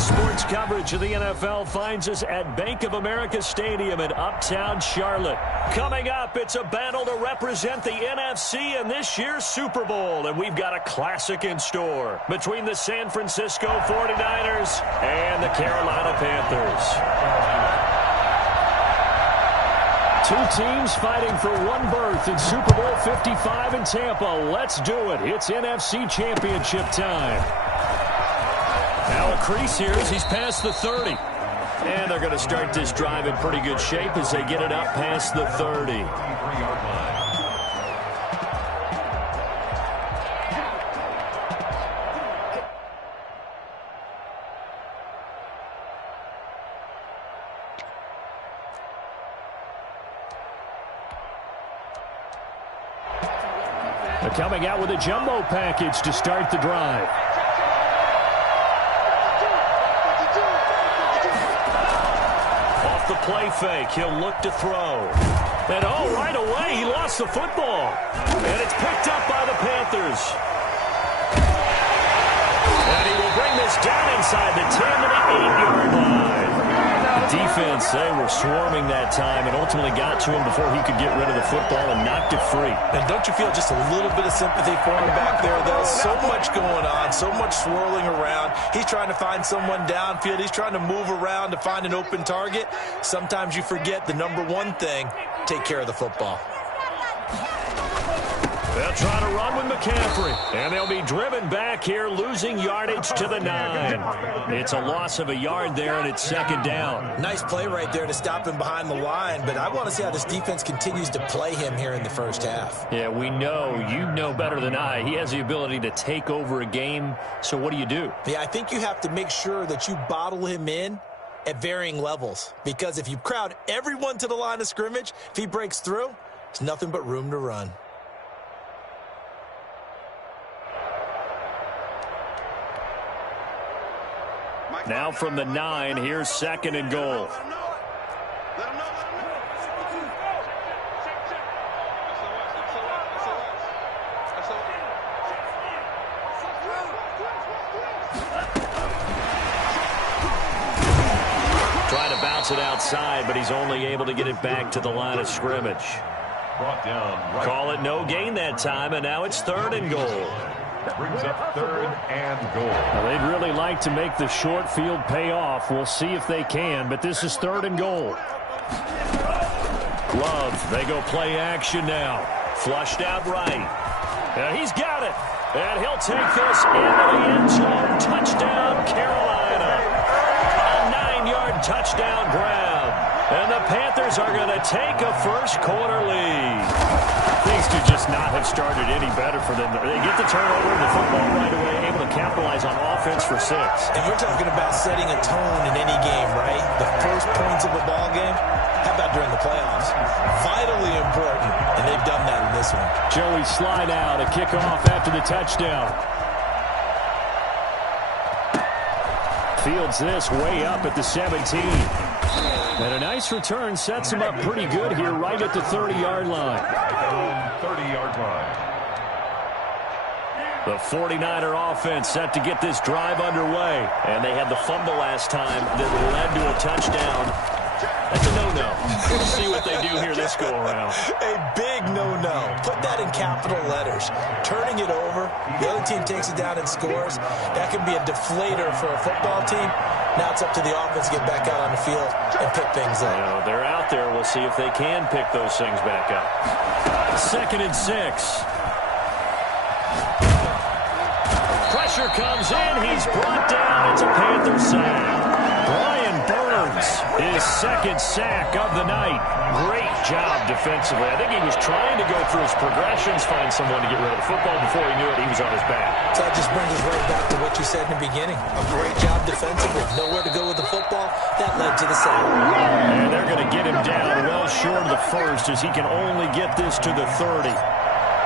Sports coverage of the NFL finds us at Bank of America Stadium in Uptown Charlotte. Coming up, it's a battle to represent the NFC in this year's Super Bowl, and we've got a classic in store between the San Francisco 49ers and the Carolina Panthers. Two teams fighting for one berth in Super Bowl 55 in Tampa. Let's do it. It's NFC Championship time. Now a crease here as he's past the 30. And they're going to start this drive in pretty good shape as they get it up past the 30. They're coming out with a jumbo package to start the drive. The play fake. He'll look to throw. And right away, he lost the football. And it's picked up by the Panthers. And he will bring this down inside the 10 to the 8-yard line. Defense, they were swarming that time and ultimately got to him before he could get rid of the football and knocked it free. And don't you feel just a little bit of sympathy for him back there, though? So much going on, so much swirling around. He's trying to find someone downfield. He's trying to move around to find an open target. Sometimes you forget the number one thing, take care of the football. They'll try to run with McCaffrey, and they'll be driven back here, losing yardage to the 9. It's a loss of a yard there, and it's second down. Nice play right there to stop him behind the line, but I want to see how this defense continues to play him here in the first half. Yeah, we know. You know better than I. He has the ability to take over a game, so what do? Yeah, I think you have to make sure that you bottle him in at varying levels, because if you crowd everyone to the line of scrimmage, if he breaks through, there's nothing but room to run. Now from the 9, here's second and goal. Trying to bounce it outside, but he's only able to get it back to the line of scrimmage. Call it no gain that time, and now it's third and goal. Brings up third and goal. Now, they'd really like to make the short field pay off. We'll see if they can, but this is third and goal. Love, they go play action now. Flushed out right. Now he's got it. And he'll take this into the end zone. Touchdown, Carolina. A 9-yard touchdown grab. And the Panthers are going to take a first-quarter lead. Things could just not have started any better for them. They get the turnover, the football right away, able to capitalize on offense for 6. And we're talking about setting a tone in any game, right? The first points of a ball game. How about during the playoffs? Vitally important, and they've done that in this one. Joey slide out, a kickoff after the touchdown. Fields this way up at the 17. And a nice return sets him up pretty good here right at the 30-yard line. 30-yard line. The 49er offense set to get this drive underway. And they had the fumble last time that led to a touchdown. That's a no-no. We'll see what they do here this go-around. A big no-no. Put that in capital letters. Turning it over, the other team takes it down and scores. That can be a deflator for a football team. Now it's up to the offense to get back out on the field and pick things up. You know, they're out there. We'll see if they can pick those things back up. 2nd and 6. Pressure comes in. He's brought down. It's a Panther sack. Brian Burns, his second sack of the night. Great job defensively. I think he was trying to go through his progressions, find someone to get rid of the football. Before he knew it, he was on his back. So that just brings us right back to what you said in the beginning. A great job defensively. Nowhere to go with the football. That led to the sack. And they're going to get him down well short of the first as he can only get this to the 30.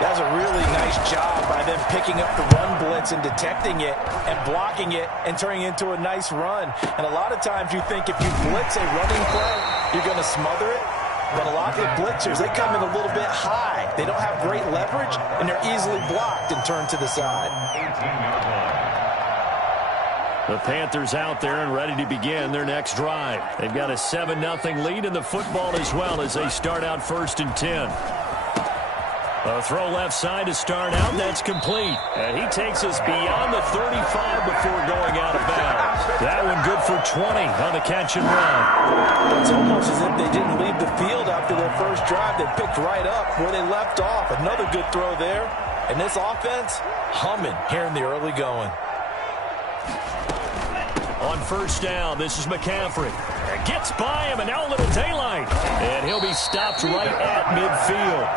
That was a really nice job by them picking up the run blitz and detecting it and blocking it and turning it into a nice run. And a lot of times you think if you blitz a running play, you're going to smother it. But a lot of the blitzers, they come in a little bit high. They don't have great leverage, and they're easily blocked and turned to the side. The Panthers out there and ready to begin their next drive. They've got a 7-0 lead in the football as well as they start out 1st and 10. A throw left side to start out. That's complete. And he takes us beyond the 35 before going out of bounds. That one good for 20 on the catch and run. It's almost as if they didn't leave the field after their first drive. They picked right up where they left off. Another good throw there. And this offense, humming here in the early going. On 1st down, this is McCaffrey. Gets by him, and now a little daylight. And he'll be stopped right at midfield.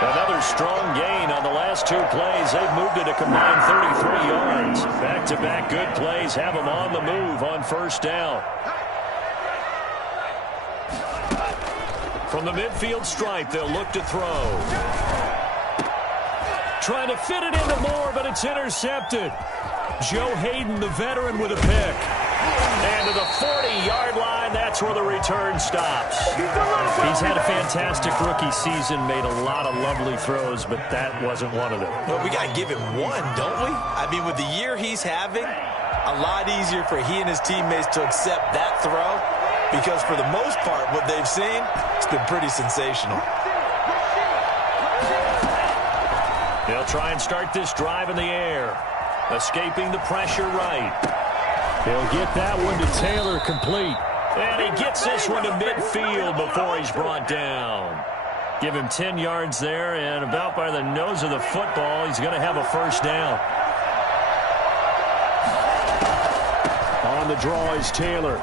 Another strong gain on the last 2 plays. They've moved it a combined 33 yards. Back-to-back good plays have them on the move on 1st down. From the midfield stripe, they'll look to throw. Trying to fit it into Moore, but it's intercepted. Joe Hayden, the veteran, with a pick. And to the 40-yard line, that's where the return stops. He's had a fantastic rookie season, made a lot of lovely throws, but that wasn't one of them. Well, we got to give him one, don't we? I mean, with the year he's having, a lot easier for he and his teammates to accept that throw because for the most part, what they've seen, it's been pretty sensational. They'll try and start this drive in the air. Escaping the pressure right. He'll get that one to Taylor complete. And he gets this one to midfield before he's brought down. Give him 10 yards there, and about by the nose of the football, he's going to have a 1st down. On the draw is Taylor.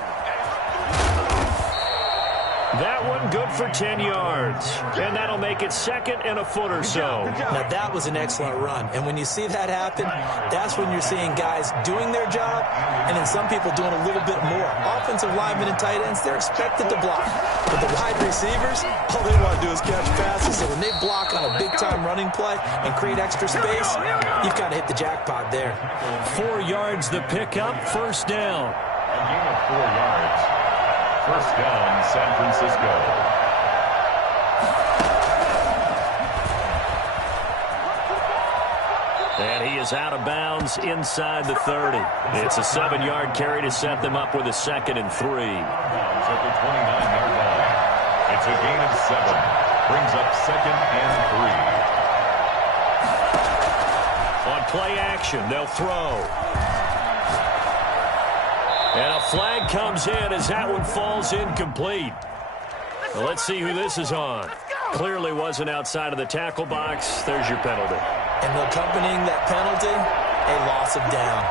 That one good for 10 yards. And that'll make it 2nd and a foot or so. Now, that was an excellent run. And when you see that happen, that's when you're seeing guys doing their job and then some people doing a little bit more. Offensive linemen and tight ends, they're expected to block. But the wide receivers, all they want to do is catch passes. So when they block on a big-time running play and create extra space, you've kind of hit the jackpot there. 4 yards the pickup, 1st down. A gain of 4 yards. 1st down, San Francisco. And he is out of bounds inside the 30. It's a 7-yard carry to set them up with a 2nd and 3. At the 29-yard line. It's a gain of 7. Brings up 2nd and 3. On play action, they'll throw. And a flag comes in as that one falls incomplete. Well, let's see who this is on. Clearly wasn't outside of the tackle box. There's your penalty. And accompanying that penalty, a loss of down.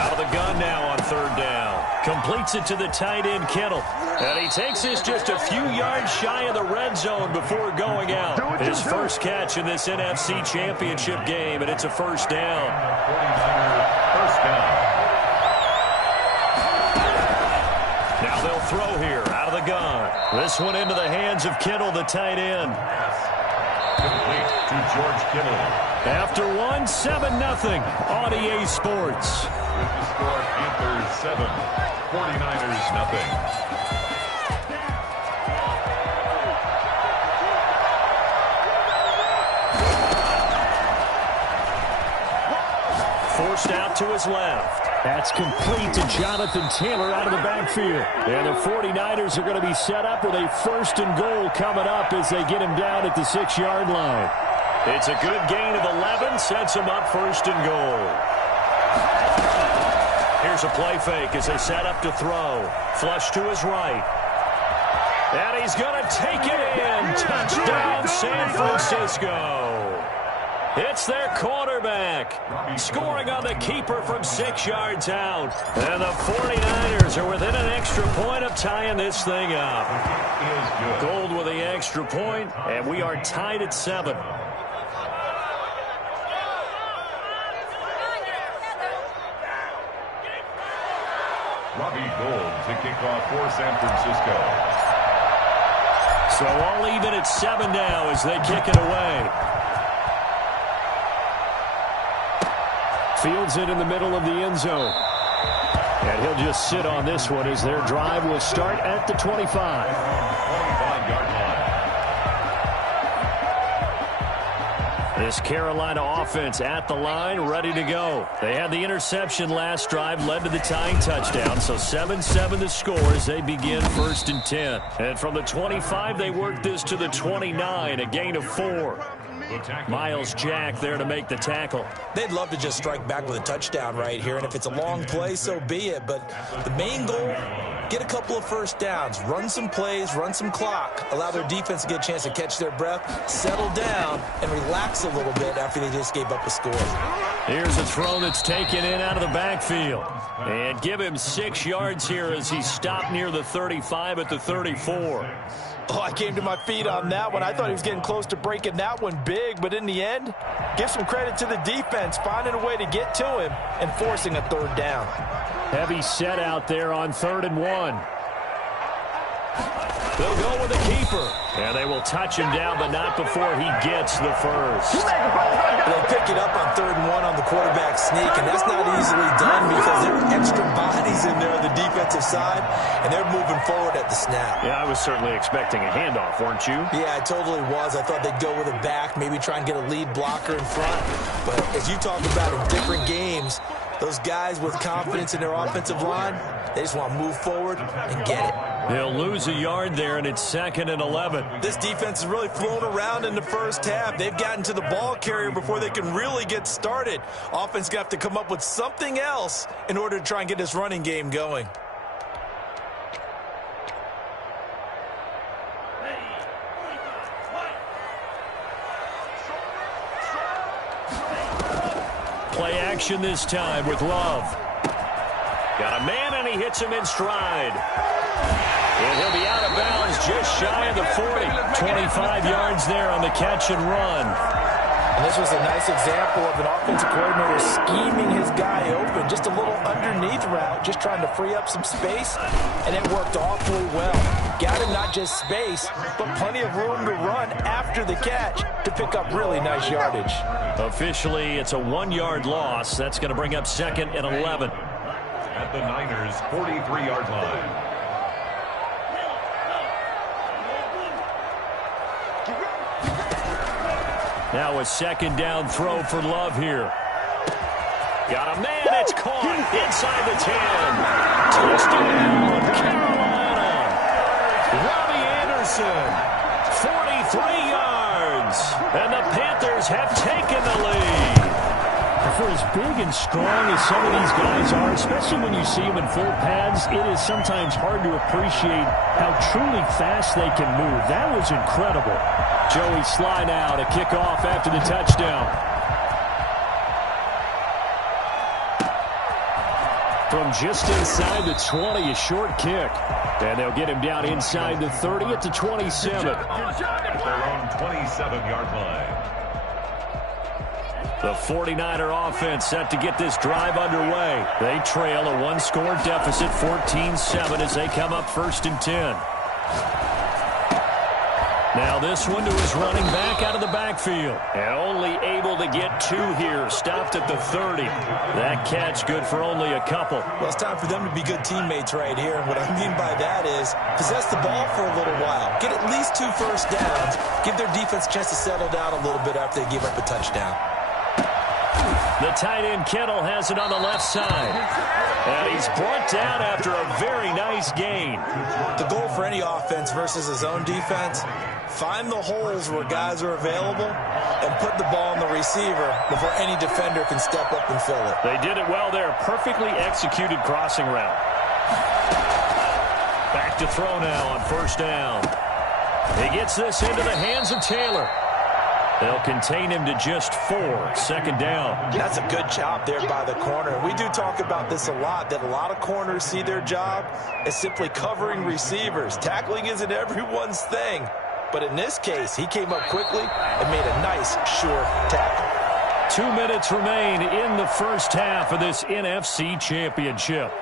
Out of the gun now on 3rd down. Completes it to the tight end, Kittle. And he takes this just a few yards shy of the red zone before going out. His first catch in this NFC Championship game, and it's a 1st down. 49er, 1st down. Now they'll throw here out of the gun. This one into the hands of Kittle, the tight end. Complete to George Kittle. After 7-0 on EA Sports. With the score, Panthers 7, 49ers nothing. Forced out to his left. That's complete to Jonathan Taylor out of the backfield. And the 49ers are going to be set up with a 1st and goal coming up as they get him down at the 6-yard line. It's a good gain of 11, sets him up 1st and goal. Here's a play fake as they set up to throw. Flush to his right. And he's going to take it in. Touchdown, San Francisco. It's their quarterback, scoring on the keeper from 6 yards out. And the 49ers are within an extra point of tying this thing up. Gold with the extra point, and we are tied at 7. Robbie Gould to kick off for San Francisco. So all even at 7 now as they kick it away. Fields it in the middle of the end zone. And he'll just sit on this one as their drive will start at the 25. 25-yard line. This Carolina offense at the line, ready to go. They had the interception last drive, led to the tying touchdown. So 7-7 the score as they begin 1st and 10. And from the 25, they work this to the 29, a gain of 4. Miles Jack there to make the tackle. They'd love to just strike back with a touchdown right here, and if it's a long play, so be it. But the main goal, get a couple of first downs, run some plays, run some clock, allow their defense to get a chance to catch their breath, settle down, and relax a little bit after they just gave up a score. Here's a throw that's taken in out of the backfield. And give him 6 yards here as he stopped near the 35 at the 34. Oh, I came to my feet on that one. I thought he was getting close to breaking that one big, but in the end, give some credit to the defense, finding a way to get to him and forcing a 3rd down. Heavy set out there on 3rd and 1. They'll go with a keeper. And they will touch him down, but not before he gets the first. They'll pick it up on 3rd and 1 on the quarterback sneak, and that's not easily done because there are extra bodies in there on the defensive side, and they're moving forward at the snap. Yeah, I was certainly expecting a handoff, weren't you? Yeah, I totally was. I thought they'd go with a back, maybe try and get a lead blocker in front. But as you talk about in different games, those guys with confidence in their offensive line, they just want to move forward and get it. They'll lose a yard there, and it's 2nd and 11. This defense has really flown around in the first half. They've gotten to the ball carrier before they can really get started. Offense got to come up with something else in order to try and get this running game going. Play action this time with Love. Got a man, and he hits him in stride. And he'll be out of bounds just shy of the 40. 25 yards there on the catch and run. And this was a nice example of an offensive coordinator scheming his guy open. Just a little underneath route, just trying to free up some space, and it worked awfully well. Got him not just space, but plenty of room to run after the catch to pick up really nice yardage. Officially, it's a 1-yard loss. That's going to bring up 2nd and 11. At the Niners' 43-yard line. Now a 2nd down throw for Love here. Got a man, it's caught inside the 10. Touchdown, Carolina. Robbie Anderson, 43 yards. And the Panthers have taken the lead. For as big and strong as some of these guys are, especially when you see them in full pads, it is sometimes hard to appreciate how truly fast they can move. That was incredible. Joey Sly now to kick off after the touchdown. From just inside the 20, a short kick. And they'll get him down inside the 30 at the 27. At their own 27-yard line. The 49er offense set to get this drive underway. They trail a 1-score deficit, 14-7, as they come up 1st and 10. Now this one to his running back out of the backfield. And only able to get 2 here. Stopped at the 30. That catch good for only a couple. Well, it's time for them to be good teammates right here. And what I mean by that is possess the ball for a little while. Get at least 2 first downs. Give their defense a chance to settle down a little bit after they give up a touchdown. The tight end Kittle has it on the left side. And he's brought down after a very nice gain. The goal for any offense versus his own defense, find the holes where guys are available and put the ball on the receiver before any defender can step up and fill it. They did it well there. Perfectly executed crossing route. Back to throw now on 1st down. He gets this into the hands of Taylor. They'll contain him to just 4. 2nd down. That's a good job there by the corner. We do talk about this a lot, that a lot of corners see their job as simply covering receivers. Tackling isn't everyone's thing. But in this case, he came up quickly and made a nice, sure tackle. 2 minutes remain in the first half of this NFC Championship.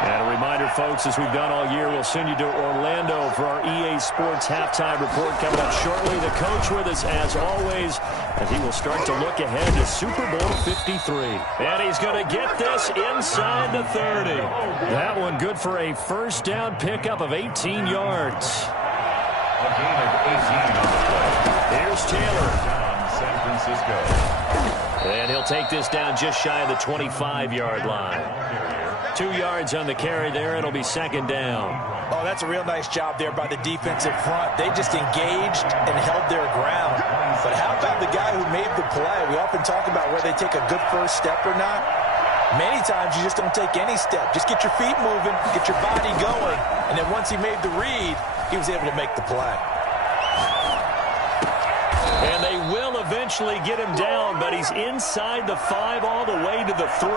And a reminder, folks, as we've done all year, we'll send you to Orlando for our EA Sports Halftime Report coming up shortly. The coach with us, as always, as he will start to look ahead to Super Bowl 53. And he's going to get this inside the 30. That one good for a 1st down pickup of 18 yards. A gain of 18 on the play. Here's Taylor. San Francisco. And he'll take this down just shy of the 25-yard line. 2 yards on the carry there. It'll be second down. Oh, that's a real nice job there by the defensive front. They just engaged and held their ground. But how about the guy who made the play? We often talk about where they take a good first step or not. Many times you just don't take any step. Just get your feet moving, get your body going. And then once he made the read, he was able to make the play. And they will eventually get him down, but he's inside the 5 all the way to the 3.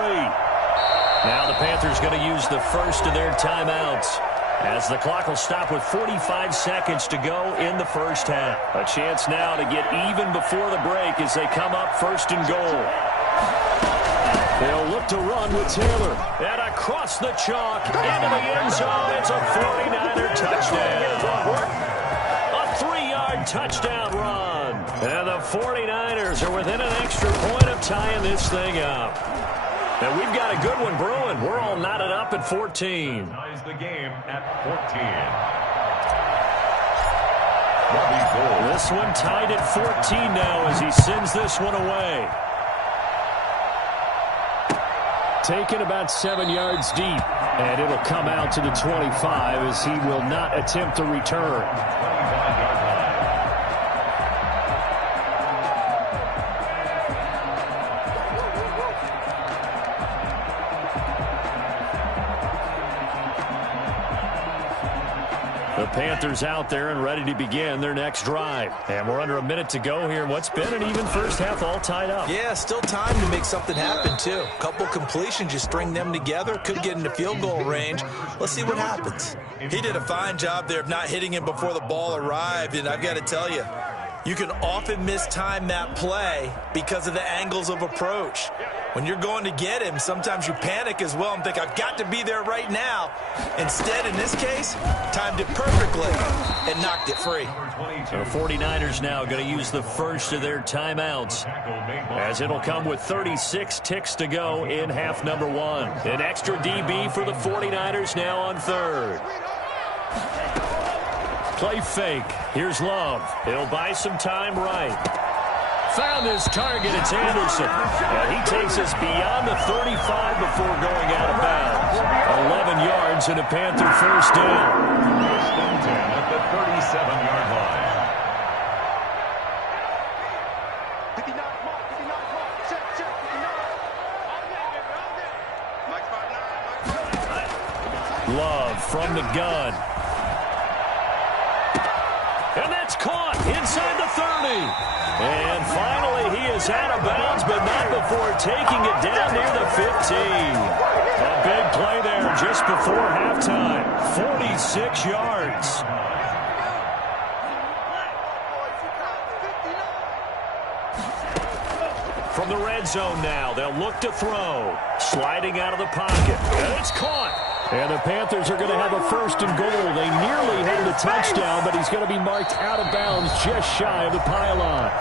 Now the Panthers going to use the first of their timeouts, as the clock will stop with 45 seconds to go in the first half. A chance now to get even before the break as they come up first and goal. They'll look to run with Taylor. And across the chalk into the end zone. It's a 49er touchdown. A 3-yard touchdown run. And the 49ers are within an extra point of tying this thing up. And we've got a good one brewing. We're all knotted up at 14. Ties the game at 14. This one tied at 14 now as he sends this one away. Taken about 7 yards deep, and it'll come out to the 25 as he will not attempt to return. 25-yard line. The Panthers out there and ready to begin their next drive. And we're under a minute to go here in what's been an even first half, all tied up. Yeah, still time to make something happen, too. A couple completions, you string them together, could get into field goal range. Let's see what happens. He did a fine job there of not hitting him before the ball arrived, and I've got to tell you, you can often mistime that play because of the angles of approach. When you're going to get him, sometimes you panic as well and think, I've got to be there right now. Instead, in this case, timed it perfectly and knocked it free. So the 49ers now going to use the first of their timeouts, as it'll come with 36 ticks to go in half number 1. An extra DB for the 49ers now on third. Play fake. Here's Love. He'll buy some time right. Found his target. It's Anderson. And he takes us beyond the 35 before going out of bounds. 11 yards and a Panther first down. First and 10 at the 37-yard line. Love from the gun. And that's caught inside the 30. And finally, he is out of bounds, but not before taking it down near the 15. A big play there just before halftime. 46 yards. From the red zone now, they'll look to throw. Sliding out of the pocket. And it's caught. And the Panthers are going to have a first and goal. They nearly had a touchdown, but he's going to be marked out of bounds just shy of the pylon.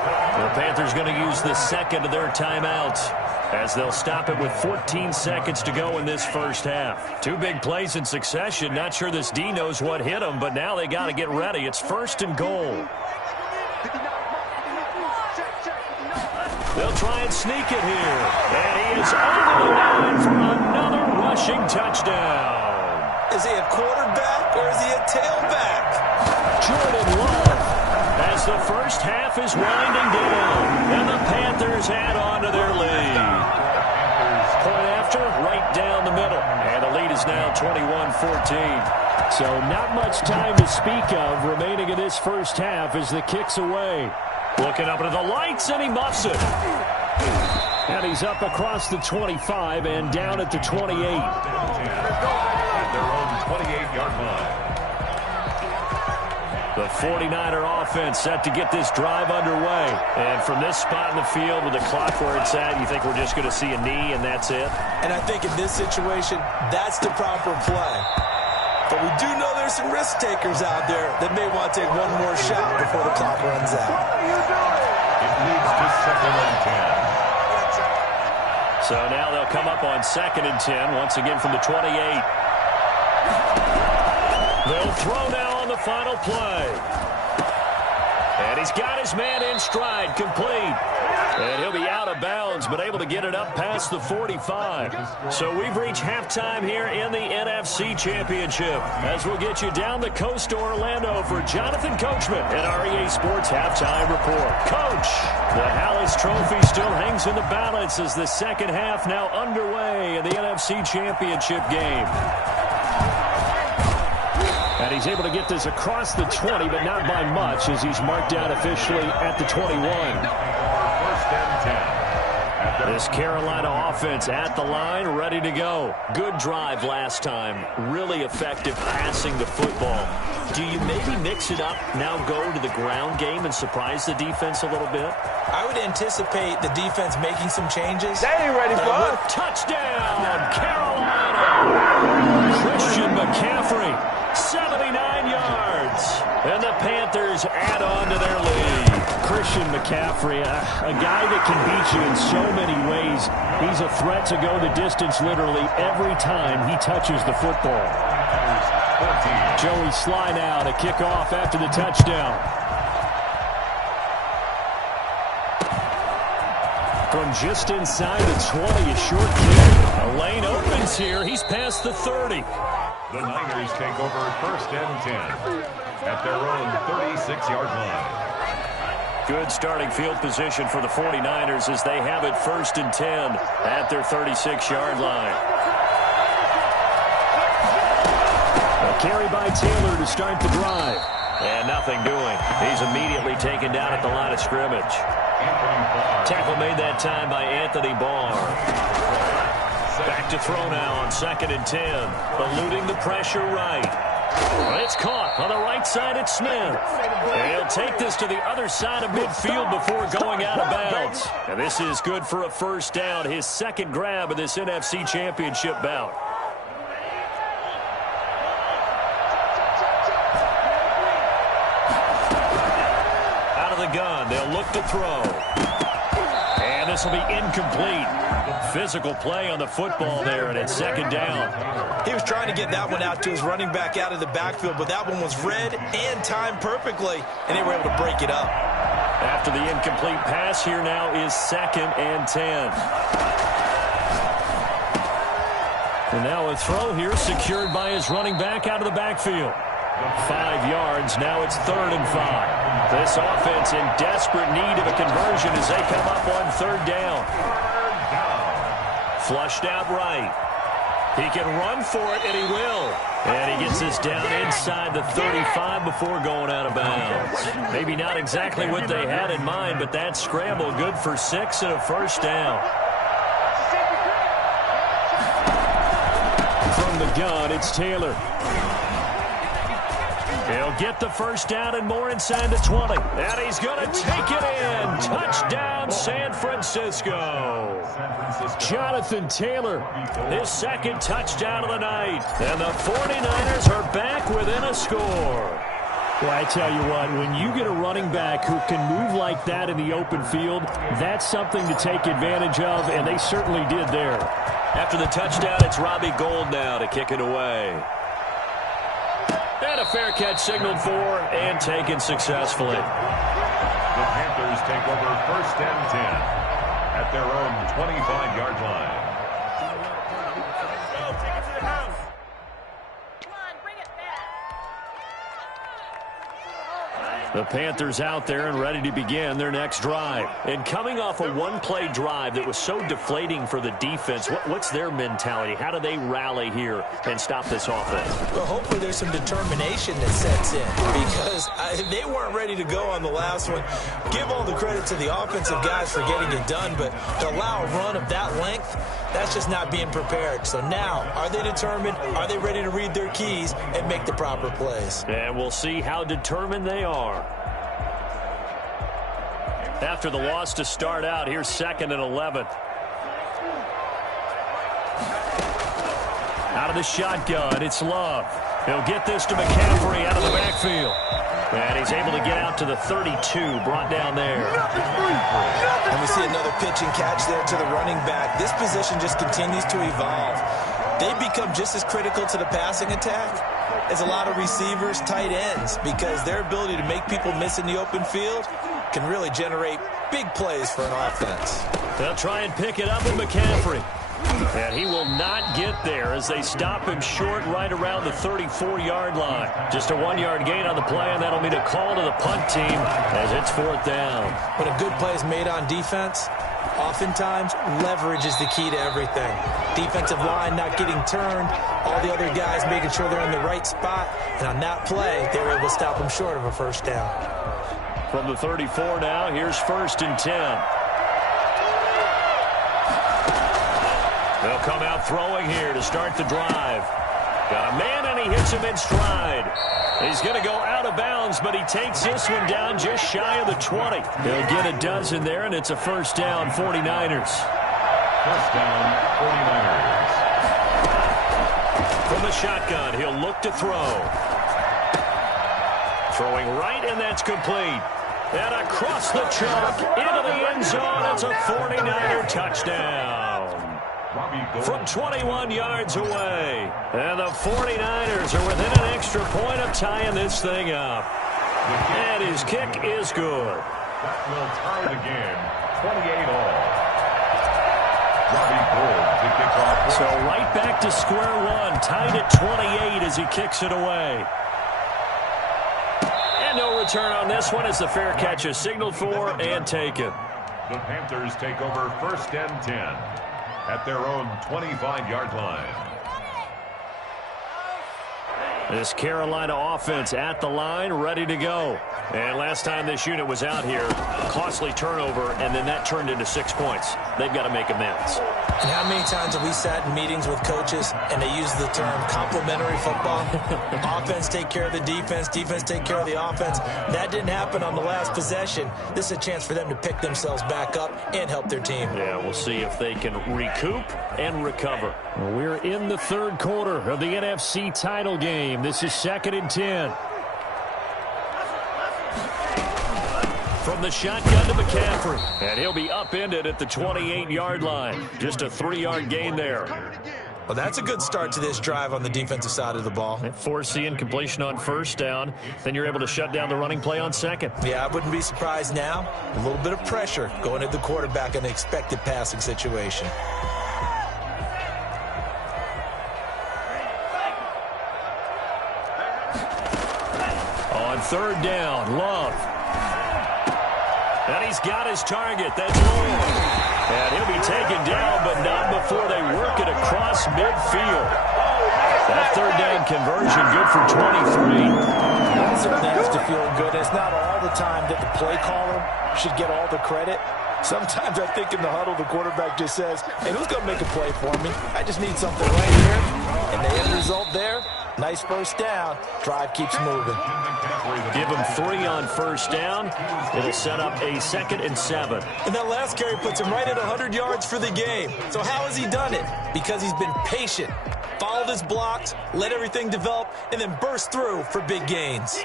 The Panthers going to use the second of their timeouts, as they'll stop it with 14 seconds to go in this first half. 2 big plays in succession. Not sure this D knows what hit them, but now they got to get ready. It's first and goal. They'll try and sneak it here. And he is over the line for another rushing touchdown. Is he a quarterback or is he a tailback? Jordan Love, as the first half is winding down, and the Panthers add on to their lead. Point after, right down the middle. And the lead is now 21-14. So not much time to speak of remaining in this first half as the kick's away. Looking up into the lights, and he muffs it. And he's up across the 25 and down at the 28. At their own 28-yard line. The 49er offense set to get this drive underway. And from this spot in the field with the clock where it's at, you think we're just going to see a knee and that's it? And I think in this situation, that's the proper play. But we do know there's some risk takers out there that may want to take one more shot before the clock runs out. It leads to second and 10. So now they'll come up on second and 10, once again from the 28. They'll throw now on the final play. And he's got his man in stride, complete. been able to get it up past the 45. So we've reached halftime here in the NFC Championship. As we'll get you down the coast to Orlando for Jonathan Coachman at our EA Sports Halftime Report. Coach, the Hallis Trophy still hangs in the balance as the second half now underway in the NFC Championship game. And he's able to get this across the 20, but not by much, as he's marked out officially at the 21. First and 10. This Carolina offense at the line, ready to go. Good drive last time. Really effective passing the football. Do you maybe mix it up, now go to the ground game and surprise the defense a little bit? I would anticipate the defense making some changes. They ain't ready for us. Touchdown, Carolina! Christian McCaffrey, 79 yards. And the Panthers add on to their lead. Christian McCaffrey, a guy that can beat you in so many ways. He's a threat to go the distance literally every time he touches the football. Joey Sly now to kick off after the touchdown. From just inside the 20, a short kick. A lane opens here. He's past the 30. The Niners take over first and 10 at their own 36-yard line. Good starting field position for the 49ers as they have it first and 10 at their 36-yard line. A carry by Taylor to start the drive. And nothing doing. He's immediately taken down at the line of scrimmage. Tackle made that time by Anthony Barr. Back to throw now on second and 10. Eluding the pressure right. It's caught on the right side at Smith. And he'll take this to the other side of midfield before going out of bounds. And this is good for a first down. His second grab of this NFC Championship bout. Out of the gun, they'll look to throw. And this will be incomplete. Physical play on the football there, and it's second down. He was trying to get that one out to his running back out of the backfield, but that one was read and timed perfectly, and they were able to break it up. After the incomplete pass, here now is second and 10. And now a throw here secured by his running back out of the backfield. 5 yards, now it's third and 5. This offense in desperate need of a conversion as they come up on third down. Flushed out right. He can run for it, and he will. And he gets this down inside the 35 before going out of bounds. Maybe not exactly what they had in mind, but that scramble good for 6 and a first down. From the gun, it's Taylor. He'll get the first down and more inside the 20. And he's going to take it in. Touchdown, San Francisco. Jonathan Taylor, his second touchdown of the night. And the 49ers are back within a score. Well, I tell you what, when you get a running back who can move like that in the open field, that's something to take advantage of, and they certainly did there. After the touchdown, it's Robbie Gould now to kick it away. And a fair catch signaled for and taken successfully. The Panthers take over first and 10 at their own 25-yard line. The Panthers out there and ready to begin their next drive. And coming off a one-play drive that was so deflating for the defense, what's their mentality? How do they rally here and stop this offense? Well, hopefully there's some determination that sets in because they weren't ready to go on the last one. Give all the credit to the offensive guys for getting it done, but to allow a run of that length, that's just not being prepared. So now, are they determined? Are they ready to read their keys and make the proper plays? And we'll see how determined they are. After the loss to start out, here's second and 11. Out of the shotgun, it's Love. He'll get this to McCaffrey out of the backfield. And he's able to get out to the 32, brought down there. And we see another pitch and catch there to the running back. This position just continues to evolve. They become just as critical to the passing attack as a lot of receivers, tight ends, because their ability to make people miss in the open field can really generate big plays for an offense. They'll try and pick it up with McCaffrey. And he will not get there as they stop him short right around the 34-yard line. Just a 1-yard gain on the play, and that'll mean a call to the punt team as it's 4th down. When a good play is made on defense, oftentimes leverage is the key to everything. Defensive line not getting turned, all the other guys making sure they're in the right spot, and on that play, they were able to stop him short of a first down. From the 34 now, here's 1st and 10. They'll come out throwing here to start the drive. Got a man, and he hits him in stride. He's going to go out of bounds, but he takes this one down just shy of the 20. He'll get a dozen there, and it's a first down, 49ers. First down, 49ers. From the shotgun, he'll look to throw. Throwing right, and that's complete. And across the chalk, into the end zone, it's a 49er touchdown. From 21 yards away. And the 49ers are within an extra point of tying this thing up. And his kick is good. That will tie the game, 28-all. Robbie Gould to kick off. So right back to square one, tied at 28 as he kicks it away. And no return on this one as the fair catch is signaled for and taken. The Panthers take over 1st and 10 at their own 25-yard line. This Carolina offense at the line, ready to go. And last time this unit was out here, costly turnover, and then that turned into 6 points. They've got to make amends. And how many times have we sat in meetings with coaches and they use the term complementary football? Offense take care of the defense, defense take care of the offense. That didn't happen on the last possession. This is a chance for them to pick themselves back up and help their team. Yeah, we'll see if they can recoup and recover. We're in the 3rd quarter of the NFC title game. This is 2nd and 10. From the shotgun to McCaffrey. And he'll be upended at the 28-yard line. Just a 3-yard gain there. Well, that's a good start to this drive on the defensive side of the ball. Force the incompletion on 1st down. Then you're able to shut down the running play on 2nd. Yeah, I wouldn't be surprised now. A little bit of pressure going at the quarterback in an expected passing situation. On 3rd down, Love. And he's got his target. That's Lord. And he'll be taken down, but not before they work it across midfield. That 3rd down conversion good for 23. That certainly has to feel good. It's not all the time that the play caller should get all the credit. Sometimes I think in the huddle, the quarterback just says, hey, who's going to make a play for me? I just need something right here. And the end result there, nice first down. Drive keeps moving. Give him 3 on 1st down. It'll set up a 2nd and 7. And that last carry puts him right at 100 yards for the game. So how has he done it? Because he's been patient, followed his blocks, let everything develop, and then burst through for big gains.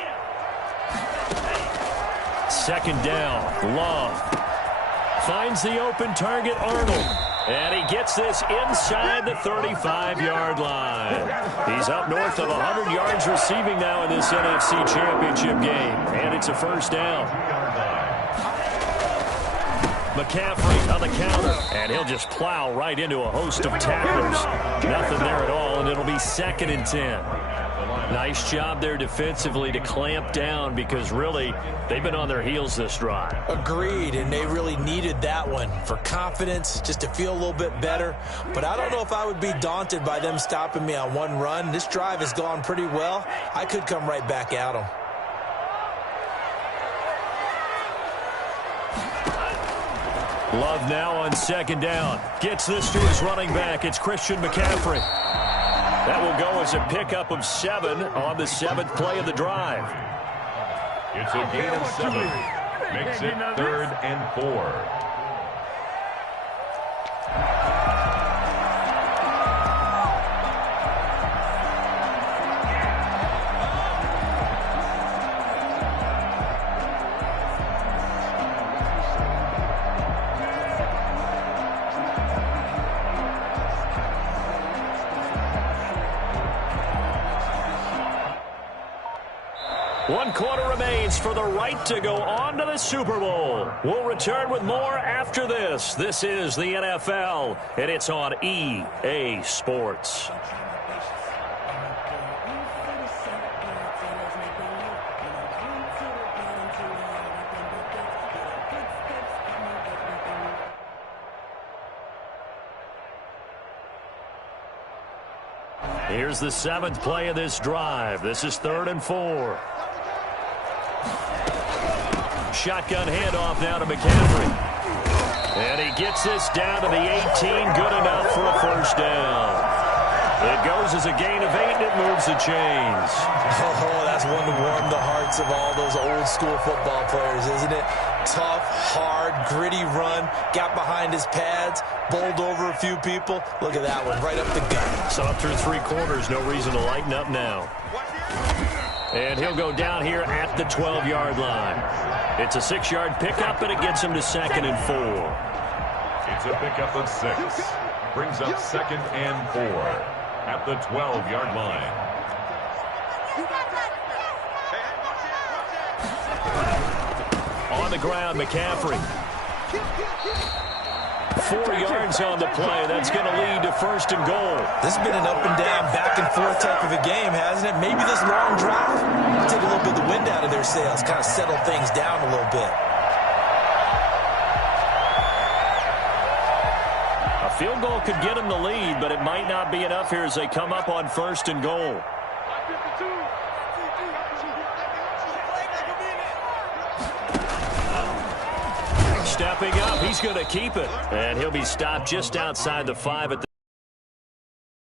2nd down, Love. Finds the open target, Arnold. And he gets this inside the 35-yard line. He's up north of 100 yards receiving now in this NFC Championship game. And it's a first down. McCaffrey on the counter. And he'll just plow right into a host of tacklers. Nothing there at all, and it'll be 2nd and 10. Nice job there defensively to clamp down because really they've been on their heels this drive. Agreed, and they really needed that one for confidence, just to feel a little bit better. But I don't know if I would be daunted by them stopping me on one run. This drive has gone pretty well. I could come right back at them. Love now on 2nd down. Gets this to his running back. It's Christian McCaffrey. That will go as a pickup of 7 on the 7th play of the drive. It's a gain of 7. Makes it 3rd and 4. 1 quarter remains for the right to go on to the Super Bowl. We'll return with more after this. This is the NFL, and it's on EA Sports. Here's the 7th play of this drive. This is 3rd and 4. Shotgun handoff now to McCaffrey. And he gets this down to the 18. Good enough for a first down. It goes as a gain of 8, and it moves the chains. Oh, that's one to warm the hearts of all those old-school football players, isn't it? Tough, hard, gritty run. Got behind his pads, bowled over a few people. Look at that one, right up the gut. So up through 3 quarters, no reason to lighten up now. And he'll go down here at the 12-yard line. It's a 6-yard pickup, and it gets him to 2nd and 4. It's a pickup of 6. Brings up 2nd and 4 at the 12-yard line. On the ground, McCaffrey. 4 yards on the play. That's going to lead to 1st and goal. This has been an up-and-down, back-and-forth type of a game, hasn't it? Maybe this long drive will take a little bit of the wind out of their sails, kind of settle things down a little bit. A field goal could get them the lead, but it might not be enough here as they come up on 1st and goal. Stepping up, he's going to keep it. And he'll be stopped just outside the 5 at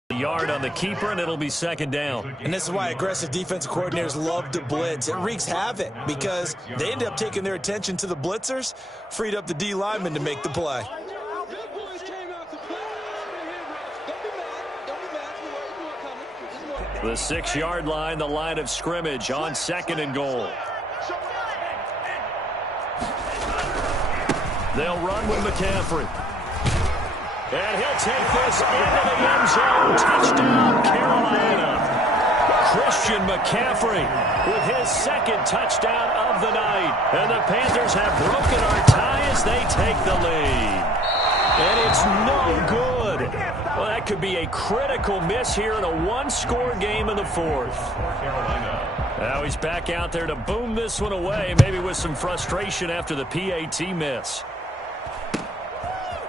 the yard on the keeper, and it'll be 2nd down. And this is why aggressive defensive coordinators love to blitz. It wreaks havoc because they end up taking their attention to the blitzers, freed up the D lineman to make the play. The 6-yard line, the line of scrimmage on 2nd and goal. They'll run with McCaffrey. And he'll take this into the end zone. Touchdown, Carolina. Christian McCaffrey with his 2nd touchdown of the night. And the Panthers have broken our tie as they take the lead. And it's no good. Well, that could be a critical miss here in a 1-score game in the 4th. Now he's back out there to boom this one away, maybe with some frustration after the PAT miss.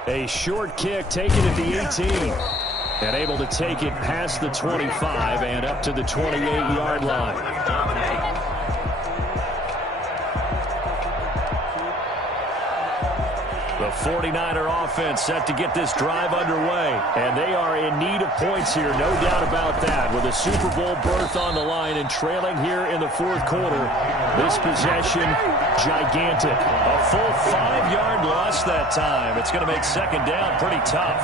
A short kick taken at the 18. And able to take it past the 25 and up to the 28-yard line. The 49er offense set to get this drive underway. And they are in need of points here, no doubt about that. With a Super Bowl berth on the line and trailing here in the 4th quarter. This possession, gigantic. A full 5-yard loss that time. It's going to make 2nd down pretty tough.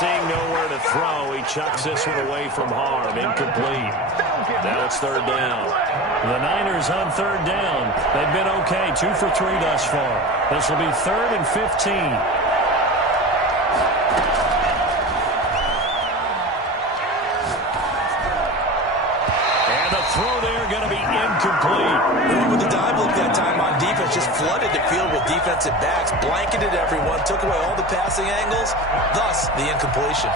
Seeing nowhere to throw, he chucks this one away from harm. Incomplete. Now it's 3rd down. The Niners on 3rd down. They've been okay, 2 for 3 thus far. This will be 3rd and 15. And the throw there going to be incomplete. They went with the dive look that time on defense, just flooded the field with defensive backs, blanketed everyone, took away all the passing angles, thus the incompletion.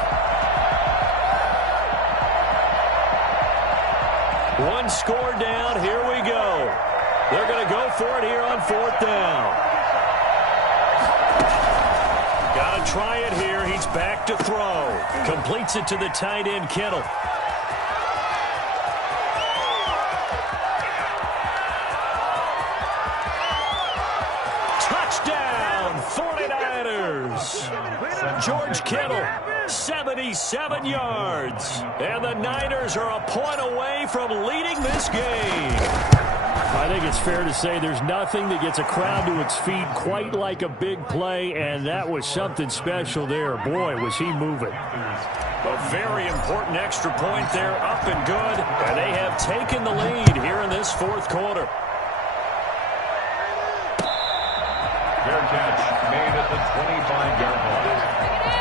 1 score down, here we go. They're going to go for it here on 4th down. Got to try it here, he's back to throw. Completes it to the tight end, Kittle. Touchdown, 49ers. George Kittle, 77 yards. And the Niners are a point away from leading this game. I think it's fair to say there's nothing that gets a crowd to its feet quite like a big play, and that was something special there. Boy, was he moving. A very important extra point there, up and good, and they have taken the lead here in this 4th quarter. Fair catch. made at the 25-yard line.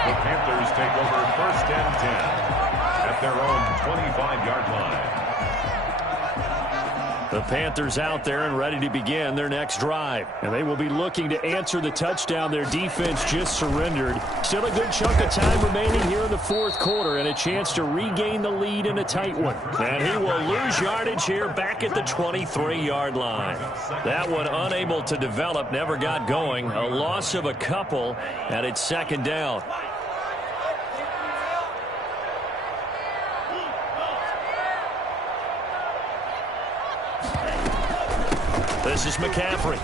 The Panthers take over 1st and 10 at their own 25-yard line. The Panthers out there and ready to begin their next drive. And they will be looking to answer the touchdown their defense just surrendered. Still a good chunk of time remaining here in the fourth quarter and a chance to regain the lead in a tight one. And he will lose yardage here back at the 23-yard line. That one unable to develop, never got going. A loss of a couple, and it's 2nd down. This is McCaffrey.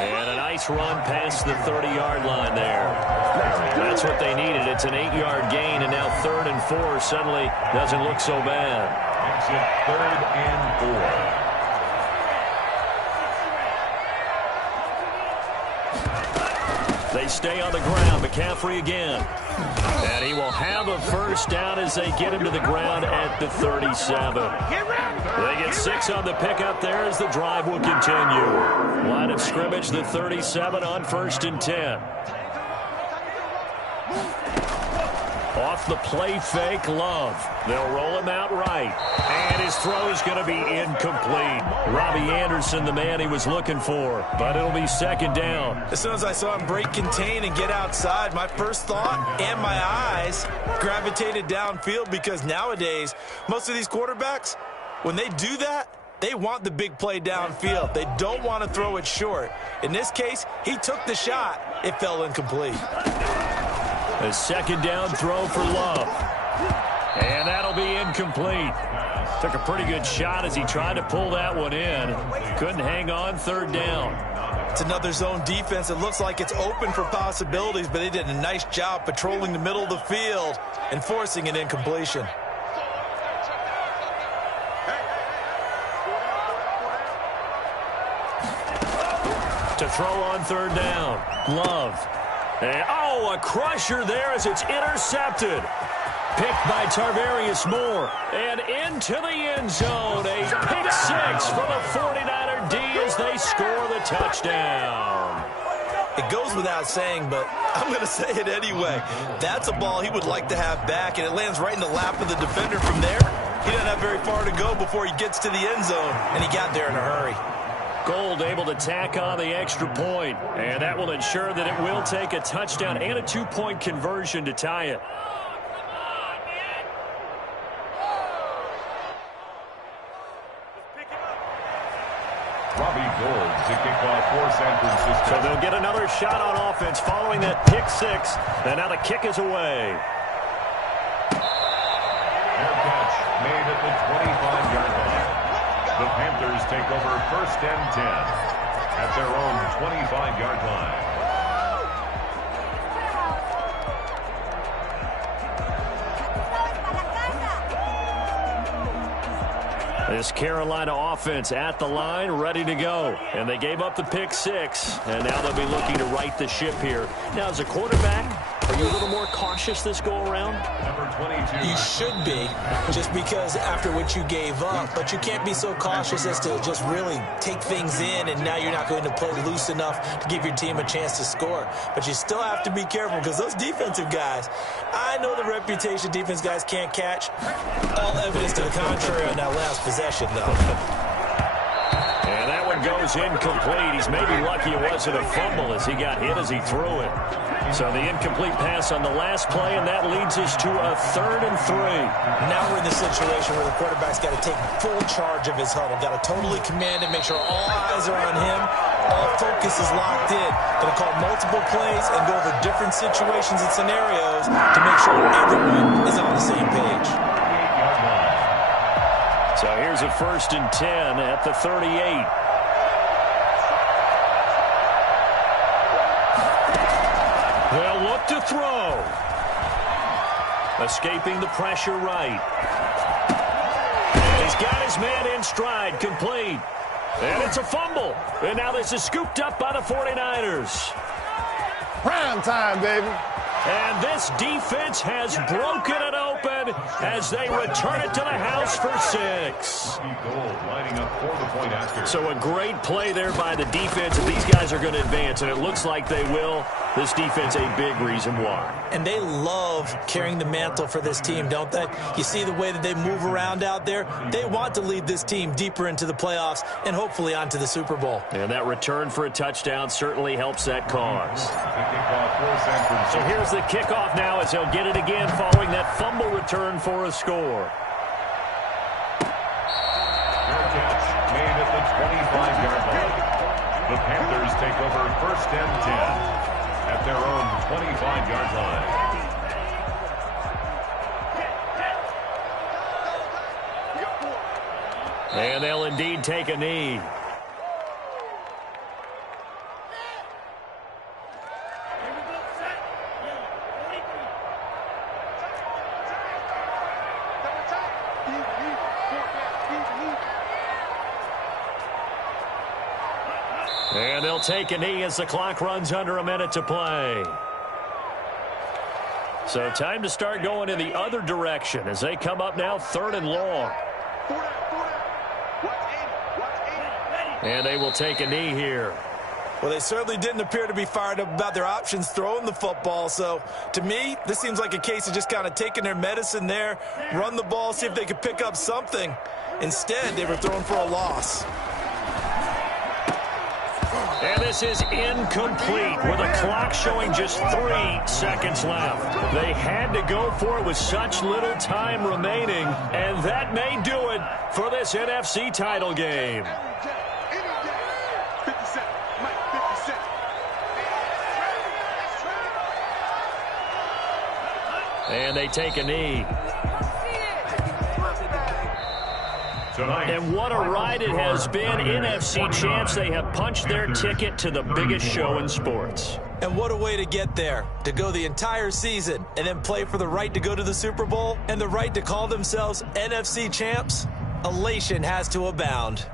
And a nice run past the 30-yard line there. That's what they needed. It's an 8-yard gain, and now 3rd and 4 suddenly doesn't look so bad. Makes it 3rd and 4. They stay on the ground. McCaffrey again. And he will have a first down as they get him to the ground at the 37. They get 6 on the pickup there as the drive will continue. Line of scrimmage, the 37 on 1st and 10. Off the play fake, Love. They'll roll him out right. And his throw is going to be incomplete. Robbie Anderson, the man he was looking for. But it'll be 2nd down. As soon as I saw him break contain and get outside, my first thought and my eyes gravitated downfield, because nowadays, most of these quarterbacks, when they do that, they want the big play downfield. They don't want to throw it short. In this case, he took the shot. It fell incomplete. A 2nd down throw for Love. And that'll be incomplete. Took a pretty good shot as he tried to pull that one in. Couldn't hang on. 3rd down. It's another zone defense. It looks like it's open for possibilities, but they did a nice job patrolling the middle of the field and forcing an incompletion. To throw on 3rd down. Love. And, a crusher there as it's intercepted. Picked by Tarvarius Moore. And into the end zone. A pick 6 for the 49er D as they score the touchdown. It goes without saying, but I'm going to say it anyway. That's a ball he would like to have back, and it lands right in the lap of the defender from there. He doesn't have very far to go before he gets to the end zone, and he got there in a hurry. Gold able to tack on the extra point, and that will ensure that it will take a touchdown and a 2-point conversion to tie it. Robbie Gould to kick off for San Francisco. So they'll get another shot on offense following that pick 6, and now the kick is away. Fair catch made at the 25-yard line. The Panthers take over 1st and 10 at their own 25-yard line. This Carolina offense at the line, ready to go. And they gave up the pick 6, and now they'll be looking to right the ship here. Now, as a quarterback, are you a little more cautious this go-around? Number 22. You should be, just because after what you gave up. But you can't be so cautious as to just really take things in, and now you're not going to play loose enough to give your team a chance to score. But you still have to be careful, because those defensive guys, I know the reputation defense guys can't catch. All evidence to the contrary on that last possession, though. And that one goes incomplete. He's maybe lucky it wasn't a fumble as he got hit as he threw it. So the incomplete pass on the last play, and that leads us to a 3rd and 3. Now we're in the situation where the quarterback's got to take full charge of his huddle. Got to totally command it, make sure all eyes are on him. All focus is locked in. Going to call multiple plays and go over different situations and scenarios to make sure everyone is on the same page. So here's a 1st and 10 at the 38. They'll look to throw. Escaping the pressure right. And he's got his man in stride, complete. And it's a fumble. And now this is scooped up by the 49ers. Prime time, baby. And this defense has broken it open. open as they return it to the house for 6. Gold lining up for the point after. So a great play there by the defense. If these guys are going to advance, and it looks like they will, this defense a big reason why. And they love carrying the mantle for this team, don't they? You see the way that they move around out there? They want to lead this team deeper into the playoffs and hopefully onto the Super Bowl. And that return for a touchdown certainly helps that cause. The kickoff for San Francisco. So here's the kickoff now as he'll get it again following that fumble return for a score. Fair catch made at the 25-yard line. The Panthers take over first and 10 at their own 25-yard line. And they'll indeed take a knee. And they'll take a knee as the clock runs under a minute to play. So time to start going in the other direction as they come up now 3rd and long. And they will take a knee here. Well, they certainly didn't appear to be fired up about their options throwing the football. So, to me, this seems like a case of just kind of taking their medicine there, run the ball, see if they could pick up something. Instead, they were throwing for a loss. And this is incomplete with a clock showing just 3 seconds left. They had to go for it with such little time remaining, and that may do it for this NFC title game. And they take a knee. And what a ride it has been. NFC champs, they have punched their ticket to the biggest show in sports. And what a way to get there, to go the entire season and then play for the right to go to the Super Bowl and the right to call themselves NFC champs. Elation has to abound.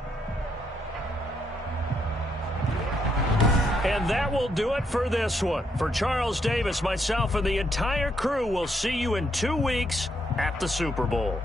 And that will do it for this one. For Charles Davis, myself, and the entire crew, will see you in 2 weeks at the Super Bowl.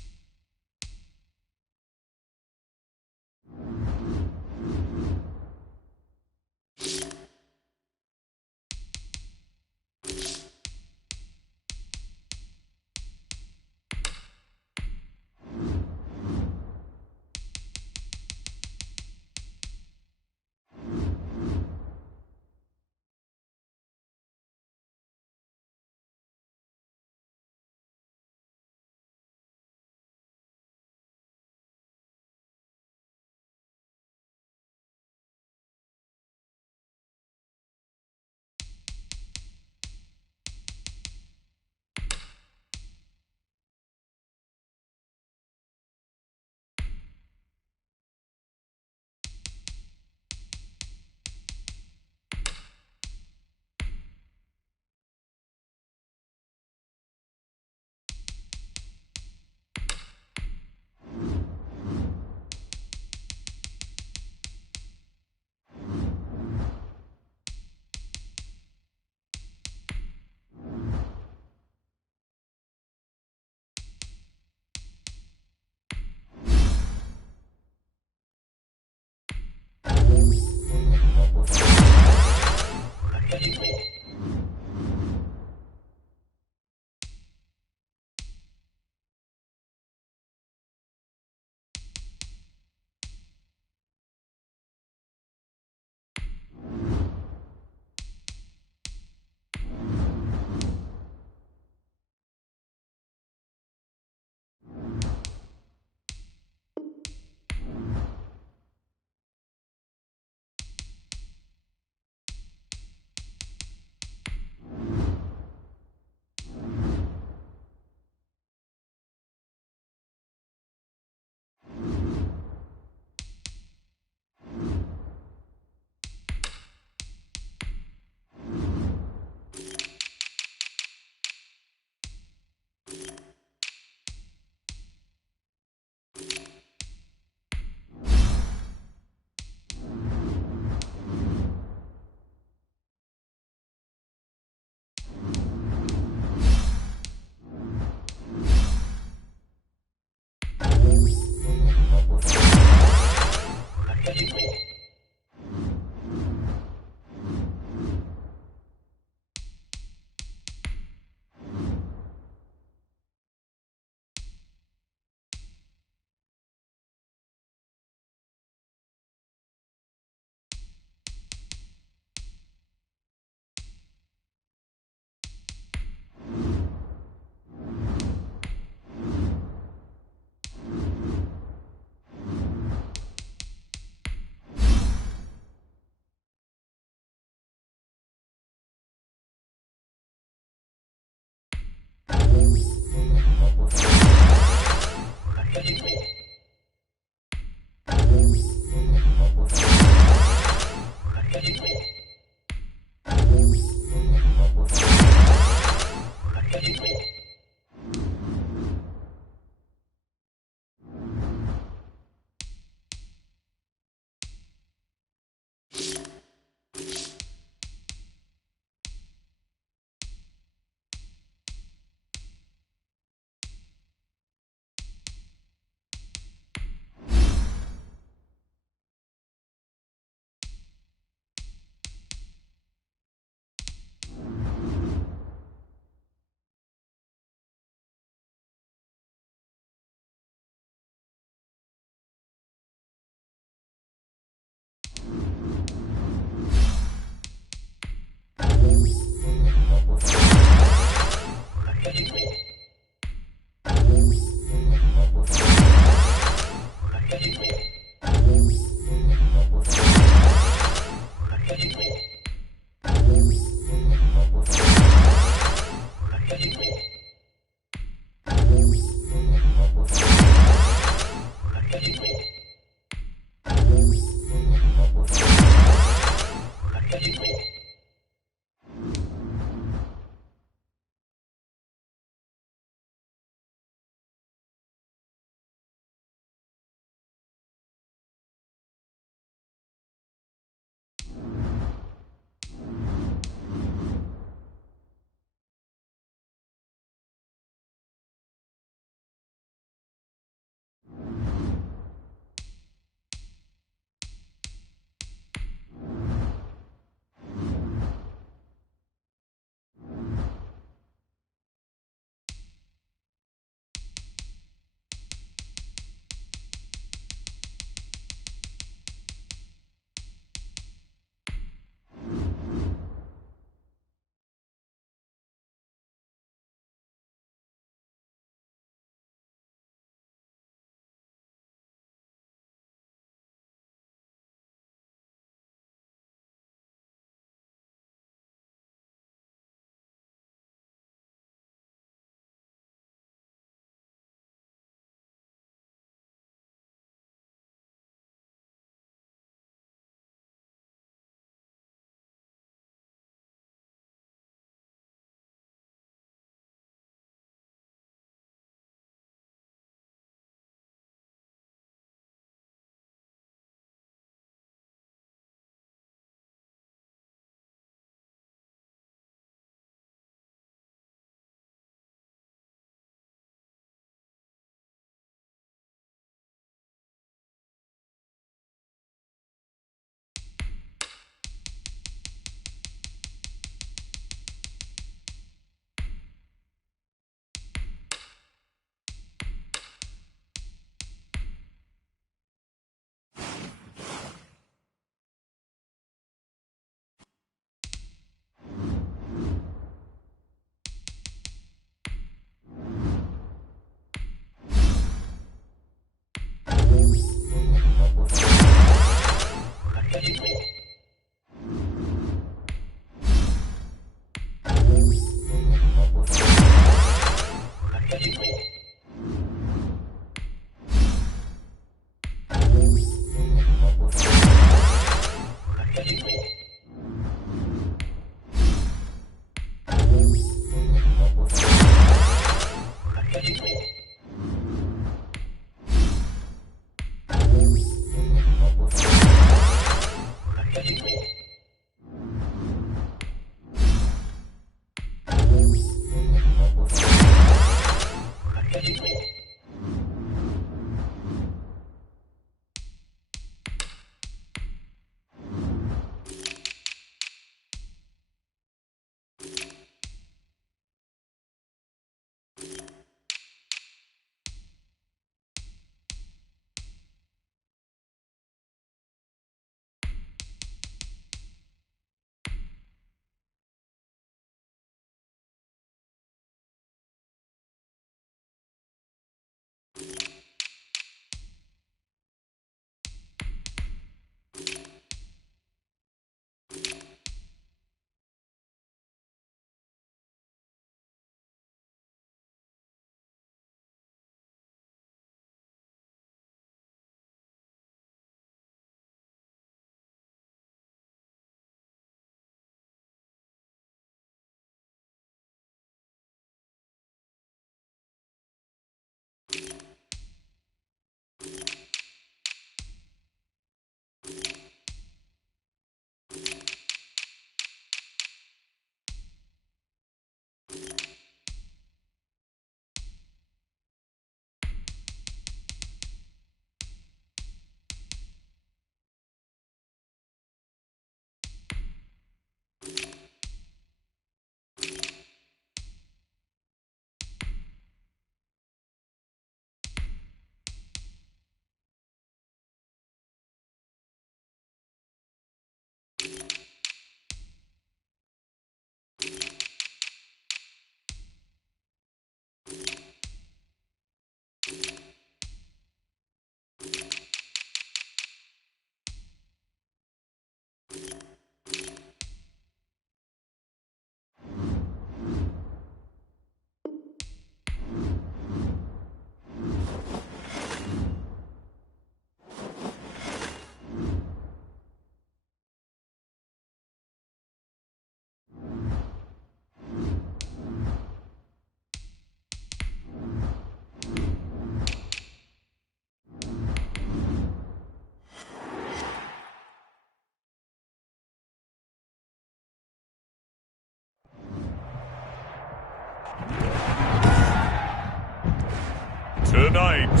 Tonight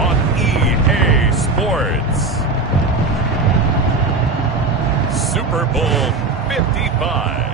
on EA Sports, Super Bowl 55.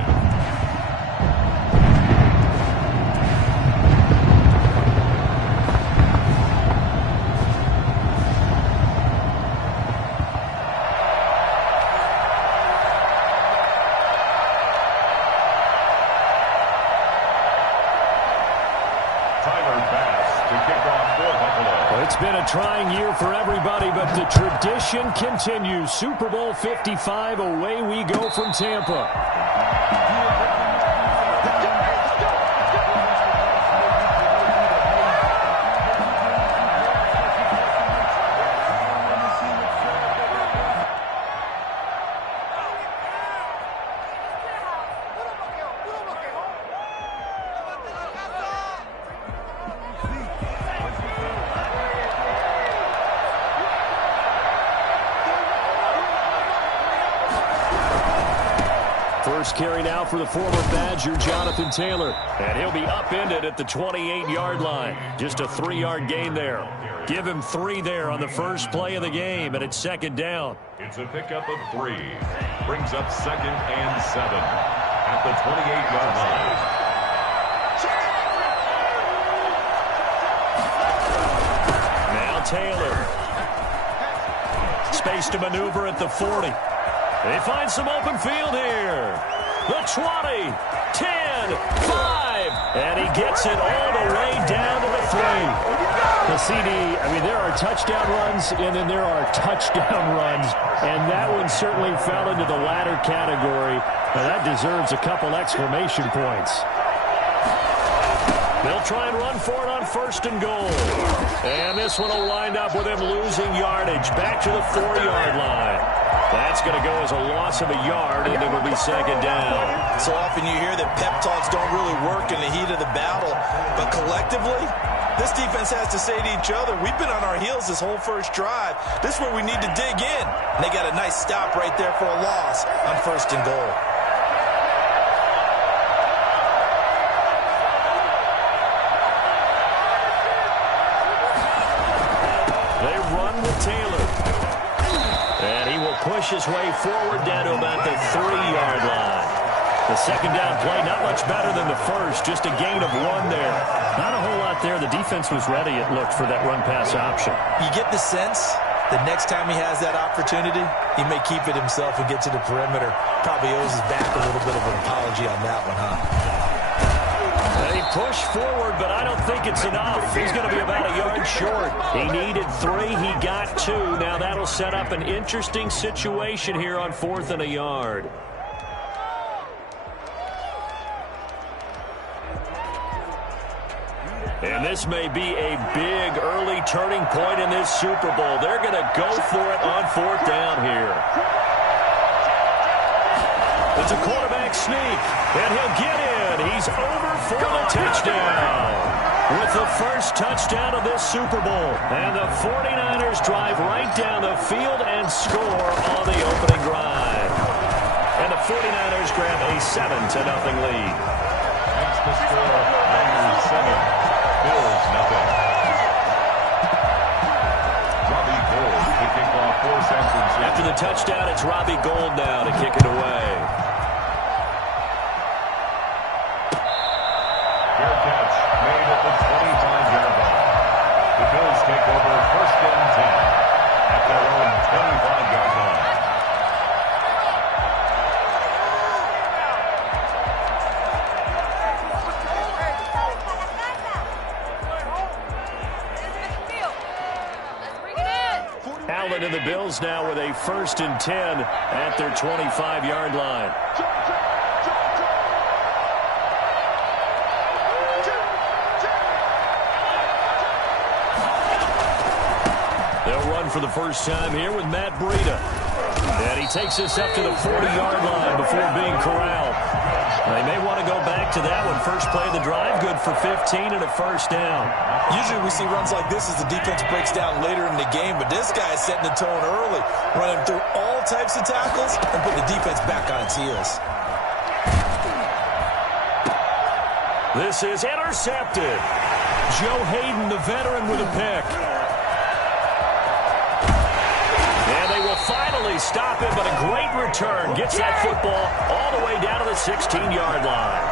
It's been a trying year for everybody, but the tradition continues. Super Bowl 55, away we go from Tampa. First carry now for the former Badger, Jonathan Taylor. And he'll be upended at the 28-yard line. Just a 3-yard gain there. Give him 3 there on the first play of the game, and it's second down. It's a pickup of 3. Brings up 2nd and 7 at the 28-yard line. Now Taylor. Space to maneuver at the 40. They find some open field here. The 20, 10, 5, and he gets it all the way down to the 3. The CD, I mean, there are touchdown runs, and then there are touchdown runs, and that one certainly fell into the latter category. Now, that deserves a couple exclamation points. They'll try and run for it on 1st and goal. And this one will wind up with him losing yardage back to the 4-yard line. That's going to go as a loss of a yard, and it will be second down. So often you hear that pep talks don't really work in the heat of the battle, but collectively, this defense has to say to each other, we've been on our heels this whole first drive. This is where we need to dig in. And they got a nice stop right there for a loss on 1st and goal. They run with Taylor. And he will push his way forward down to about the 3-yard line. The second down play, not much better than the first, just a gain of 1 there. Not a whole lot there. The defense was ready, it looked, for that run-pass option. You get the sense that next time he has that opportunity, he may keep it himself and get to the perimeter. Probably owes his back a little bit of an apology on that one, huh? They push forward, but I don't think it's enough. He's going to be about a yard short. He needed 3. He got 2. Now that'll set up an interesting situation here on 4th and a yard. And this may be a big early turning point in this Super Bowl. They're going to go for it on 4th down here. It's a quarterback sneak, and he'll get in. He's over for the touchdown. With the first touchdown of this Super Bowl. And the 49ers drive right down the field and score on the opening drive. And the 49ers grab a 7-0 lead. That's the score. Niners 7, Bills nothing. Robbie Gould to kick off for San Francisco. After the touchdown, it's Robbie Gould now to kick it away. Fair catch made at the 25-yard line. The Bills take over 1st and 10 at their own 25-yard line. Allen and the Bills now with a 1st and 10 at their 25-yard line. They'll run for the first time here with Matt Breida. And he takes us up to the 40-yard line before being corralled. They may want to go back to that one. First play of the drive, good for 15 and a 1st down. Usually we see runs like this as the defense breaks down later in the game, but this guy is setting the tone early, running through all types of tackles and putting the defense back on its heels. This is intercepted. Joe Hayden, the veteran, with a pick. And they will finally stop him, but a great return. Gets that football all the way down to the 16-yard line.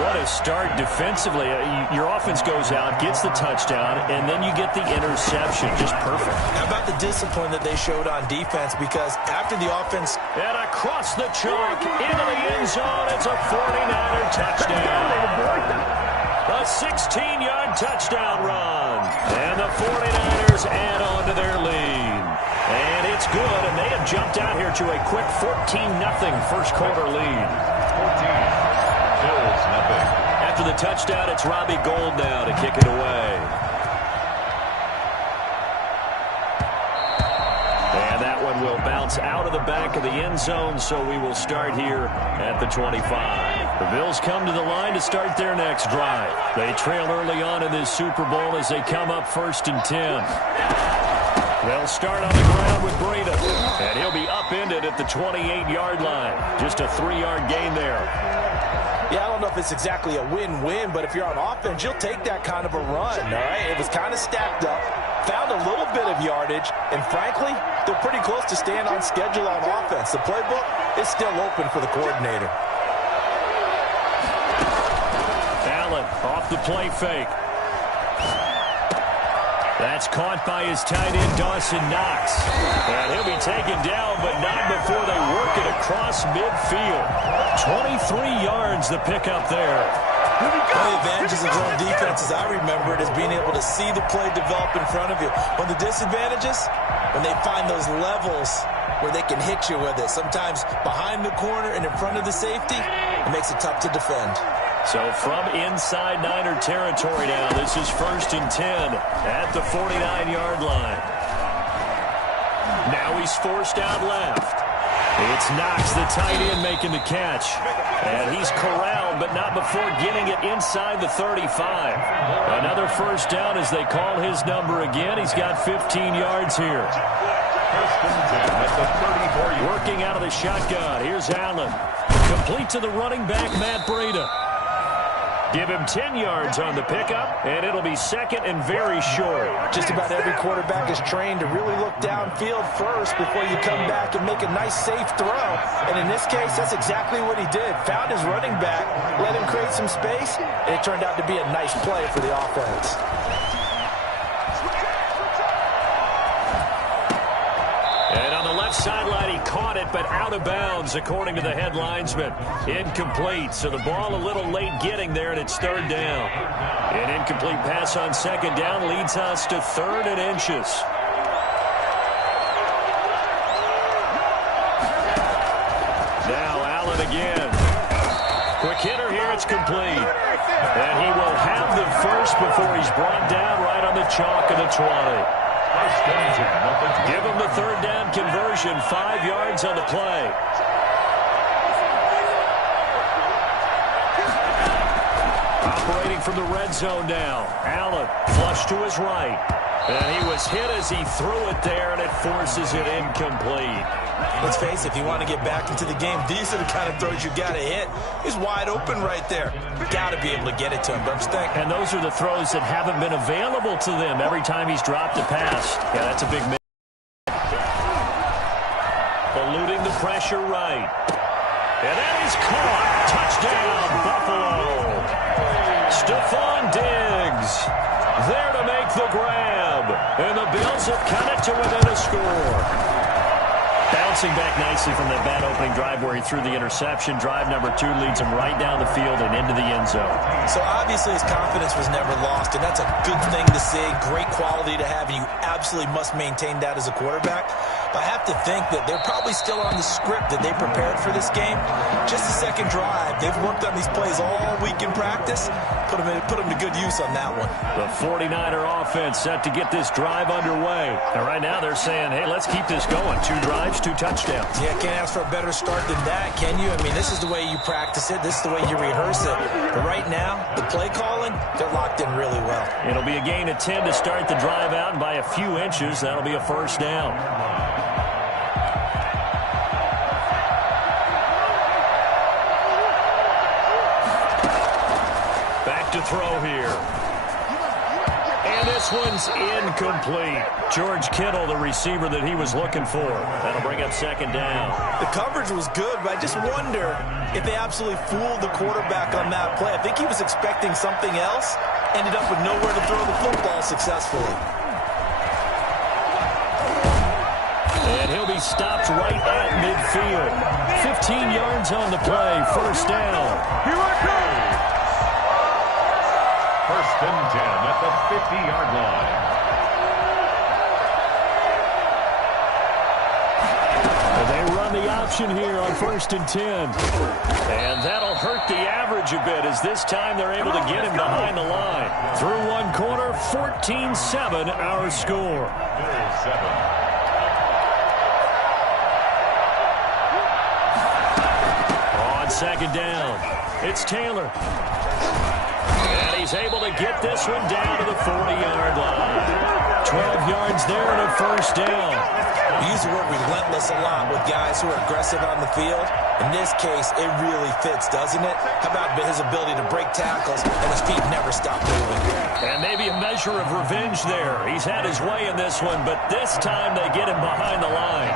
What a start defensively. Your offense goes out, gets the touchdown, and then you get the interception. Just perfect. How about the discipline that they showed on defense? Because after the offense... And across the chalk, into the end zone, it's a 49er touchdown. A 16-yard touchdown run. And the 49ers add on to their lead. And it's good, and they have jumped out here to a quick 14-0 first quarter lead. 14. Bills, nothing. After the touchdown, it's Robbie Gould now to kick it away. And that one will bounce out of the back of the end zone, so we will start here at the 25. The Bills come to the line to start their next drive. They trail early on in this Super Bowl as they come up 1st and 10. They'll start on the ground with Breida, and he'll be upended at the 28-yard line. Just a 3-yard gain there. Yeah, I don't know if it's exactly a win-win, but if you're on offense, you'll take that kind of a run, all right? It was kind of stacked up, found a little bit of yardage, and frankly, they're pretty close to staying on schedule on offense. The playbook is still open for the coordinator. Allen off the play fake. That's caught by his tight end, Dawson Knox. And he'll be taken down, but not before they work it across midfield. 23 yards the pickup there. One of the advantages of zone defense, as I remember it, is being able to see the play develop in front of you. One of the disadvantages, when they find those levels where they can hit you with it. Sometimes behind the corner and in front of the safety, it makes it tough to defend. So from inside Niner territory now, this is 1st and 10 at the 49-yard line. Now he's forced out left. It's Knox, the tight end, making the catch. And he's corralled, but not before getting it inside the 35. Another first down as they call his number again. He's got 15 yards here. Working out of the shotgun. Here's Allen. Complete to the running back, Matt Breida. Give him 10 yards on the pickup, and it'll be 2nd and very short. Just about every quarterback is trained to really look downfield first before you come back and make a nice, safe throw. And in this case, that's exactly what he did. Found his running back, let him create some space, and it turned out to be a nice play for the offense. And on the left sideline, he caught it, but out of bounds, according to the head linesman. Incomplete, so the ball a little late getting there, and it's 3rd down. An incomplete pass on 2nd down leads us to 3rd and inches. Now Allen again. Quick hitter here, it's complete. And he will have the first before he's brought down right on the chalk of the 20. Give him the 3rd down conversion, 5 yards on the play. Operating from the red zone now. Allen flush to his right. And he was hit as he threw it there, and it forces it incomplete. Let's face it, if you want to get back into the game, these are the kind of throws you got to hit. He's wide open right there. Got to be able to get it to him, don't you think? And those are the throws that haven't been available to them every time he's dropped a pass. Yeah, that's a big miss. Eluding the pressure right. And that is caught. Touchdown, Buffalo. Stephon Diggs there to make the grab. And the Bills have cut it to within a score. Bouncing back nicely from that bad opening drive where he threw the interception. Drive number 2 leads him right down the field and into the end zone. So obviously his confidence was never lost, and that's a good thing to see. Great quality to have, and you absolutely must maintain that as a quarterback. But I have to think that they're probably still on the script that they prepared for this game. Just the 2nd drive. They've worked on these plays all week in practice. Put them to good use on that one. The 49er offense set to get this drive underway. And right now they're saying, hey, let's keep this going. 2 drives, 2 touchdowns. Yeah, can't ask for a better start than that, can you? I mean, this is the way you practice it. This is the way you rehearse it. But right now, the play calling, they're locked in really well. It'll be a gain of 10 to start the drive out, and by a few inches, that'll be a first down. Back to throw here. And this one's incomplete. George Kittle, the receiver that he was looking for. That'll bring up second down. The coverage was good, but I just wonder if they absolutely fooled the quarterback on that play. I think he was expecting something else, ended up with nowhere to throw the football successfully. And he'll be stopped right at midfield. 15 yards on the play, first down. Here it goes. First and 10 at the 50-yard line. They run the option here on first and 10. And that'll hurt the average a bit as this time they're able to get him behind the line. Through one quarter, 14-7 our score. Bills 7. Second down. It's Taylor. And he's able to get this one down to the 40-yard line. 12 yards there and a first down. We use the word relentless a lot with guys who are aggressive on the field. In this case, it really fits, doesn't it? How about his ability to break tackles and his feet never stop moving? And maybe a measure of revenge there. He's had his way in this one, but this time they get him behind the line.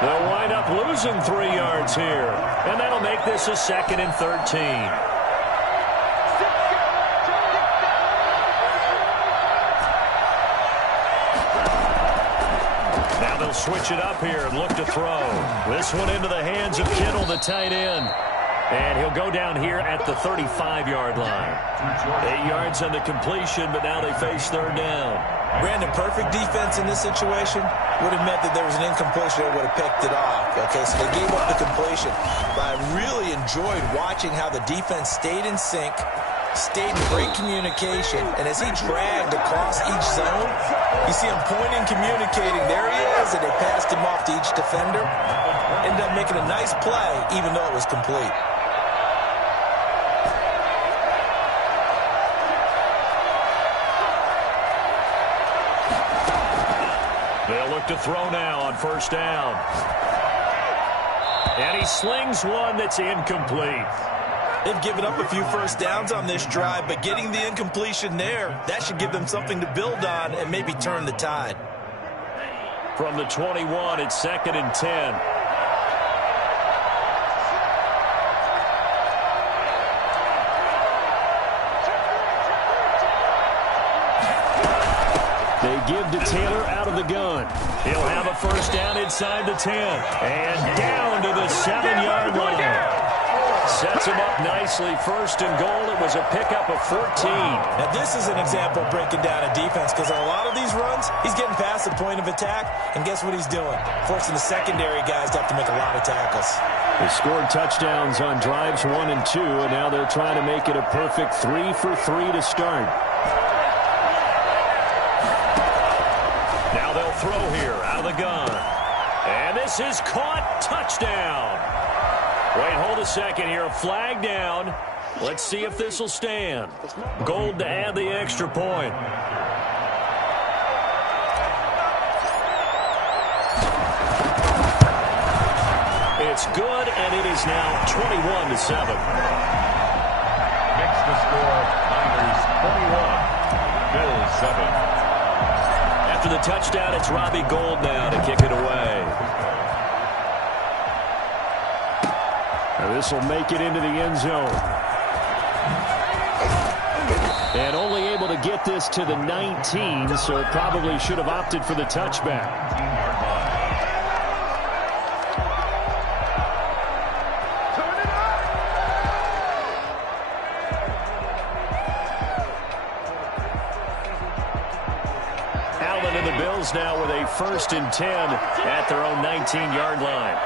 They'll wind up losing 3 yards here. And that'll make this a second and 13. Now they'll switch it up here and look to throw. This one into the hands of Kittle, the tight end. And he'll go down here at the 35-yard line. 8 yards on the completion, but now they face third down. Brandon, perfect defense in this situation would have meant that there was an incompletion that would have picked it off. Okay, so they gave up the completion. But I really enjoyed watching how the defense stayed in sync, stayed in great communication, and as he dragged across each zone, you see him pointing, communicating. There he is, and they passed him off to each defender. Ended up making a nice play, even though it was complete. They'll look to throw now on first down. And he slings one that's incomplete. They've given up a few first downs on this drive, but getting the incompletion there, that should give them something to build on and maybe turn the tide. From the 21, it's second and 10. They give to Taylor out of the gun. He'll have a first down inside the 10. And down to the 7-yard line. Sets him up nicely. First and goal. It was a pickup of 14. Now, this is an example of breaking down a defense because on a lot of these runs, he's getting past the point of attack, and guess what he's doing? Forcing the secondary guys to have to make a lot of tackles. They scored touchdowns on drives 1 and 2, and now they're trying to make it a perfect 3 for 3 to start. Now they'll throw here out of the gun. And this is caught. Touchdown. Wait, hold a second here. Flag down. Let's see if this will stand. Gold to add the extra point. It's good, and it is now 21-7. Makes the score Niners 21, Bills 7. After the touchdown, it's Robbie Gould now to kick it away. This will make it into the end zone. And only able to get this to the 19, so probably should have opted for the touchback. Allen and the Bills now with a first and 10 at their own 19-yard line.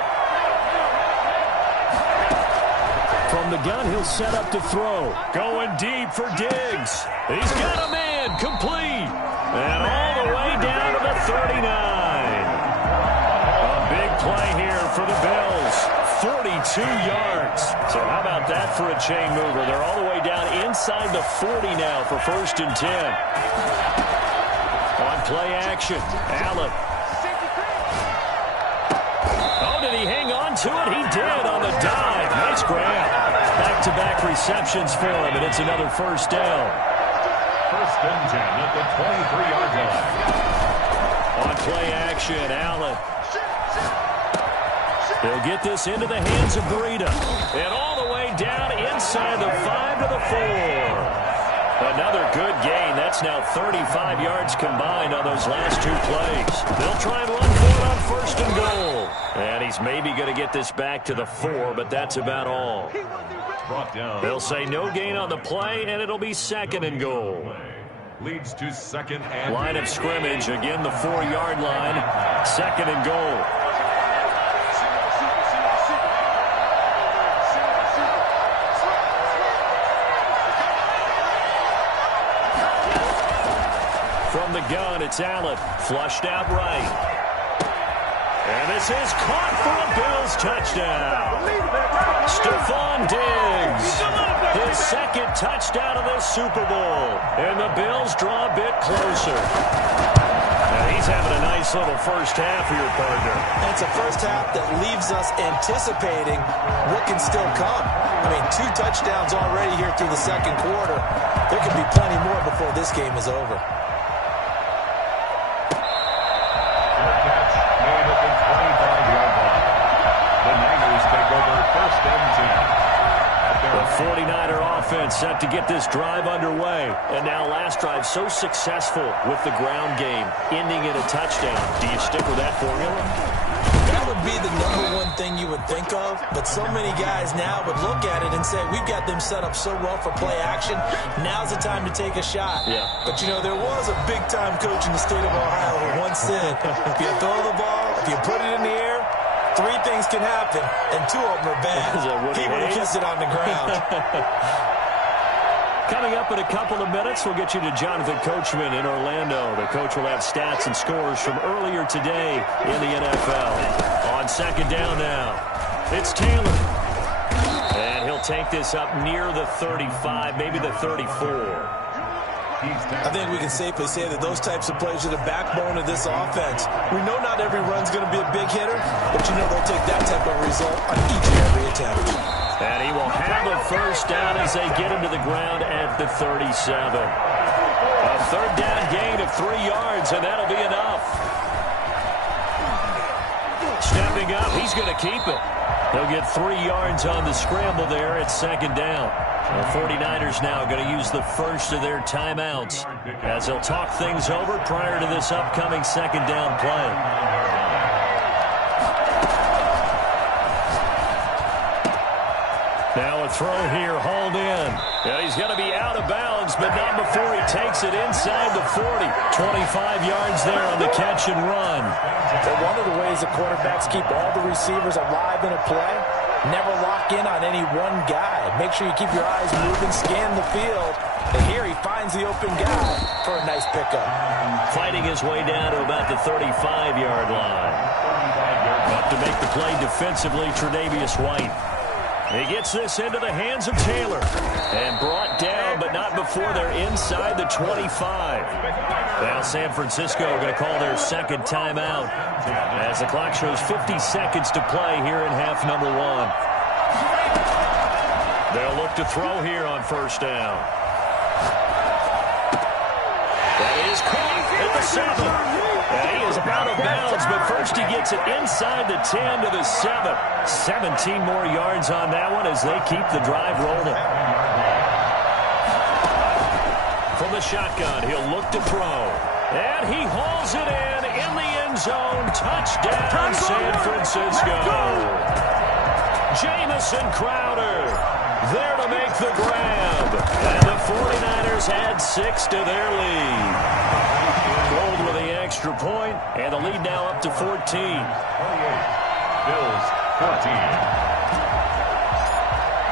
From the gun, he'll set up to throw. Going deep for Diggs. He's got a man. Complete. And all the way down to the 39. A big play here for the Bills. 42 yards. So how about that for a chain mover? They're all the way down inside the 40 now for first and 10. On play action, Allen. Oh, did he hang on to it? He did on the dive. Nice grab. Back-to-back receptions for him, and it's another first down. First and 10 at the 23-yard line. On play action, Allen. He'll get this into the hands of Breida. And all the way down inside the 5 to the 4. Another good gain. That's now 35 yards combined on those last 2 plays. They'll try and run for it on first and goal. And he's maybe going to get this back to the 4, but that's about all. Brought down. They'll say no gain on the play, and it'll be second and goal. Leads to second and Line of scrimmage, again the 4-yard line. Second and goal. From the gun, it's Allen. Flushed out right. And this is caught for a Bills touchdown. Stephon Diggs. His second touchdown of this Super Bowl. And the Bills draw a bit closer. And he's having a nice little first half here, partner. And it's a first half that leaves us anticipating what can still come. I mean, 2 touchdowns already here through the second quarter. There could be plenty more before this game is over. The 49er offense set to get this drive underway. And now last drive so successful with the ground game, ending in a touchdown. Do you stick with that formula? That would be the #1 thing you would think of, but so many guys now would look at it and say, we've got them set up so well for play action, now's the time to take a shot. Yeah. But, you know, there was a big-time coach in the state of Ohio who once said, if you throw the ball, if you put it in the air, 3 things can happen, and 2 of them are bad. He would have kissed it on the ground. Coming up in a couple of minutes, we'll get you to Jonathan Coachman in Orlando. The coach will have stats and scores from earlier today in the NFL. On second down now, it's Taylor. And he'll take this up near the 35, maybe the 34. I think we can safely say that those types of plays are the backbone of this offense. We know not every run's going to be a big hitter, but you know they'll take that type of result on each and every attempt. And he will have a first down as they get him to the ground at the 37. A third down gain of 3 yards, and that'll be enough. Stepping up, he's going to keep it. He'll get 3 yards on the scramble there at second down. The 49ers now going to use the first of their timeouts as they'll talk things over prior to this upcoming second down play. Now a throw here, hauled in. And he's going to be out of bounds, but not before he takes it inside the 40. 25 yards there on the catch and run. But one of the ways the quarterbacks keep all the receivers alive in a play, never lock in on any one guy. Make sure you keep your eyes moving, scan the field. And here he finds the open guy for a nice pickup. Fighting his way down to about the 35-yard line. Up to make the play defensively, Tre'Davious White. He gets this into the hands of Taylor. And brought down, but not before they're inside the 25. Now San Francisco going to call their second timeout as the clock shows 50 seconds to play here in half number 1. They'll look to throw here on first down. That is caught at the 7. And he is out of bounds, but first he gets it inside the 10 to the 7. 17 more yards on that one as they keep the drive rolling. From the shotgun, he'll look to throw. And he hauls it in the end zone. Touchdown, San Francisco. Jamison Crowder there to make the grab. And the 49ers add 6 to their lead. Gold with the extra point, and the lead now up to 14. 28. Bills 14.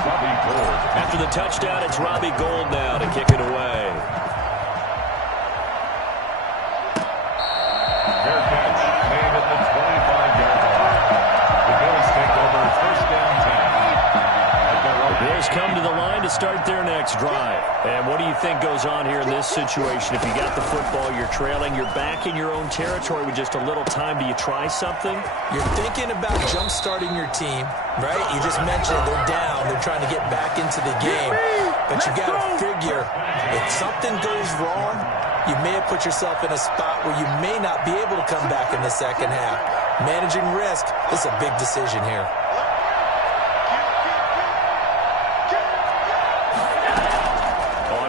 Robbie Gould. After the touchdown, it's Robbie Gould now to kick it away. Fair catch made at the 25-yard line. The Bills take over first down 10. The Bills come to the line line to start their next drive. And what do you think goes on here in this situation? If you got the football, you're trailing, you're back in your own territory with just a little time. Do you try something? You're thinking about jump-starting your team, right? You just mentioned they're down. They're trying to get back into the game. But you got to figure, if something goes wrong, you may have put yourself in a spot where you may not be able to come back in the second half. Managing risk, this is a big decision here.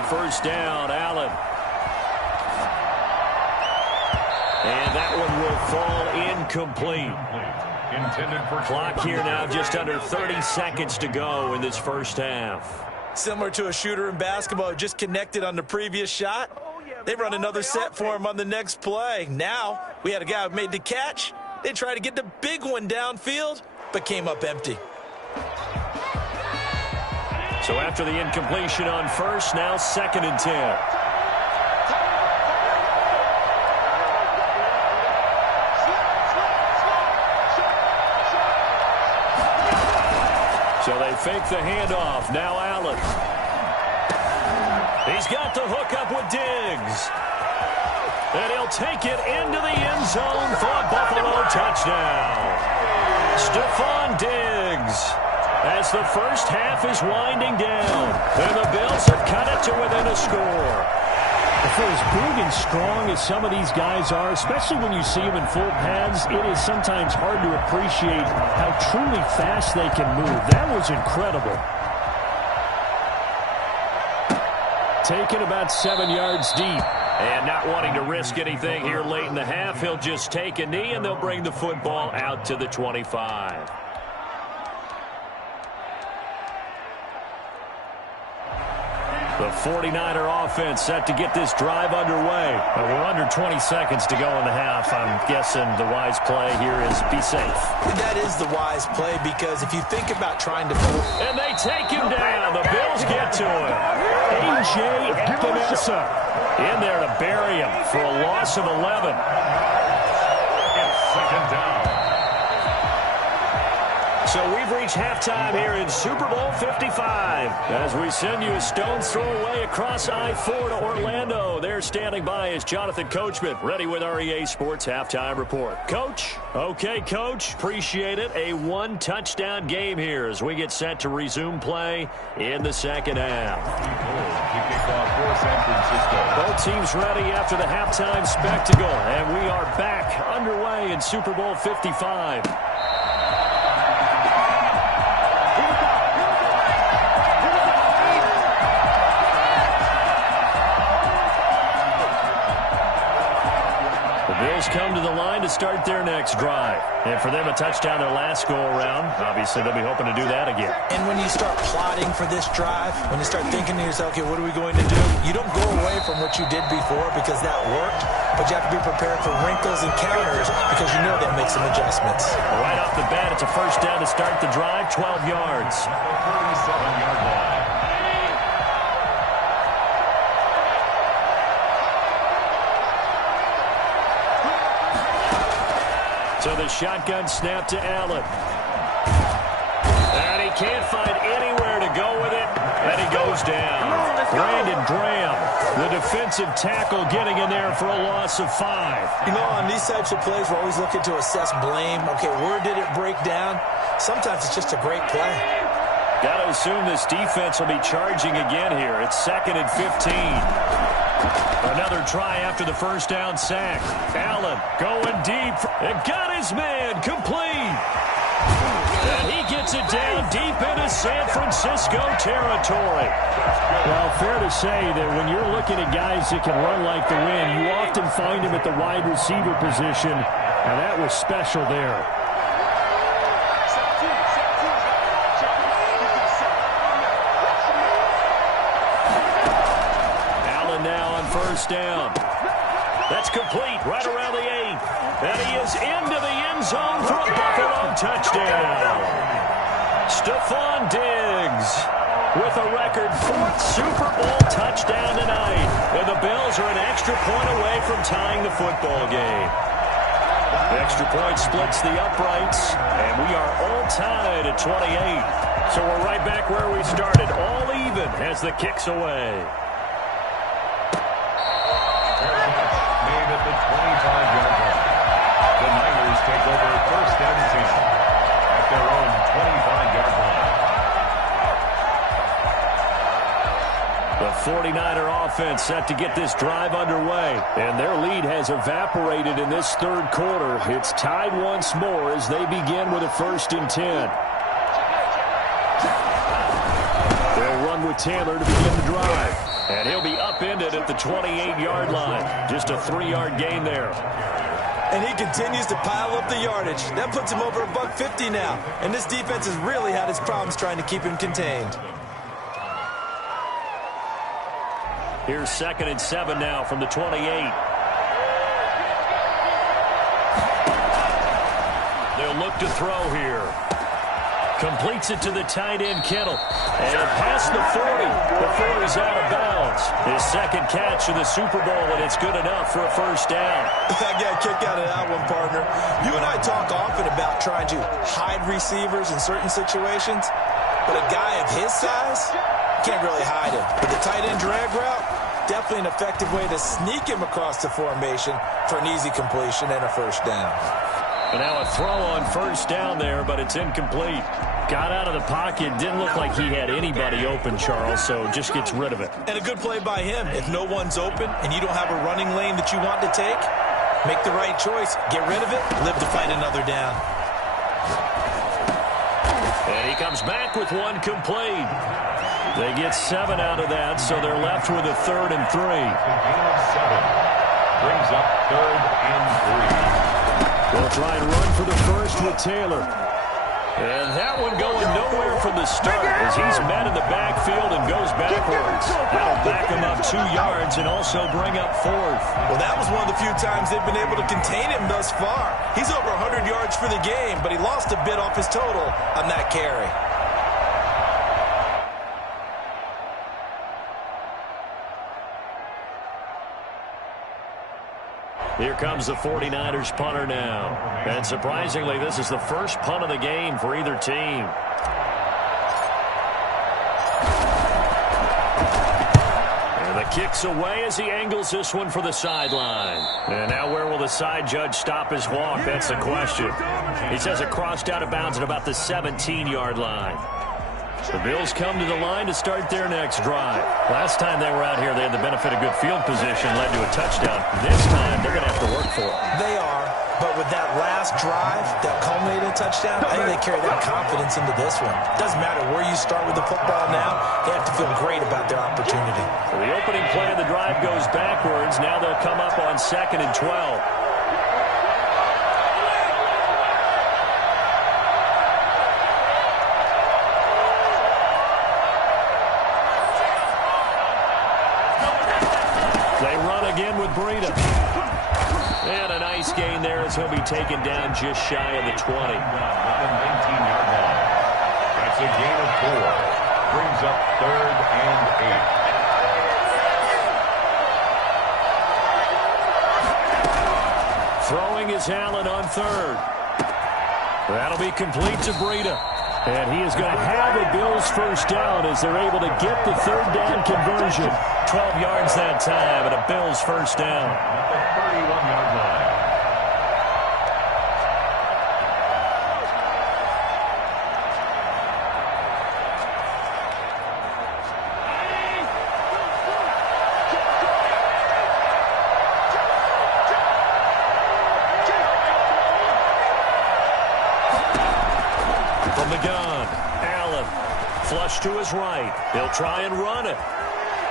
First down, Allen. And that one will fall incomplete. Intended for clock here now, just under 30 seconds to go in this first half. Similar to a shooter in basketball, just connected on the previous shot. They run another set for him on the next play. Now, we had a guy who made the catch. They tried to get the big one downfield, but came up empty. So after the incompletion on first, now 2nd and 10. So they fake the handoff. Now Allen. He's got the hook up with Diggs. And he'll take it into the end zone for a Buffalo touchdown. Stephon Diggs. As the first half is winding down, and the Bills have cut it to within a score. For as big and strong as some of these guys are, especially when you see them in full pads, it is sometimes hard to appreciate how truly fast they can move. That was incredible. Taken about 7 yards deep. And not wanting to risk anything here late in the half, he'll just take a knee, and they'll bring the football out to the 25. The 49er offense set to get this drive underway. Well, we're under 20 seconds to go in the half. I'm guessing the wise play here is be safe. That is the wise play because if you think about trying to move. And they take him down. The Bills get to him. A.J. Epinesa in there to bury him for a loss of 11. It's 2nd down. So we've reached halftime here in Super Bowl 55 as we send you a stone's throw away across I-4 to Orlando. There standing by is Jonathan Coachman, ready with our EA Sports Halftime Report. Coach? Okay, Coach. Appreciate it. A one-touchdown game here as we get set to resume play in the second half. Both teams ready after the halftime spectacle, and we are back underway in Super Bowl 55. Bills come to the line to start their next drive. And for them, a touchdown their last go-around. Obviously, they'll be hoping to do that again. And when you start plotting for this drive, when you start thinking to yourself, okay, what are we going to do? You don't go away from what you did before because that worked, but you have to be prepared for wrinkles and counters because you know they'll make some adjustments. Right off the bat, it's a first down to start the drive, 12 yards. 37-yard line. So the shotgun snap to Allen. And he can't find anywhere to go with it. And he goes down. Brandon Graham, the defensive tackle, getting in there for a loss of 5. You know, on these types of plays, we're always looking to assess blame. Okay, where did it break down? Sometimes it's just a great play. Got to assume this defense will be charging again here. It's 2nd and 15. Another try after the first down sack. Allen going deep and got his man complete. And he gets it down deep into San Francisco territory. Well, fair to say that when you're looking at guys that can run like the wind, you often find them at the wide receiver position, and that was special there. First down. That's complete right around the 8. And he is into the end zone for a Buffalo touchdown. Stephon Diggs with a record 4th Super Bowl touchdown tonight. And the Bills are an extra point away from tying the football game. The extra point splits the uprights, and we are all tied at 28. So we're right back where we started, all even as the kick's away. Fair catch made at the 25-yard line. The Niners take over first and 10 at their own 25-yard line. The 49er offense set to get this drive underway, and their lead has evaporated in this third quarter. It's tied once more as they begin with a 1st and 10. They'll run with Taylor to begin the drive, and he'll be upended at the 28-yard line. Just a 3-yard gain there. And he continues to pile up the yardage. That puts him over $150 now, and this defense has really had its problems trying to keep him contained. Here's 2nd and 7 now from the 28. They'll look to throw here. Completes it to the tight end, Kittle. And past the 40 before he's out of bounds. His 2nd catch of the Super Bowl, and it's good enough for a 1st down. I got a kick out of that one, partner. You and I talk often about trying to hide receivers in certain situations, but a guy of his size can't really hide him. But the tight end drag route, definitely an effective way to sneak him across the formation for an easy completion and a 1st down. And now a throw on 1st down there, but it's incomplete. Got out of the pocket. Didn't look like he had anybody open, Charles, so just gets rid of it. And a good play by him. If no one's open and you don't have a running lane that you want to take, make the right choice. Get rid of it. Live to fight another down. And he comes back with one complete. They get 7 out of that, so they're left with a 3rd and 3. The gain of 7 brings up 3rd and 3. They'll try and run for the 1st with Taylor. And that one going nowhere from the start as he's met in the backfield and goes backwards. That'll back him up 2 yards and also bring up 4th. Well, that was one of the few times they've been able to contain him thus far. He's over 100 yards for the game, but he lost a bit off his total on that carry. Here comes the 49ers punter now. And surprisingly, this is the first punt of the game for either team. And the kick's away as he angles this one for the sideline. And now where will the side judge stop his walk? That's the question. He says it crossed out of bounds at about the 17-yard line. The Bills come to the line to start their next drive. Last time they were out here, they had the benefit of good field position, led to a touchdown. This time, they're going to have to work for it. They are, but with that last drive that culminated in a touchdown, I think they carry that confidence into this one. Doesn't matter where you start with the football now, they have to feel great about their opportunity. So the opening play of the drive goes backwards. Now they'll come up on 2nd and 12. Breida. And a nice gain there as he'll be taken down just shy of the 20. 19-yard line. That's a gain of 4. Brings up 3rd and 8. Throwing is Allen on 3rd. That'll be complete to Breida. And he is going to have a Bills 1st down as they're able to get the 3rd down conversion. 12 yards that time and a Bills 1st down. At the 31-yard line. From the gun, Allen, flush to his right. He'll try and run it.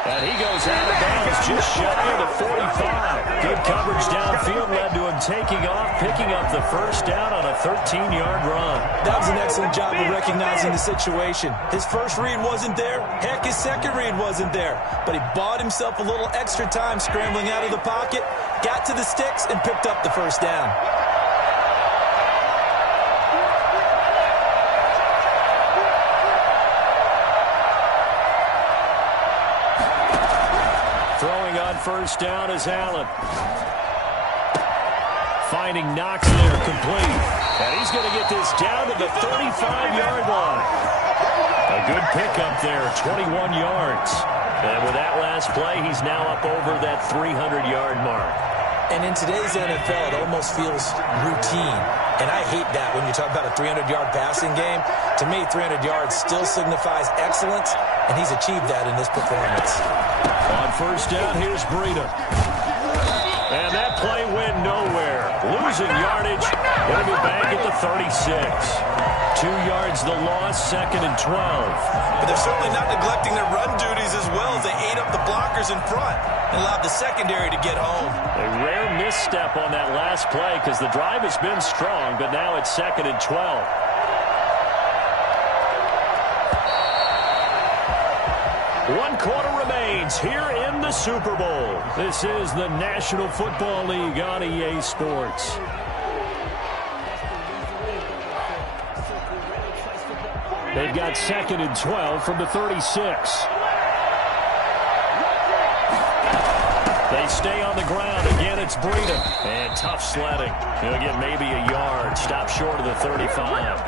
And he goes out of bounds just shy of the 45. Good coverage downfield led to him taking off, picking up the 1st down on a 13-yard run. That was an excellent job of recognizing the situation. His first read wasn't there. Heck, his second read wasn't there. But he bought himself a little extra time scrambling out of the pocket, got to the sticks, and picked up the 1st down. Throwing on 1st down is Allen. Finding Knox there, complete. And he's going to get this down to the 35-yard line. A good pickup there, 21 yards. And with that last play, he's now up over that 300-yard mark. And in today's NFL, it almost feels routine. And I hate that when you talk about a 300-yard passing game. To me, 300 yards still signifies excellence, and he's achieved that in this performance. On first down, here's Breida. And that play went nowhere. Losing yardage. Going to be back at the 36. 2 yards the loss, 2nd and 12. But they're certainly not neglecting their run duties as well as they ate up the blockers in front and allowed the secondary to get home. A rare misstep on that last play because the drive has been strong, but now it's 2nd and 12. One quarter remains here in the Super Bowl. This is the National Football League on EA Sports. They've got 2nd and 12 from the 36. They stay on the ground. Again, it's Breida. And tough sledding. He'll get maybe a yard. Stop short of the 35.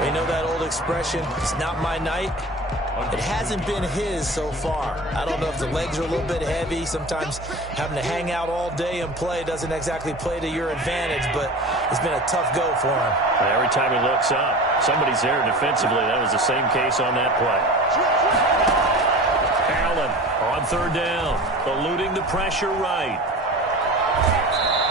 They know that old expression, it's not my night. It hasn't been his so far. I don't know if the legs are a little bit heavy. Sometimes having to hang out all day and play doesn't exactly play to your advantage, but it's been a tough go for him. Every time he looks up, somebody's there defensively. That was the same case on that play. Allen on third down, eluding the pressure right.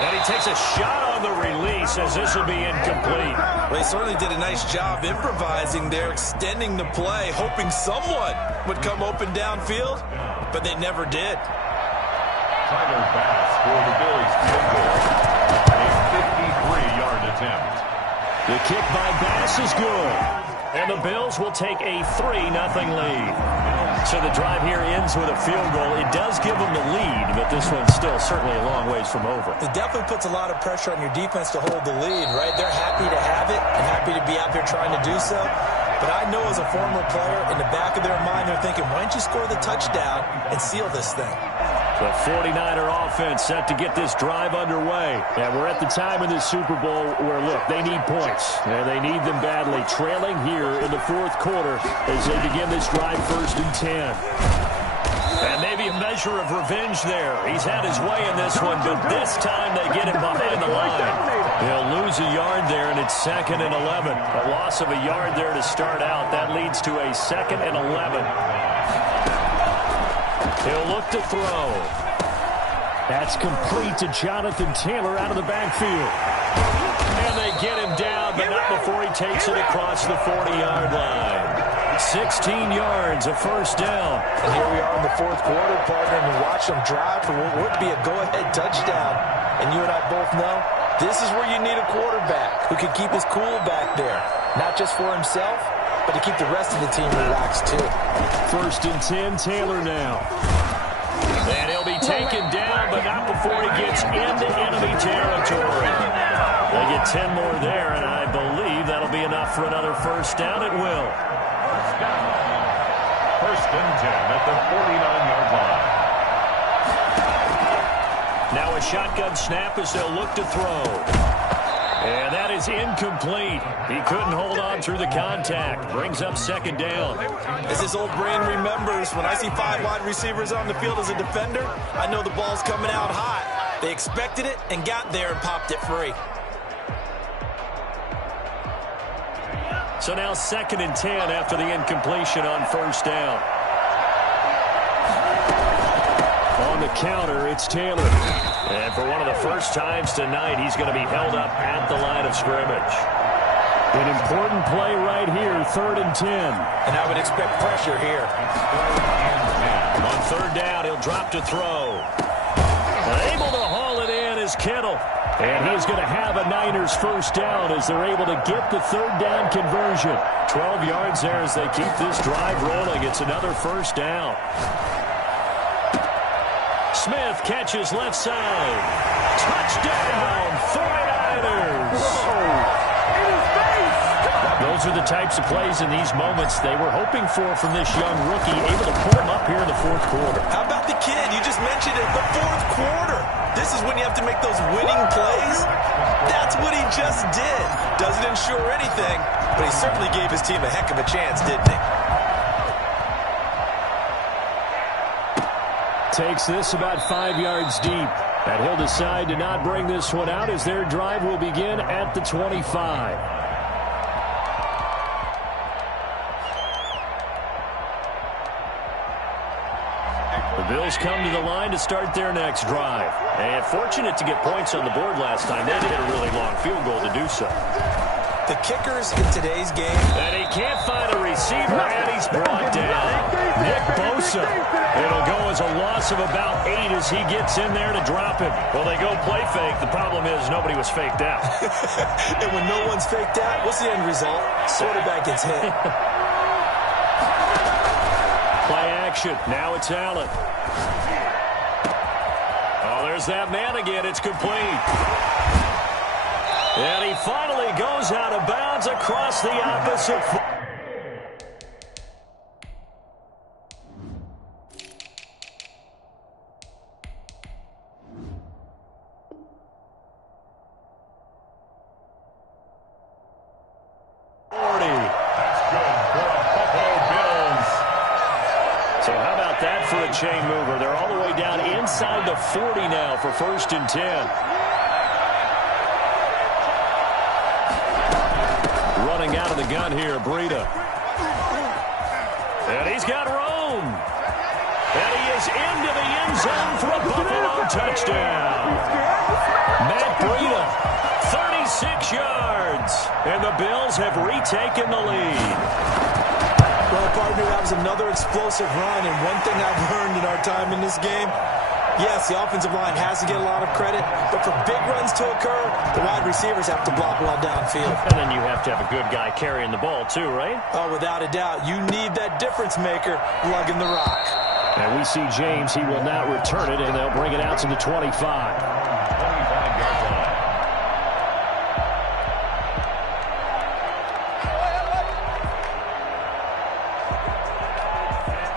And he takes a shot on the release as this will be incomplete. Well, he certainly did a nice job improvising there, extending the play, hoping someone would come open downfield, but they never did. Tyler Bass for the Bills field goal. A 53-yard attempt. The kick by Bass is good. And the Bills will take a 3-0 lead. So the drive here ends with a field goal. It does give them the lead, but this one's still certainly a long ways from over. It definitely puts a lot of pressure on your defense to hold the lead, right? They're happy to have it and happy to be out there trying to do so. But I know as a former player, in the back of their mind, they're thinking, why don't you score the touchdown and seal this thing? The 49er offense set to get this drive underway. And we're at the time in the Super Bowl where, look, they need points. And they need them badly. Trailing here in the fourth quarter as they begin this drive 1st and 10. And maybe a measure of revenge there. He's had his way in this one, but this time they get him behind the line. He'll lose a yard there, and it's 2nd and 11. A loss of a yard there to start out. That leads to a 2nd and 11. He'll look to throw. That's complete to Jonathan Taylor out of the backfield. And they get him down, but not before he takes it across the 40-yard line. 16 yards, a first down. And here we are in the fourth quarter, partner, and watch them drive for what would be a go-ahead touchdown. And you and I both know this is where you need a quarterback who can keep his cool back there. Not just for himself, but to keep the rest of the team relaxed, too. 1st and 10, Taylor now. And he'll be taken down, but not before he gets into enemy territory. They get 10 more there, and I believe that'll be enough for another first down. It will. 1st and 10 at the 49-yard line. Now a shotgun snap as they'll look to throw. And that is incomplete. He couldn't hold on through the contact. Brings up 2nd down. As his old brain remembers, when I see 5 wide receivers on the field as a defender, I know the ball's coming out hot. They expected it and got there and popped it free. So now 2nd and 10 after the incompletion on first down. On the counter, it's Taylor. And for one of the first times tonight, he's going to be held up at the line of scrimmage. An important play right here, 3rd and 10. And I would expect pressure here. On 3rd down, he'll drop to throw. Able to haul it in is Kittle. And he's going to have a Niners first down as they're able to get the 3rd down conversion. 12 yards there as they keep this drive rolling. It's another first down. Smith catches left side. Touchdown, 49ers. Those are the types of plays in these moments they were hoping for from this young rookie, able to put him up here in the fourth quarter. How about the kid? You just mentioned it, the fourth quarter. This is when you have to make those winning plays. That's what he just did. Doesn't ensure anything, but he certainly gave his team a heck of a chance, didn't he? Takes this about 5 yards deep. And he'll decide to not bring this one out as their drive will begin at the 25. The Bills come to the line to start their next drive. And fortunate to get points on the board last time. They hit a really long field goal to do so. The kickers in today's game. And he can't find a receiver, and he's brought down. Nick Bosa. It'll go as a loss of about 8 as he gets in there to drop him. Well, they go play fake. The problem is nobody was faked out. And when no one's faked out, what's the end result? Quarterback gets hit. Play action. Now it's Allen. Oh, there's that man again. It's complete. And he finally goes out of bounds across the opposite. For a chain mover. They're all the way down inside the 40 now for 1st and 10. Running out of the gun here, Breida. And he's got room. And he is into the end zone for a Buffalo touchdown. Matt Breida, 36 yards. And the Bills have retaken the lead. Well, partner, that was another explosive run, and one thing I've learned in our time in this game, yes, the offensive line has to get a lot of credit, but for big runs to occur, the wide receivers have to block well downfield. And then you have to have a good guy carrying the ball too, right? Oh, without a doubt. You need that difference maker lugging the rock. And we see James. He will not return it, and they'll bring it out to the 25. 25-yard line.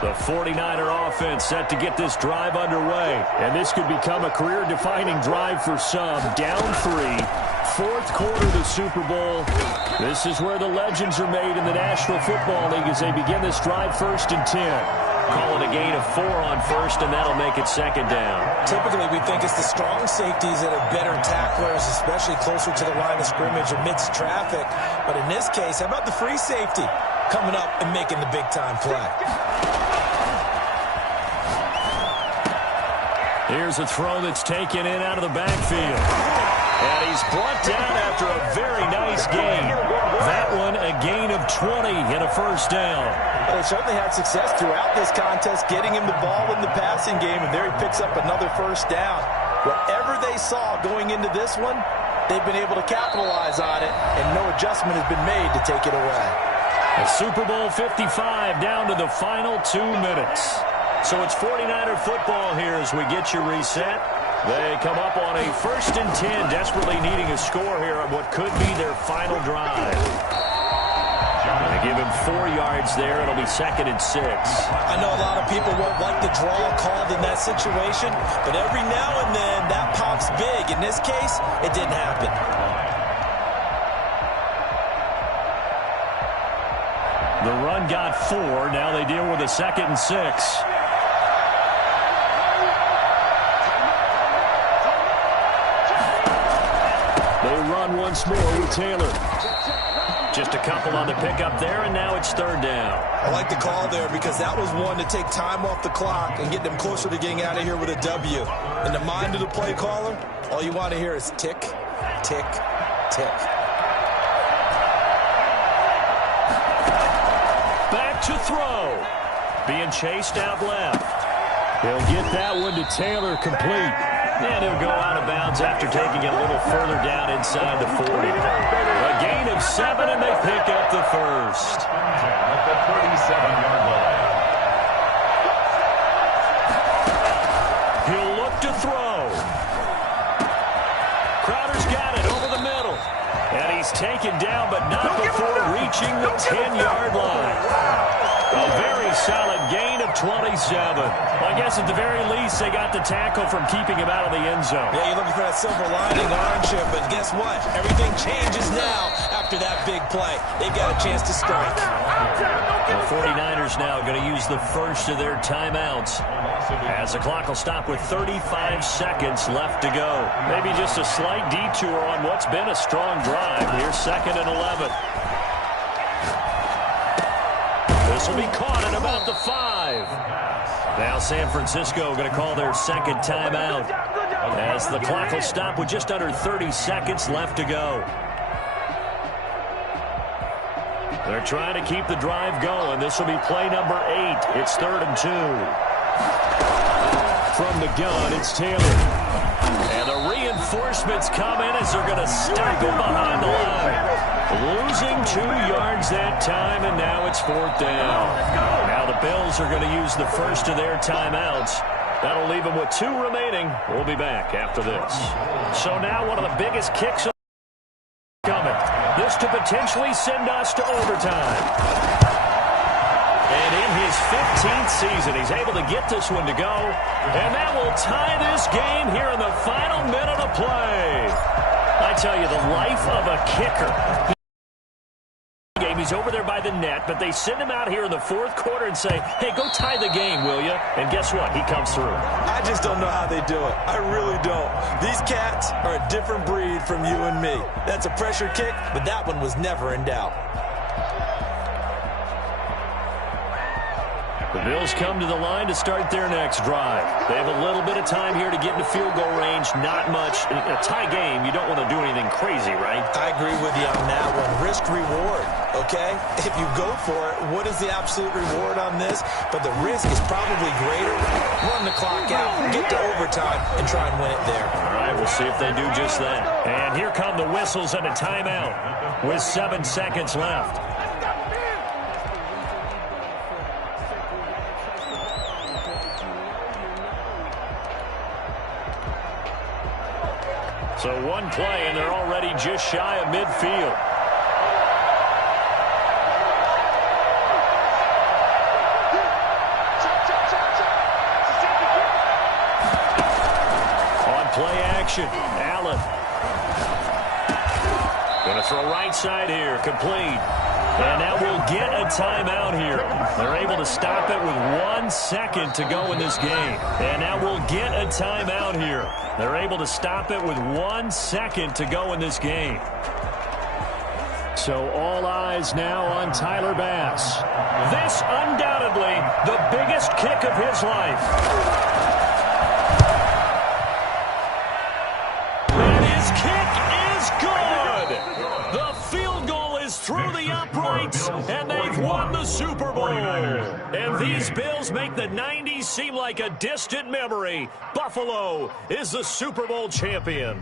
The 49er offense set to get this drive underway. And this could become a career-defining drive for some. Down 3, 4th quarter of the Super Bowl. This is where the legends are made in the National Football League as they begin this drive 1st and 10. Call it a gain of 4 on 1st, and that'll make it 2nd down. Typically, we think it's the strong safeties that are better tacklers, especially closer to the line of scrimmage amidst traffic. But in this case, how about the free safety coming up and making the big-time play? Here's a throw that's taken in out of the backfield. And he's brought down after a very nice gain. That one, a gain of 20 and a 1st down. Well, they certainly had success throughout this contest, getting him the ball in the passing game, and there he picks up another 1st down. Whatever they saw going into this one, they've been able to capitalize on it, and no adjustment has been made to take it away. A Super Bowl 55 down to the final 2 minutes. So it's 49er football here as we get you reset. They come up on a 1st and 10, desperately needing a score here on what could be their final drive. They give him 4 yards there. It'll be 2nd and 6. I know a lot of people won't like the draw called in that situation, but every now and then that pops big. In this case, it didn't happen. The run got 4. Now they deal with a 2nd and 6. They run once more with Taylor. Just a couple on the pickup there, and now it's 3rd down. I like the call there because that was one to take time off the clock and get them closer to getting out of here with a W. In the mind of the play caller, all you want to hear is tick, tick, tick. Back to throw. Being chased out left. They'll get that one to Taylor complete. And he'll go out of bounds after taking it a little further down inside the 40. A gain of 7, and they pick up the 1st. At the 37-yard line. He'll look to throw. Crowder's got it over the middle. And he's taken down, but not before reaching the 10-yard line. A very solid gain of 27. Well, I guess at the very least, they got the tackle from keeping him out of the end zone. Yeah, you're looking for that silver lining, aren't you? But guess what? Everything changes now after that big play. They've got a chance to strike. The 49ers now going to use the first of their timeouts, as the clock will stop with 35 seconds left to go. Maybe just a slight detour on what's been a strong drive. Here's 2nd and 11. This will be caught at about the 5. Now San Francisco going to call their second timeout, as the clock will stop with just under 30 seconds left to go. They're trying to keep the drive going. This will be play number 8. It's 3rd and 2. From the gun, it's Taylor. And the reinforcements come in as they're going to stack him behind the line. Losing 2 yards that time, and now it's 4th down. Now the Bills are going to use the first of their timeouts. That'll leave them with 2 remaining. We'll be back after this. So now one of the biggest kicks coming. This to potentially send us to overtime. And in his 15th season, he's able to get this one to go. And that will tie this game here in the final minute of play. I tell you, the life of a kicker. He's over there by the net, but they send him out here in the 4th quarter and say, hey, go tie the game, will you? And guess what? He comes through. I just don't know how they do it. I really don't. These cats are a different breed from you and me. That's a pressure kick, but that one was never in doubt. The Bills come to the line to start their next drive. They have a little bit of time here to get into field goal range. Not much. In a tie game, you don't want to do anything crazy, right? I agree with you on that one. Risk-reward, okay? If you go for it, what is the absolute reward on this? But the risk is probably greater. Run the clock out, get to overtime, and try and win it there. All right, we'll see if they do just that. And here come the whistles and a timeout with 7 seconds left. So one play, and they're already just shy of midfield. On play action, Allen. Going to throw right side here, complete. And now we'll get a timeout here. They're able to stop it with 1 second to go in this game. And now we'll get a timeout here. They're able to stop it with 1 second to go in this game. So all eyes now on Tyler Bass. This undoubtedly the biggest kick of his life. And his kick is good. The field goal is through the uprights, and they've won the Super Bowl. And these Bills make the 90s seem like a distant memory. Buffalo is the Super Bowl champion.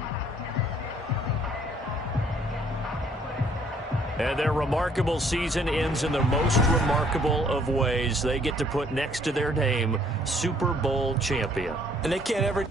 And their remarkable season ends in the most remarkable of ways. They get to put next to their name, Super Bowl champion. And they can't ever...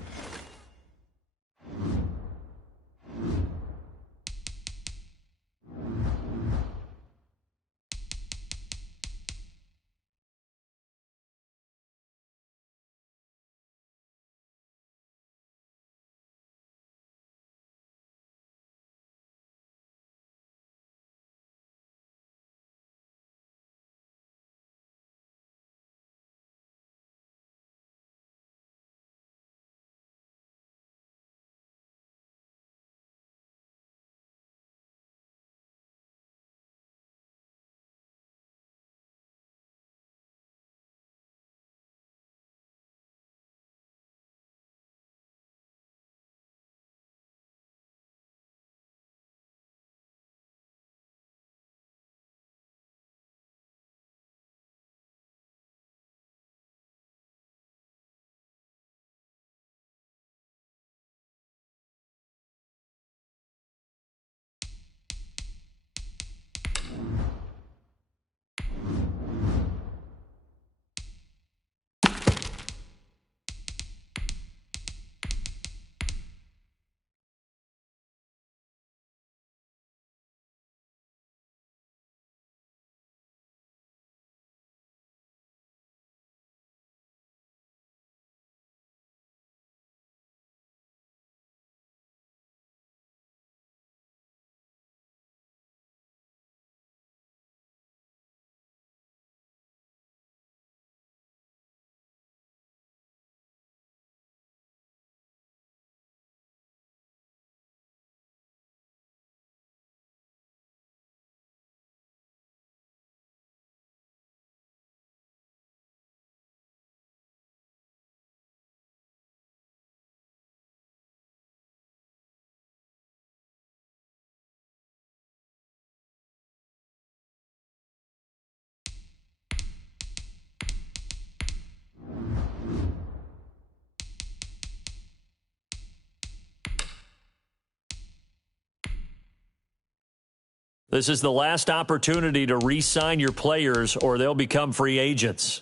This is the last opportunity to re-sign your players or they'll become free agents.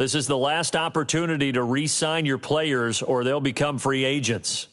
This is the last opportunity to re-sign your players or they'll become free agents.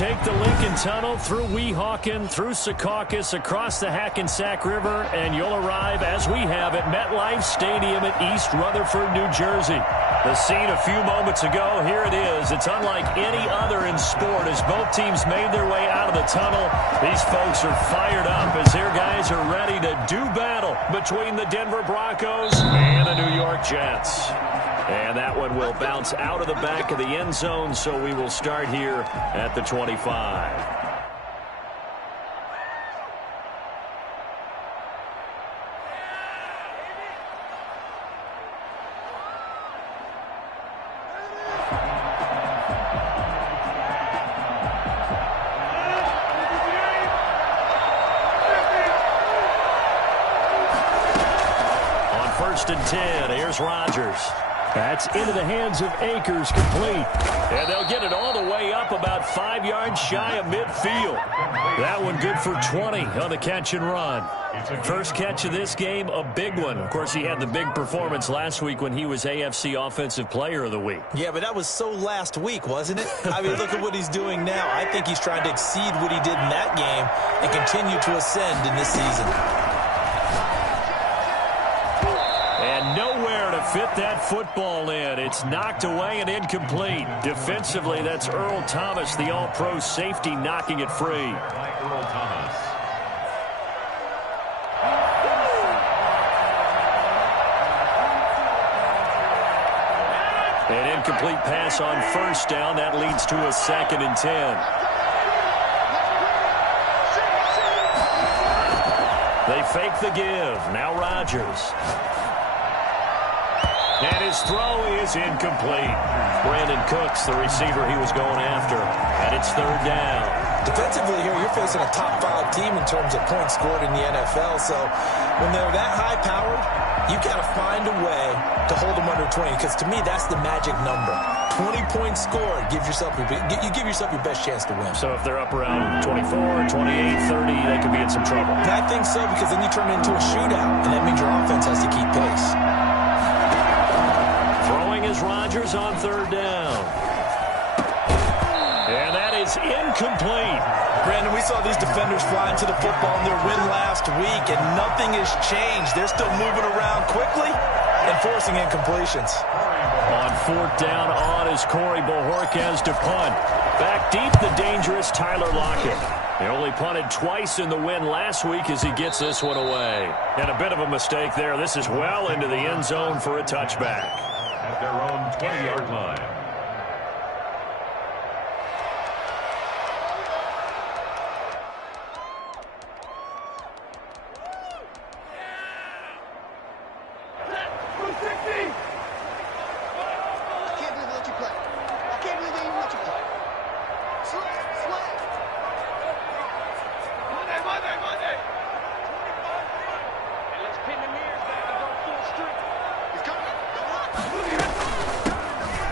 take the Lincoln Tunnel through Weehawken, through Secaucus, across the Hackensack River, and you'll arrive, as we have, at MetLife Stadium at East Rutherford, New Jersey. The scene a few moments ago, here it is. It's unlike any other in sport as both teams made their way out of the tunnel. These folks are fired up as their guys are ready to do battle between the Denver Broncos and the New York Jets. And that one will bounce out of the back of the end zone, so we will start here at the 25. And 10. Here's Rodgers. That's into the hands of Akers, complete. And they'll get it all the way up about 5 yards shy of midfield. That one good for 20 on the catch and run. First catch of this game, a big one. Of course, he had the big performance last week when he was AFC Offensive Player of the Week. Yeah, but that was so last week, wasn't it? I mean, look at what he's doing now. I think he's trying to exceed what he did in that game and continue to ascend in this season. Nowhere to fit that football in. It's knocked away and incomplete. Defensively, that's Earl Thomas, the all-pro safety, knocking it free. Earl Thomas. An incomplete pass on first down. That leads to a 2nd and 10. They fake the give. Now Rodgers. And his throw is incomplete. Brandon Cooks, the receiver he was going after. And it's 3rd down. Defensively here, you're facing a top 5 team in terms of points scored in the NFL. So when they're that high-powered, you've got to find a way to hold them under 20. Because to me, that's the magic number. 20 points scored, you give yourself your best chance to win. So if they're up around 24, 28, 30, they could be in some trouble. And I think so, because then you turn it into a shootout, and that means your offense has to keep pace. Throwing is Rodgers on 3rd down. And that is incomplete. Brandon, we saw these defenders fly into the football in their win last week, and nothing has changed. They're still moving around quickly and forcing incompletions. On 4th down, on is Corey Bojorquez to punt. Back deep, the dangerous Tyler Lockett. They only punted twice in the win last week as he gets this one away. And a bit of a mistake there. This is well into the end zone for a touchback. At their own 20-yard line.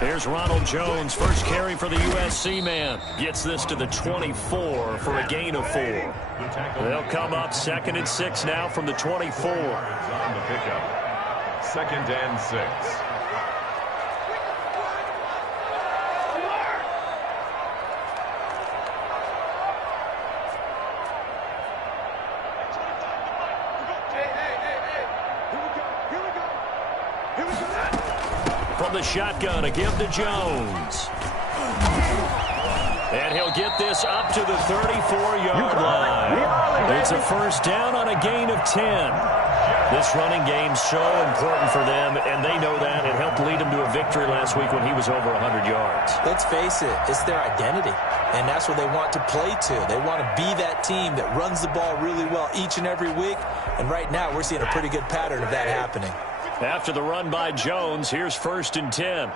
Here's Ronald Jones, first carry for the USC man. Gets this to the 24 for a gain of 4. They'll come up 2nd and 6 now from the 24. On the pickup. 2nd and 6. From the shotgun, a give to Jones. And he'll get this up to the 34-yard line. It's a first down on a gain of 10. This running game's so important for them, and they know that. It helped lead them to a victory last week when he was over 100 yards. Let's face it, it's their identity, and that's what they want to play to. They want to be that team that runs the ball really well each and every week, and right now we're seeing a pretty good pattern of that happening. After the run by Jones, here's 1st and 10.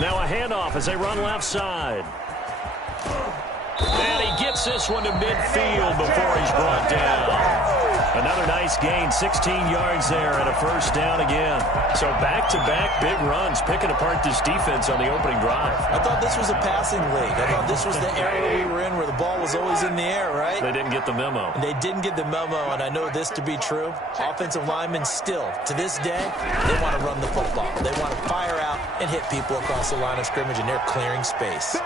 Now a handoff as they run left side. And he gets this one to midfield before he's brought down. Another nice gain, 16 yards there and a first down again. So back-to-back big runs, picking apart this defense on the opening drive. I thought this was a passing league. I thought this was the era we were in where the ball was always in the air, right? They didn't get the memo. They didn't get the memo, and I know this to be true. Offensive linemen still, to this day, they want to run the football. They want to fire out and hit people across the line of scrimmage, and they're clearing space.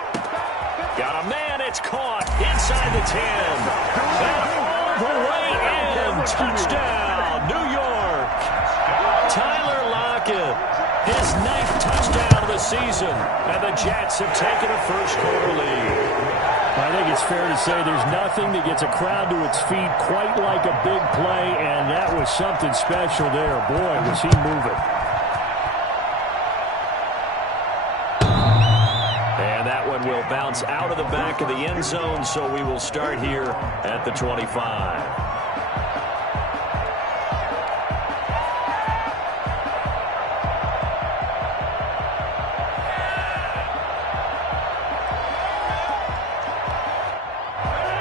Got a man. It's caught inside the 10. And all the way in. Touchdown, New York. Tyler Lockett, his 9th touchdown of the season. And the Jets have taken a first-quarter lead. I think it's fair to say there's nothing that gets a crowd to its feet quite like a big play, and that was something special there. Boy, was he moving. Will bounce out of the back of the end zone, so we will start here at the 25.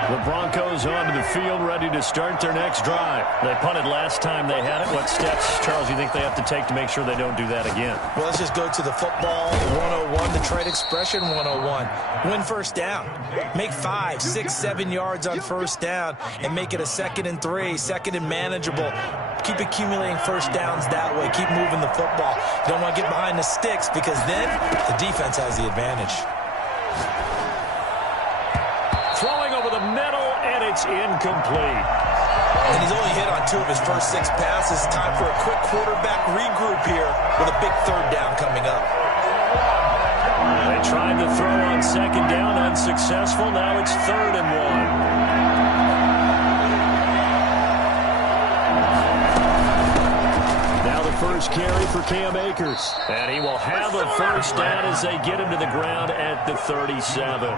The Broncos onto the field, ready to start their next drive. They punted last time they had it. What steps, Charles, you think they have to take to make sure they don't do that again? Well, let's just go to the football 101, the trade expression 101. Win first down. Make 5, 6, 7 yards on first down and make it a 2nd and 3, 2nd and manageable. Keep accumulating first downs that way. Keep moving the football. You don't want to get behind the sticks because then the defense has the advantage. Throwing over the middle, and it's incomplete. And he's only hit on 2 of his first 6 passes. Time for a quick quarterback regroup here with a big 3rd down coming up. They tried to throw on 2nd down, unsuccessful. Now it's 3rd and 1. Now the first carry for Cam Akers. And he will have a first down as they get him to the ground at the 37.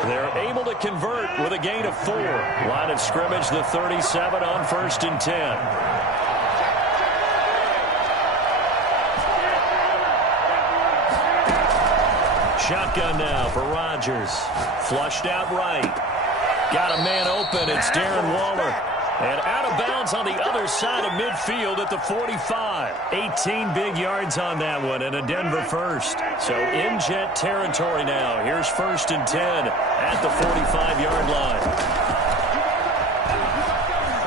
They're able to convert with a gain of 4. Line of scrimmage, the 37 on 1st and 10. Shotgun now for Rodgers. Flushed out right. Got a man open. It's Darren Waller. And out of bounds on the other side of midfield at the 45. 18 big yards on that one and a Denver first. So in Jet territory now. Here's 1st and 10 at the 45-yard line.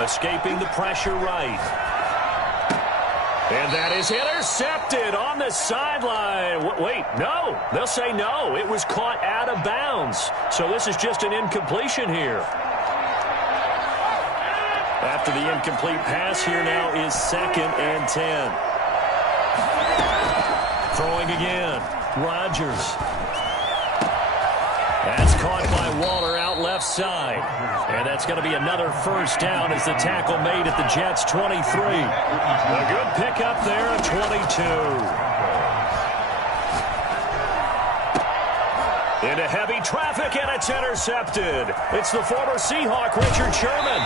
Escaping the pressure right. And that is intercepted on the sideline. Wait, no. They'll say no. It was caught out of bounds. So this is just an incompletion here. After the incomplete pass, here now is 2nd and 10. Throwing again. Rodgers. That's caught by Waller out left side. And that's going to be another first down as the tackle made at the Jets' 23. A good pickup there at 22. Into heavy traffic, and it's intercepted. It's the former Seahawk, Richard Sherman.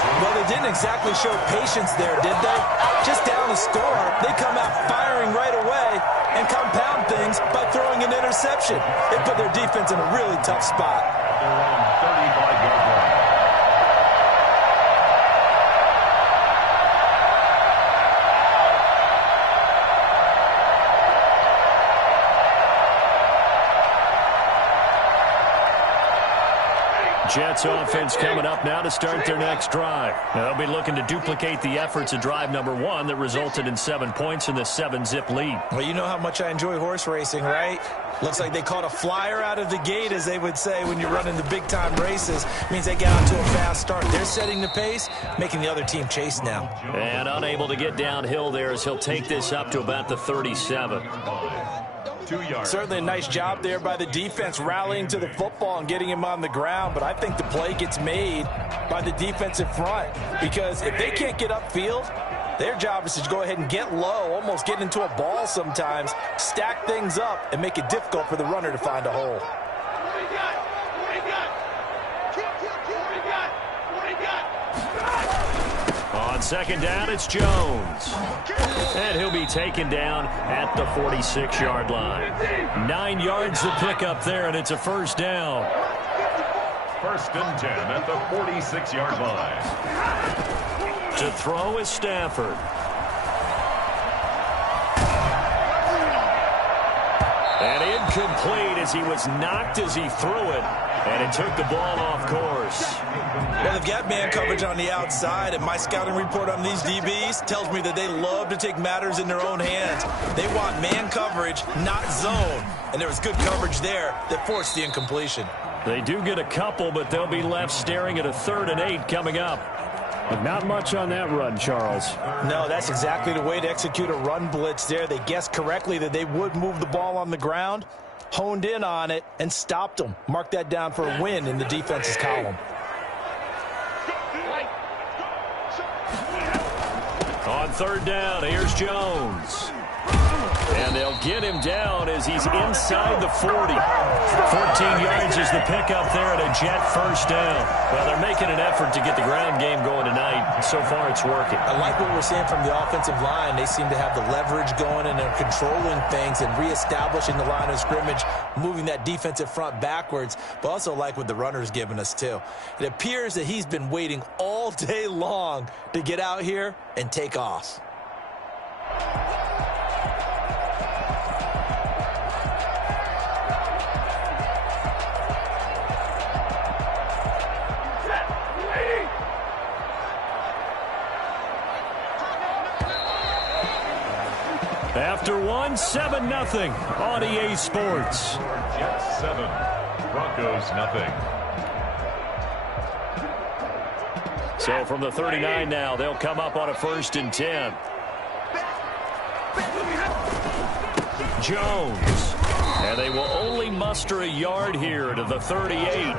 Well, they didn't exactly show patience there, did they? Just down the score, they come out firing right away and compound things by throwing an interception. They put their defense in a really tough spot. They're on 35-yard line. Jets offense coming up now to start their next drive. Now, they'll be looking to duplicate the efforts of drive number 1 that resulted in 7 points in the 7-zip lead. Well, you know how much I enjoy horse racing, right? Looks like they caught a flyer out of the gate, as they would say when you're running the big-time races. Means they get out to a fast start. They're setting the pace, making the other team chase now. And unable to get downhill there as he'll take this up to about the 37. 2 yards. Certainly a nice job there by the defense rallying to the football and getting him on the ground, but I think the play gets made by the defensive front because if they can't get upfield, their job is to go ahead and get low, almost get into a ball sometimes, stack things up, and make it difficult for the runner to find a hole. On 2nd down, it's Jones. And he'll be taken down at the 46-yard line. 9 yards to pick up there, and it's a first down. First and 10 at the 46-yard line. To throw is Stafford. And incomplete as he was knocked as he threw it. And it took the ball off course. Well, they've got man coverage on the outside, and my scouting report on these DBs tells me that they love to take matters in their own hands. They want man coverage, not zone. And there was good coverage there that forced the incompletion. They do get a couple, but they'll be left staring at a 3rd and 8 coming up. But not much on that run, Charles. No, that's exactly the way to execute a run blitz there. They guessed correctly that they would move the ball on the ground, honed in on it, and stopped them. Mark that down for a win in the defense's column. On 3rd down, here's Jones. And they'll get him down as he's inside the 40. 14 yards is the pickup there at a Jet first down. Well, they're making an effort to get the ground game going tonight. So far, it's working. I like what we're seeing from the offensive line. They seem to have the leverage going, and they're controlling things and reestablishing the line of scrimmage, moving that defensive front backwards, but also like what the runner's giving us, too. It appears that he's been waiting all day long to get out here and take off. After 7-0 on EA Sports. Jets 7, Broncos nothing. So from the 39 now, they'll come up on a 1st and 10. Jones. And they will only muster a yard here to the 38.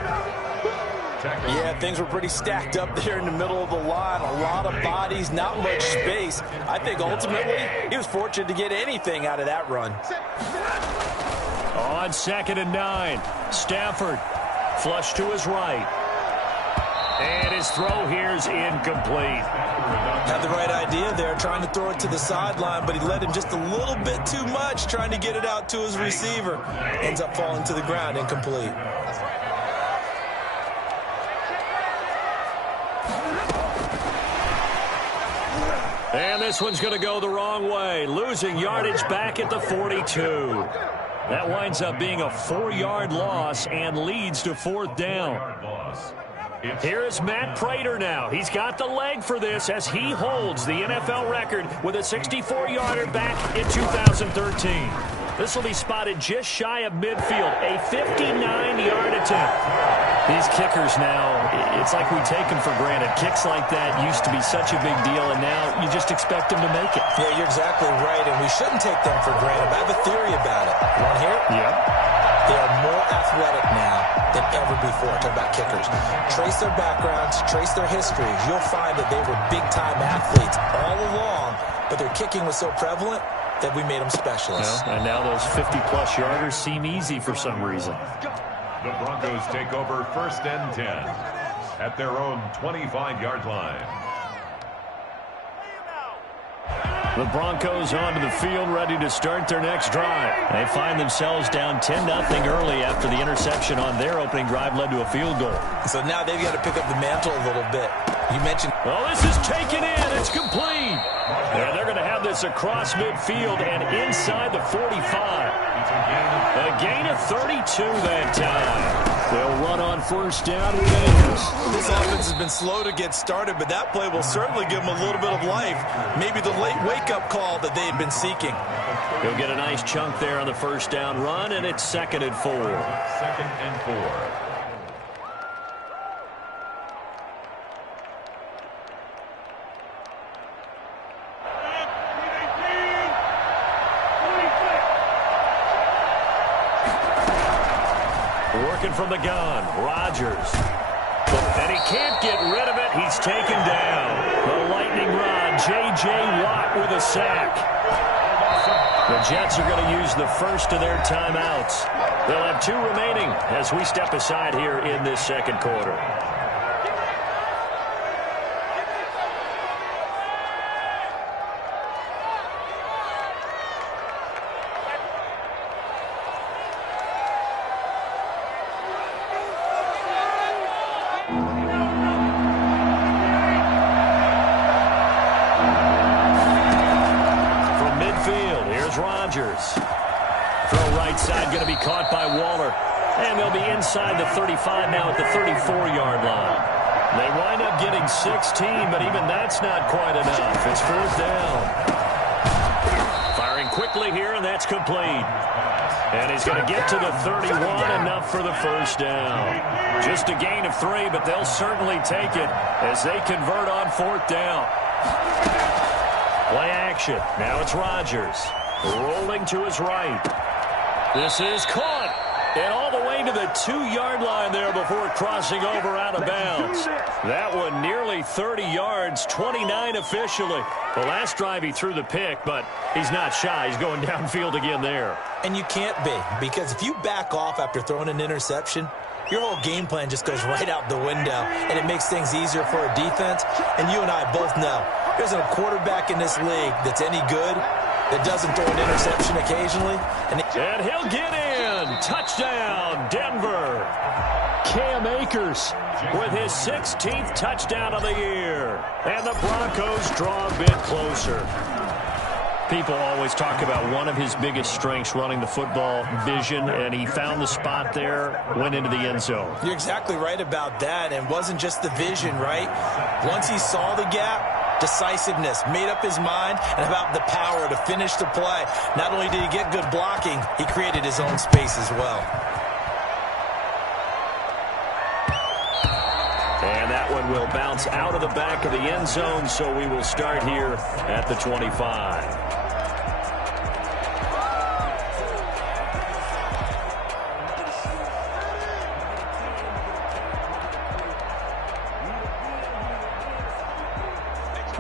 Yeah, things were pretty stacked up there in the middle of the line. A lot of bodies, not much space. I think ultimately he was fortunate to get anything out of that run. On 2nd and 9, Stafford flush to his right. And his throw here is incomplete. Had the right idea there, trying to throw it to the sideline, but he let him just a little bit too much, trying to get it out to his receiver. Ends up falling to the ground, incomplete. And this one's going to go the wrong way, losing yardage back at the 42. That winds up being a 4-yard loss and leads to 4th down. Here's Matt Prater now. He's got the leg for this as he holds the NFL record with a 64-yarder back in 2013. This will be spotted just shy of midfield, a 59-yard attempt. These kickers now, it's like we take them for granted. Kicks like that used to be such a big deal, and now you just expect them to make it. Yeah, you're exactly right, and we shouldn't take them for granted. I have a theory about it. You want to hear it? Yeah. They are more athletic now than ever before. Talk about kickers. Trace their backgrounds, trace their histories. You'll find that they were big-time athletes all along, but their kicking was so prevalent that we made them specialists. And now those 50-plus yarders seem easy for some reason. The Broncos take over 1st and 10 at their own 25-yard line. The Broncos onto the field, ready to start their next drive. They find themselves down 10-0 early after the interception on their opening drive led to a field goal. So now they've got to pick up the mantle a little bit. You mentioned... Well, this is taken in. It's complete. And they're going to have this across midfield and inside the 45. A gain of 32 that time. They'll run on 1st down with Akers. This offense has been slow to get started, but that play will certainly give them a little bit of life. Maybe the late wake-up call that they had been seeking. He'll get a nice chunk there on the 1st down run, and it's 2nd and 4. 2nd and 4. Working from the gun, Rodgers. And he can't get rid of it. He's taken down. The lightning rod, J.J. Watt with a sack. The Jets are going to use the first of their timeouts. They'll have 2 remaining as we step aside here in this 2nd quarter. Rodgers. Throw right side going to be caught by Waller. And they'll be inside the 35 now at the 34-yard line. They wind up getting 16, but even that's not quite enough. It's fourth down. Firing quickly here, and that's complete. And he's going to get to the 31, enough for the first down. Just a gain of 3, but they'll certainly take it as they convert on fourth down. Play action. Now it's Rodgers. Rolling to his right. This is caught. And all the way to the 2-yard line there before crossing over out of bounds. That one nearly 30 yards, 29 officially. The last drive he threw the pick, but he's not shy. He's going downfield again there. And you can't be, because if you back off after throwing an interception, your whole game plan just goes right out the window, and it makes things easier for a defense. And you and I both know there isn't a quarterback in this league that's any good that doesn't throw an interception occasionally. And he'll get in. Touchdown, Denver. Cam Akers with his 16th touchdown of the year. And the Broncos draw a bit closer. People always talk about one of his biggest strengths running the football, vision, and he found the spot there, went into the end zone. You're exactly right about that, and wasn't just the vision, right? Once he saw the gap, decisiveness, made up his mind, and about the power to finish the play. Not only did he get good blocking, he created his own space as well. And that one will bounce out of the back of the end zone, so we will start here at the 25.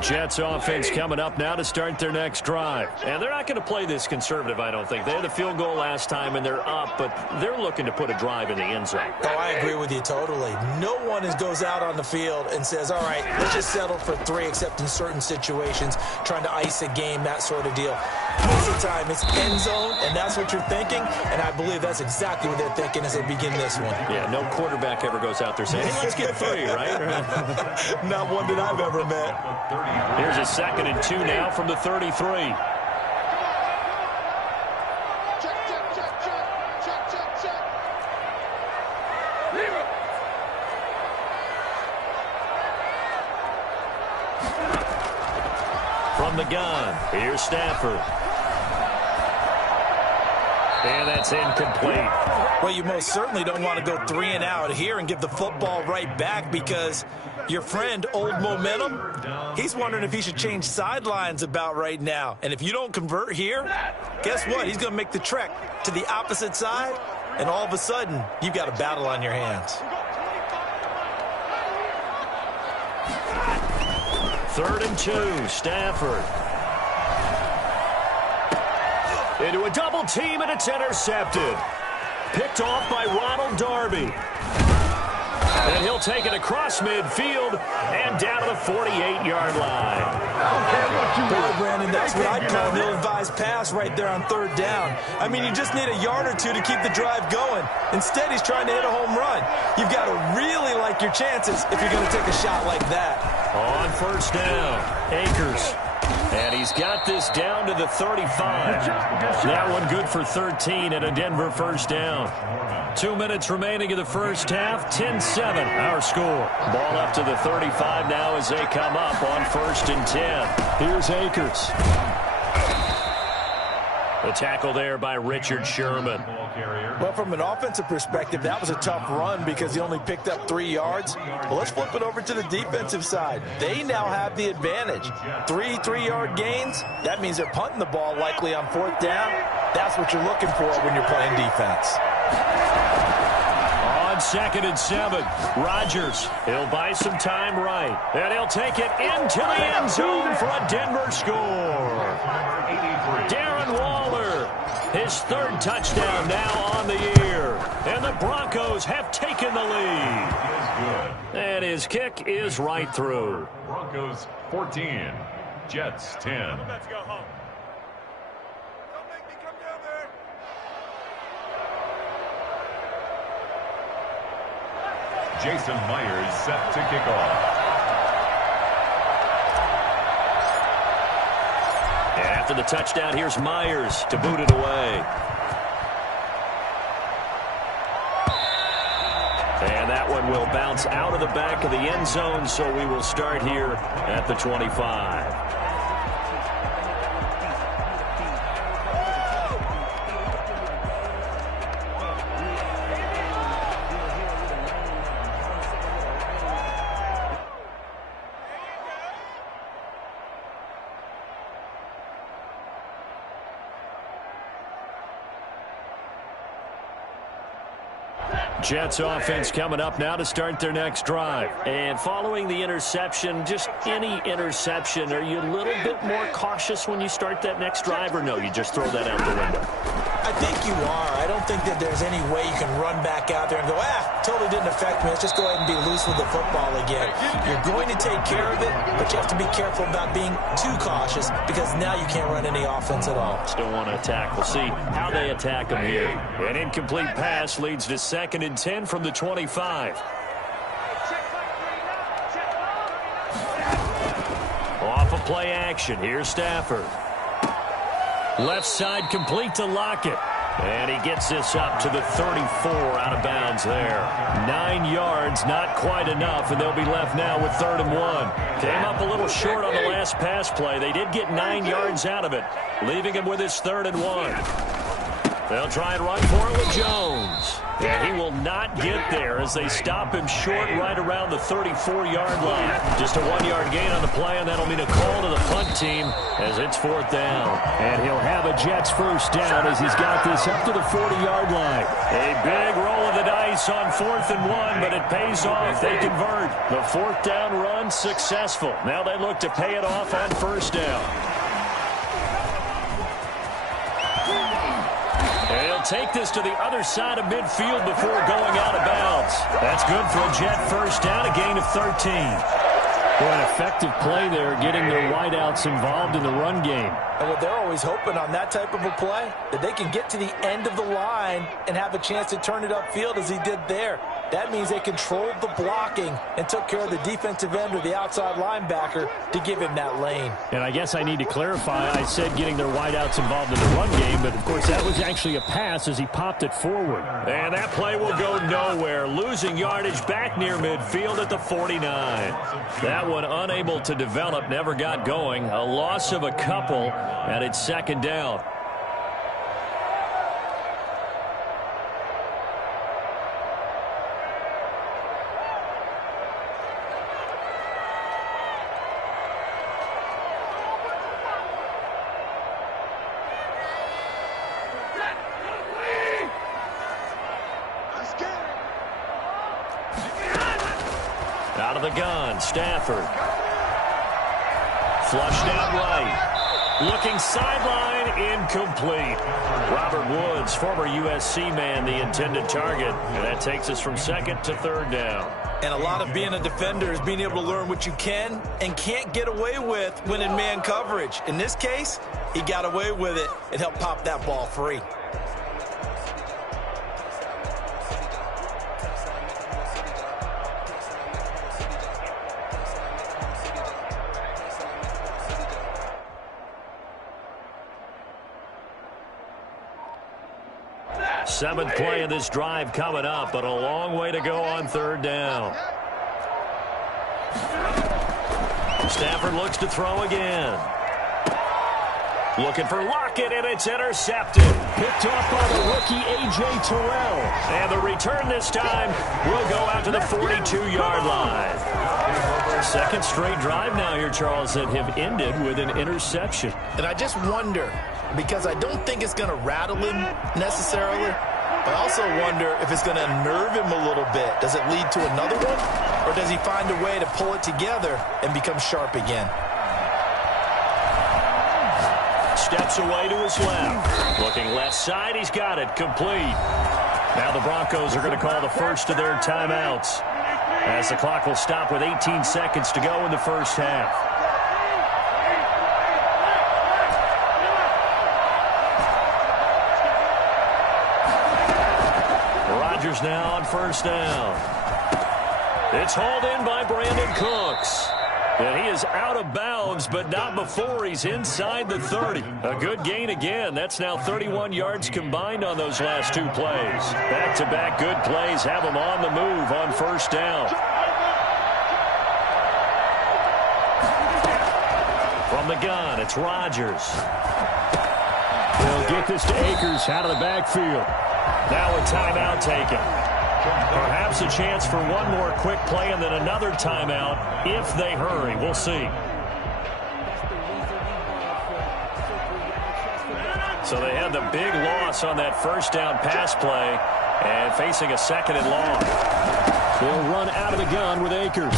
Jets offense coming up now to start their next drive. And they're not going to play this conservative, I don't think. They had a field goal last time, and they're up, but they're looking to put a drive in the end zone. Oh, I agree with you totally. No one goes out on the field and says, all right, let's just settle for 3, except in certain situations, trying to ice a game, that sort of deal. Most of the time, it's end zone, and that's what you're thinking, and I believe that's exactly what they're thinking as they begin this one. Yeah, no quarterback ever goes out there saying, hey, let's get 3, right? Not one that I've ever met. Here's a 2nd and 2 now from the 33. From the gun, here's Stafford. And that's incomplete. Well, you most certainly don't want to go 3 and out here and give the football right back, because your friend, Old Momentum, he's wondering if he should change sidelines about right now. And if you don't convert here, guess what? He's going to make the trek to the opposite side, and all of a sudden, you've got a battle on your hands. 3rd and 2, Stafford. Into a double team, and it's intercepted. Picked off by Ronald Darby. And he'll take it across midfield and down to the 48-yard line. Boy, Brandon, that's what I'd call an ill-advised pass right there on 3rd down. I mean, you just need a yard or 2 to keep the drive going. Instead, he's trying to hit a home run. You've got to really like your chances if you're going to take a shot like that. On 1st down, Akers. And he's got this down to the 35. That one good for 13 and a Denver 1st down. 2 minutes remaining in the first half. 10-7 our score. Ball up to the 35 now as they come up on 1st and 10. Here's Akers. The tackle there by Richard Sherman. Well, from an offensive perspective, that was a tough run because he only picked up 3 yards. Well, let's flip it over to the defensive side. They now have the advantage. 3 3-yard gains. That means they're punting the ball likely on 4th down. That's what you're looking for when you're playing defense. On 2nd and 7, Rodgers. He'll buy some time right. And he'll take it into the end zone for a Denver score. Darren Waller, his 3rd touchdown now on the year. And the Broncos have taken the lead. And his kick is right through. Broncos 14, Jets 10. Let's go home. Don't make me come down there. Jason Myers set to kick off. And after the touchdown, here's Myers to boot it away. And that one will bounce out of the back of the end zone, so we will start here at the 25. Jets offense coming up now to start their next drive. And following the interception, just any interception, are you a little bit more cautious when you start that next drive, or no, you just throw that out the window? I think you are. I don't think that there's any way you can run back out there and go, totally didn't affect me. Let's just go ahead and be loose with the football again. You're going to take care of it, but you have to be careful about being too cautious because now you can't run any offense at all. Still want to attack. We'll see how they attack them here. An incomplete pass leads to 2nd and 10 from the 25. Off of play action. Here's Stafford. Left side complete to Lockett. And he gets this up to the 34 out of bounds there. 9 yards, not quite enough, and they'll be left now with 3rd and 1. Came up a little short on the last pass play. They did get 9 yards out of it, leaving him with his 3rd and 1. They'll try and run for it with Jones. And he will not get there as they stop him short right around the 34-yard line. Just a 1-yard gain on the play, and that'll mean a call to the punt team as it's 4th down. And he'll have a Jets first down as he's got this up to the 40-yard line. A big roll of the dice on 4th and 1, but it pays off. They convert. The 4th down run successful. Now they look to pay it off on 1st down. And he'll take this to the other side of midfield before going out of bounds. That's good for a Jet first down, a gain of 13. Boy, an effective play there, getting their wideouts involved in the run game. And what they're always hoping on that type of a play, that they can get to the end of the line and have a chance to turn it upfield as he did there. That means they controlled the blocking and took care of the defensive end or the outside linebacker to give him that lane. And I guess I need to clarify, I said getting their wideouts involved in the run game, but of course that was actually a pass as he popped it forward. And that play will go nowhere, losing yardage back near midfield at the 49. That one unable to develop, never got going. A loss of a couple, and it's 2nd down. Out of the gun, Stafford. Flushed out right. Looking sideline, incomplete. Robert Woods, former USC man, the intended target. And that takes us from 2nd to 3rd down. And a lot of being a defender is being able to learn what you can and can't get away with when in man coverage. In this case, he got away with it and helped pop that ball free. Seventh play of this drive coming up, but a long way to go on 3rd down. Stafford looks to throw again. Looking for Lockett, and it's intercepted. Picked off by the rookie A.J. Terrell. And the return this time will go out to the 42-yard line. 2nd straight drive now here, Charles, that have ended with an interception. And I just wonder, because I don't think it's going to rattle him necessarily, I also wonder if it's going to unnerve him a little bit. Does it lead to another one, or does he find a way to pull it together and become sharp again? Steps away to his left. Looking left side, he's got it. Complete. Now the Broncos are going to call the first of their timeouts, as the clock will stop with 18 seconds to go in the first half. Rodgers now on 1st down. It's hauled in by Brandon Cooks. And he is out of bounds, but not before he's inside the 30. A good gain again. That's now 31 yards combined on those last two plays. Back-to-back good plays have him on the move on first down. From the gun, it's Rodgers. They'll get this to Akers out of the backfield. Now a timeout taken. Perhaps a chance for one more quick play and then another timeout if they hurry. We'll see. So they had the big loss on that first down pass play and facing a second and long. They'll run out of the gun with Akers.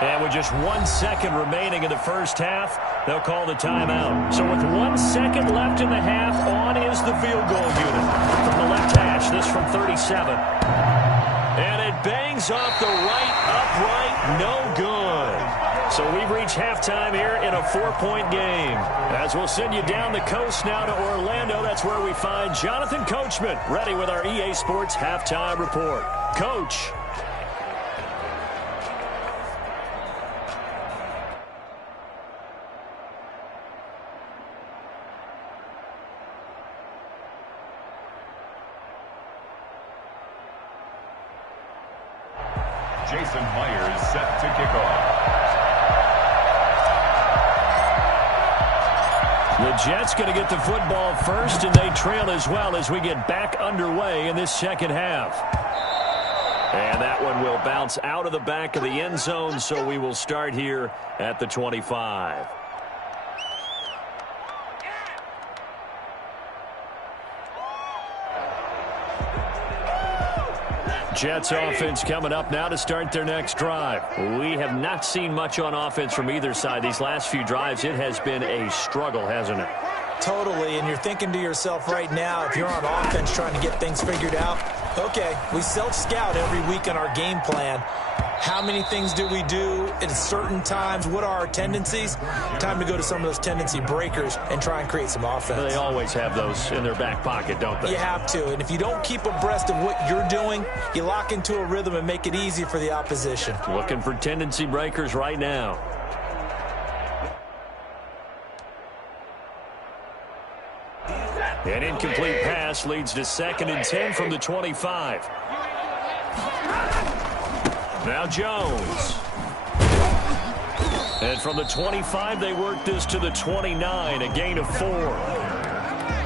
And with just 1 second remaining in the first half, they'll call the timeout. So with 1 second left in the half, on is the field goal unit. From the left hash, this from 37. And it bangs off the right upright, no good. So we've reached halftime here in a 4-point game. As we'll send you down the coast now to Orlando, that's where we find Jonathan Coachman, ready with our EA Sports Halftime Report. Coach. Jason Myers set to kick off. The Jets going to get the football first, and they trail as well as we get back underway in this second half. And that one will bounce out of the back of the end zone, so we will start here at the 25. Jets offense coming up now to start their next drive. We have not seen much on offense from either side. These last few drives, it has been a struggle, hasn't it? Totally, and you're thinking to yourself right now, if you're on offense trying to get things figured out, okay, we self-scout every week on our game plan. How many things do we do at certain times? What are our tendencies? Time to go to some of those tendency breakers and try and create some offense. They always have those in their back pocket, don't they? You have to, and if you don't keep abreast of what you're doing, you lock into a rhythm and make it easy for the opposition. Looking for tendency breakers right now. An incomplete pass leads to 2nd and 10 from the 25. Now Jones. And from the 25, they work this to the 29, a gain of 4.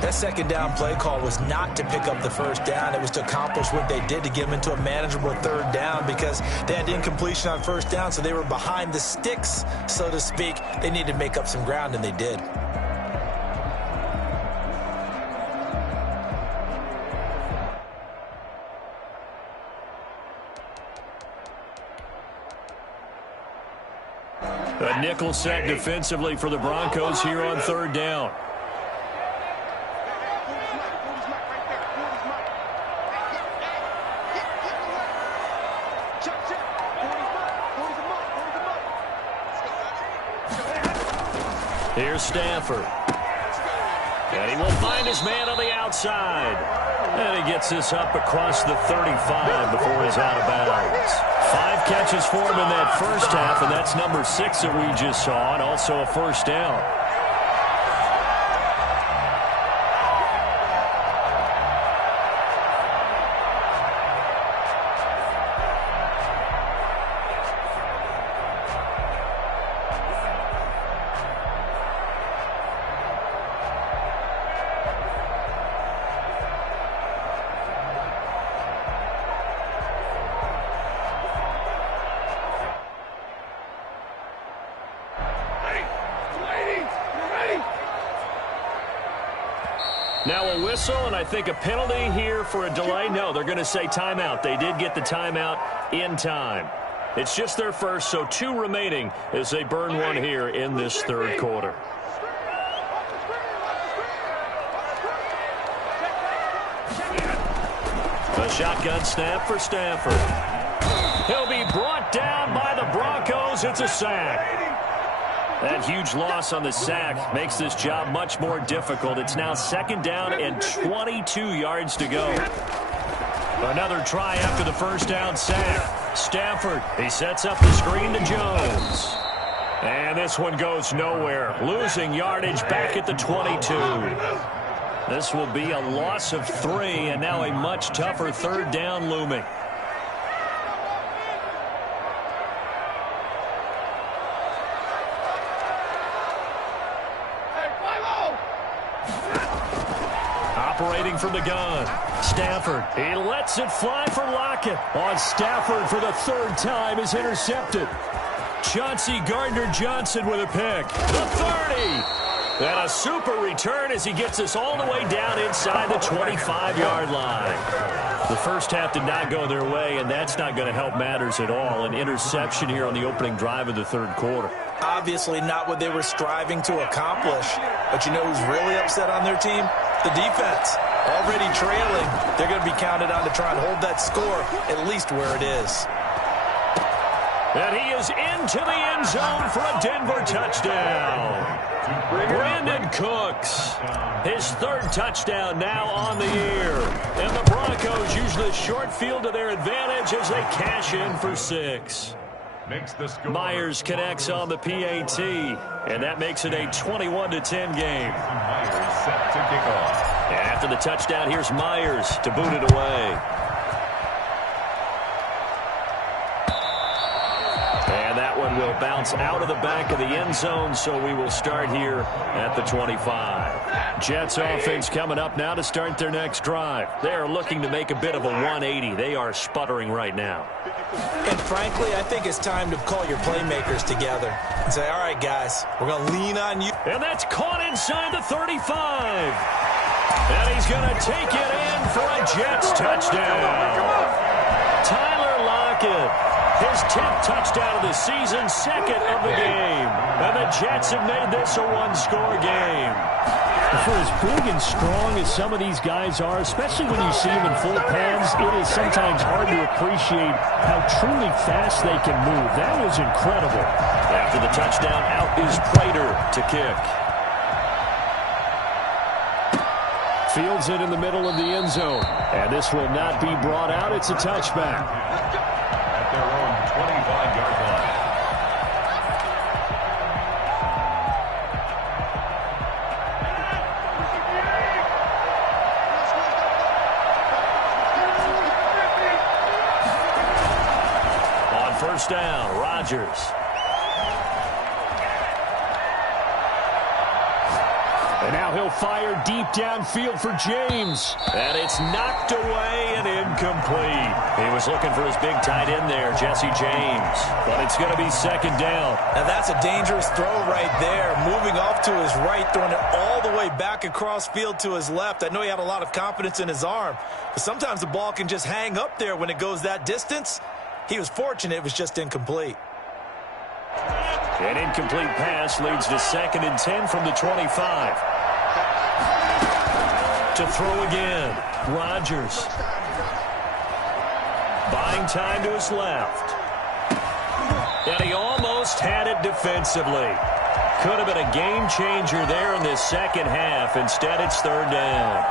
That second down play call was not to pick up the first down. It was to accomplish what they did to get them into a manageable third down because they had incompletion on first down, so they were behind the sticks, so to speak. They needed to make up some ground, and they did. A nickel set defensively for the Broncos here on third down. Here's Stafford. And he will find his man on the outside. And he gets this up across the 35 before he's out of bounds. 5 catches for him in that first half, and that's number 6 that we just saw, and also a first down. Now a whistle, and I think a penalty here for a delay. No, they're going to say timeout. They did get the timeout in time. It's just their first, so 2 remaining as they burn one here in this third quarter. A shotgun snap for Stafford. He'll be brought down by the Broncos. It's a sack. That huge loss on the sack makes this job much more difficult. It's now 2nd down and 22 yards to go. Another try after the first down sack. Stafford, he sets up the screen to Jones. And this one goes nowhere. Losing yardage back at the 22. This will be a loss of 3, and now a much tougher third down looming. Operating from the gun. Stafford, he lets it fly for Lockett. On Stafford for the 3rd time is intercepted. Chauncey Gardner-Johnson with a pick. The 30. And a super return as he gets us all the way down inside the 25-yard line. The first half did not go their way, and that's not going to help matters at all. An interception here on the opening drive of the 3rd quarter. Obviously not what they were striving to accomplish. But you know who's really upset on their team? The defense. Already trailing. They're going to be counted on to try and hold that score at least where it is. And he is into the end zone for a Denver touchdown. Brandon Cooks, his 3rd touchdown now on the year. And the Broncos use the short field to their advantage as they cash in for 6. Myers connects on the PAT, and that makes it a 21-10 game. Myers set to kick off. And after the touchdown, here's Myers to boot it away. And that one will bounce out of the back of the end zone, so we will start here at the 25. Jets offense coming up now to start their next drive. They are looking to make a bit of a 180. They are sputtering right now. And frankly, I think it's time to call your playmakers together and say, all right, guys, we're going to lean on you. And that's caught inside the 35. And he's going to take it in for a Jets touchdown. Tyler Lockett, his 10th touchdown of the season, 2nd of the game. And the Jets have made this a 1-score game. For as big and strong as some of these guys are, especially when you see them in full pads, it is sometimes hard to appreciate how truly fast they can move. That was incredible. After the touchdown, out is Prater to kick. Fields it in the middle of the end zone. And this will not be brought out. It's a touchback. At their own 25-yard line. On first down, Rodgers. And now he'll fire deep downfield for James. And it's knocked away and incomplete. He was looking for his big tight end there, Jesse James. But it's going to be 2nd down. Now that's a dangerous throw right there. Moving off to his right, throwing it all the way back across field to his left. I know he had a lot of confidence in his arm. But sometimes the ball can just hang up there when it goes that distance. He was fortunate it was just incomplete. An incomplete pass leads to 2nd and 10 from the 25. To throw again, Rodgers. Buying time to his left. And he almost had it defensively. Could have been a game changer there in this 2nd half. Instead, it's 3rd down.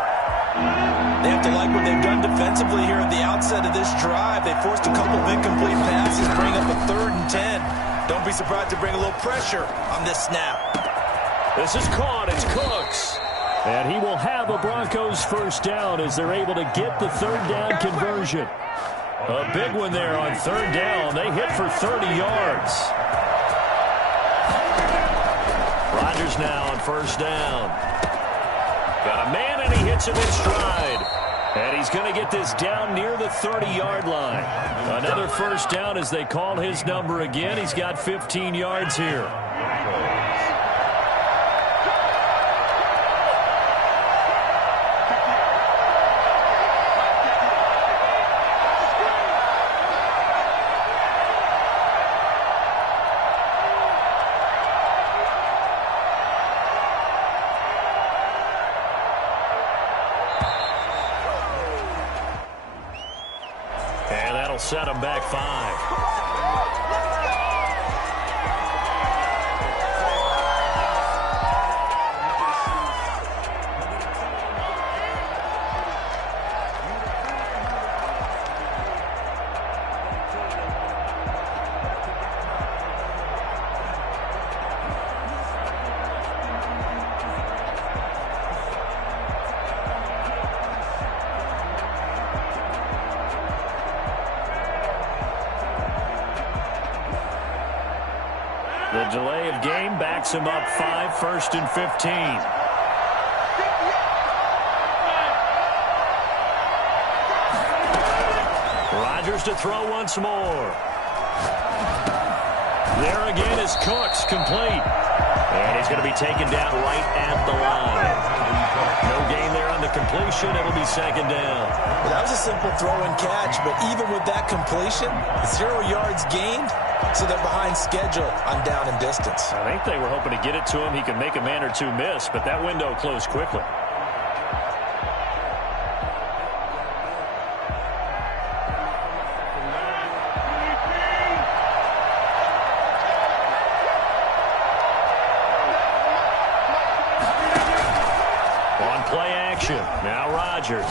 They have to like what they've done defensively here at the outset of this drive. They forced a couple of incomplete passes, bring up a 3rd and 10. Don't be surprised to bring a little pressure on this snap. This is caught. It's Cooks. And he will have a Broncos first down as they're able to get the 3rd down conversion. A big one there on 3rd down. They hit for 30 yards. Rodgers now on first down. Got a man and he hits him in stride. And he's going to get this down near the 30-yard line. Another first down as they call his number again. He's got 15 yards here. Set him back 5. The delay of game backs him up 5, 1st and 15. Rodgers to throw once more. There again is Cooks, complete. And he's going to be taken down right at the line. No gain there on the completion. It'll be 2nd down. Well, that was a simple throw and catch, but even with that completion, 0 yards gained, so they're behind schedule on down and distance. I think they were hoping to get it to him. He could make a man or two miss, but that window closed quickly. Now Rodgers.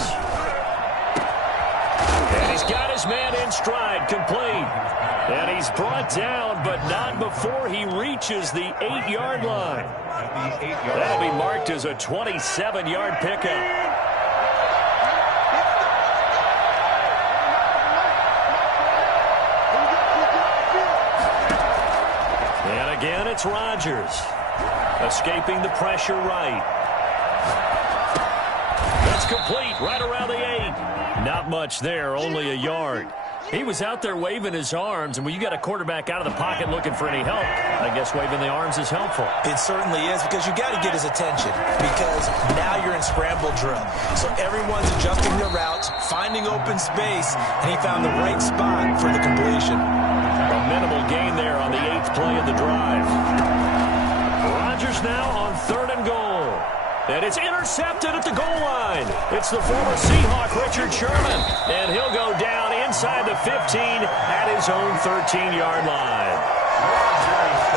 And he's got his man in stride, complete. And he's brought down, but not before he reaches the 8-yard line. That'll be marked as a 27-yard pickup. And again, it's Rodgers. Escaping the pressure right. That's complete, right around the 8. Not much there, only a yard. He was out there waving his arms, and when you got a quarterback out of the pocket looking for any help, I guess waving the arms is helpful. It certainly is, because you got to get his attention, because now you're in scramble drill. So everyone's adjusting their routes, finding open space, and he found the right spot for the completion. A minimal gain there on the 8th play of the drive. Rodgers now on 3rd and goal. And it's intercepted at the goal line. It's the former Seahawk, Richard Sherman. And he'll go down inside the 15 at his own 13-yard line.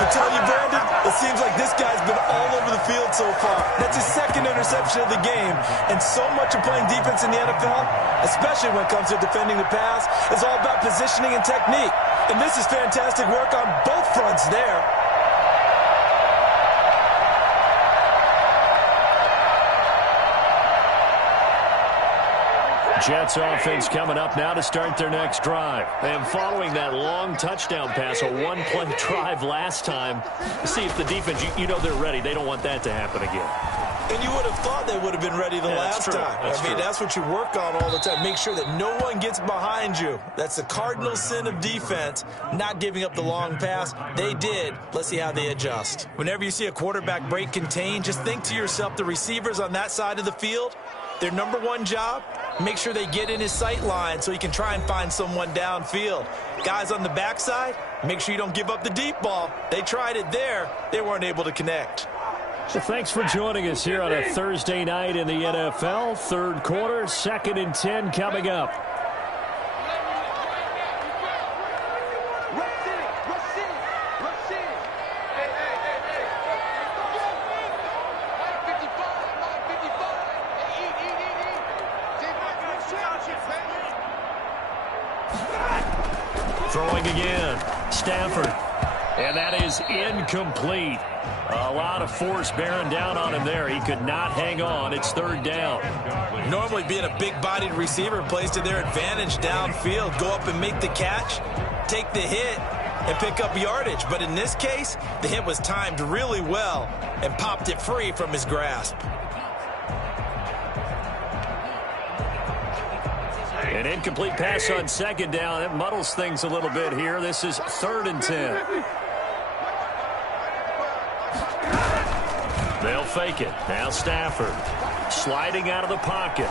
I'm telling you, Brandon, it seems like this guy's been all over the field so far. That's his 2nd interception of the game. And so much of playing defense in the NFL, especially when it comes to defending the pass, is all about positioning and technique. And this is fantastic work on both fronts there. Jets offense coming up now to start their next drive. And following that long touchdown pass, a 1-play drive last time, see if the defense, you know they're ready. They don't want that to happen again. And you would have thought they would have been ready the last time. I mean, that's what you work on all the time. Make sure that no one gets behind you. That's the cardinal sin of defense, not giving up the long pass. They did. Let's see how they adjust. Whenever you see a quarterback break contain, just think to yourself, the receivers on that side of the field, their number one job, make sure they get in his sight line so he can try and find someone downfield. Guys on the backside, make sure you don't give up the deep ball. They tried it there. They weren't able to connect. Well, thanks for joining us here on a Thursday night in the NFL. 3rd quarter, 2nd and 10 coming up. Throwing again, Stafford. And that is incomplete. A lot of force bearing down on him there. He could not hang on. It's 3rd down. Normally being a big-bodied receiver plays to their advantage downfield. Go up and make the catch, take the hit, and pick up yardage. But in this case, the hit was timed really well and popped it free from his grasp. An incomplete pass on 2nd down. It muddles things a little bit here. This is 3rd and 10. They'll fake it. Now Stafford sliding out of the pocket.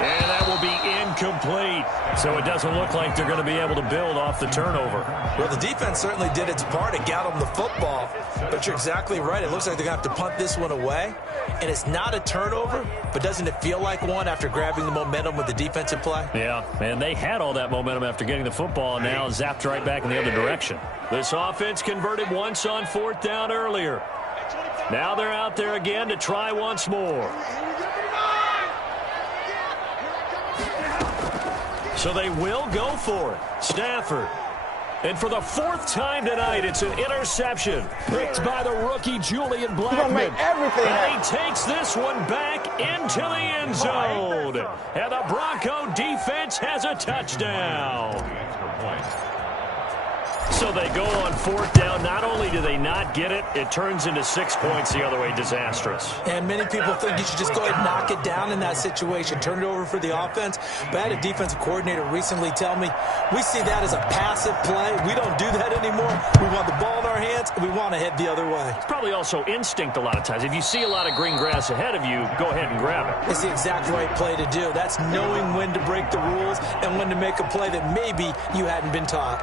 And that will be incomplete. So it doesn't look like they're going to be able to build off the turnover. Well, the defense certainly did its part. It got them the football. But you're exactly right. It looks like they're going to have to punt this one away. And it's not a turnover, but doesn't it feel like one after grabbing the momentum with the defensive play? Yeah, and they had all that momentum after getting the football and now zapped right back in the other direction. This offense converted once on 4th down earlier. Now they're out there again to try once more. So they will go for it. Stafford. And for the 4th time tonight, it's an interception. Picked by the rookie Julian Blackmon. And he takes this one back into the end zone. And the Bronco defense has a touchdown. So they go on fourth down. Not only do they not get it, it turns into 6 points the other way. Disastrous. And many people think you should just go ahead and knock it down in that situation. Turn it over for the offense. But I had a defensive coordinator recently tell me, we see that as a passive play. We don't do that anymore. We want the ball in our hands, and we want to head the other way. It's probably also instinct a lot of times. If you see a lot of green grass ahead of you, go ahead and grab it. It's the exact right play to do. That's knowing when to break the rules and when to make a play that maybe you hadn't been taught.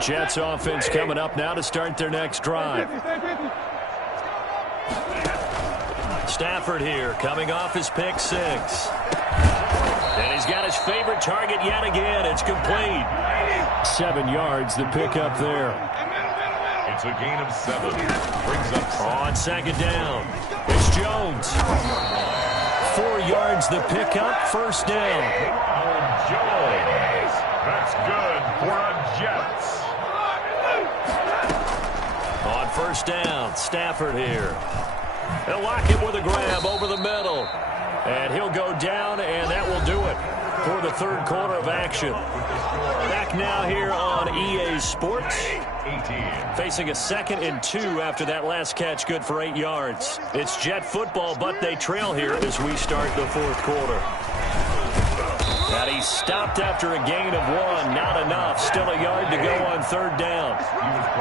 Jets offense coming up now to start their next drive. Stafford here, coming off his pick 6. And he's got his favorite target yet again. It's complete. 7 yards, the pick up there. It's a gain of 7. Brings up on second down. It's Jones. 4 yards, the pickup, first down. Jones. That's good for a Jets. On first down, Stafford here. They'll lock it with a grab over the middle. And he'll go down, and that will do it for the third quarter of action. Back now here on EA Sports. Facing a 2nd and 2 after that last catch, good for 8 yards. It's Jet football, but they trail here as we start the fourth quarter. And he stopped after a gain of 1. Not enough. Still a yard to go on third down.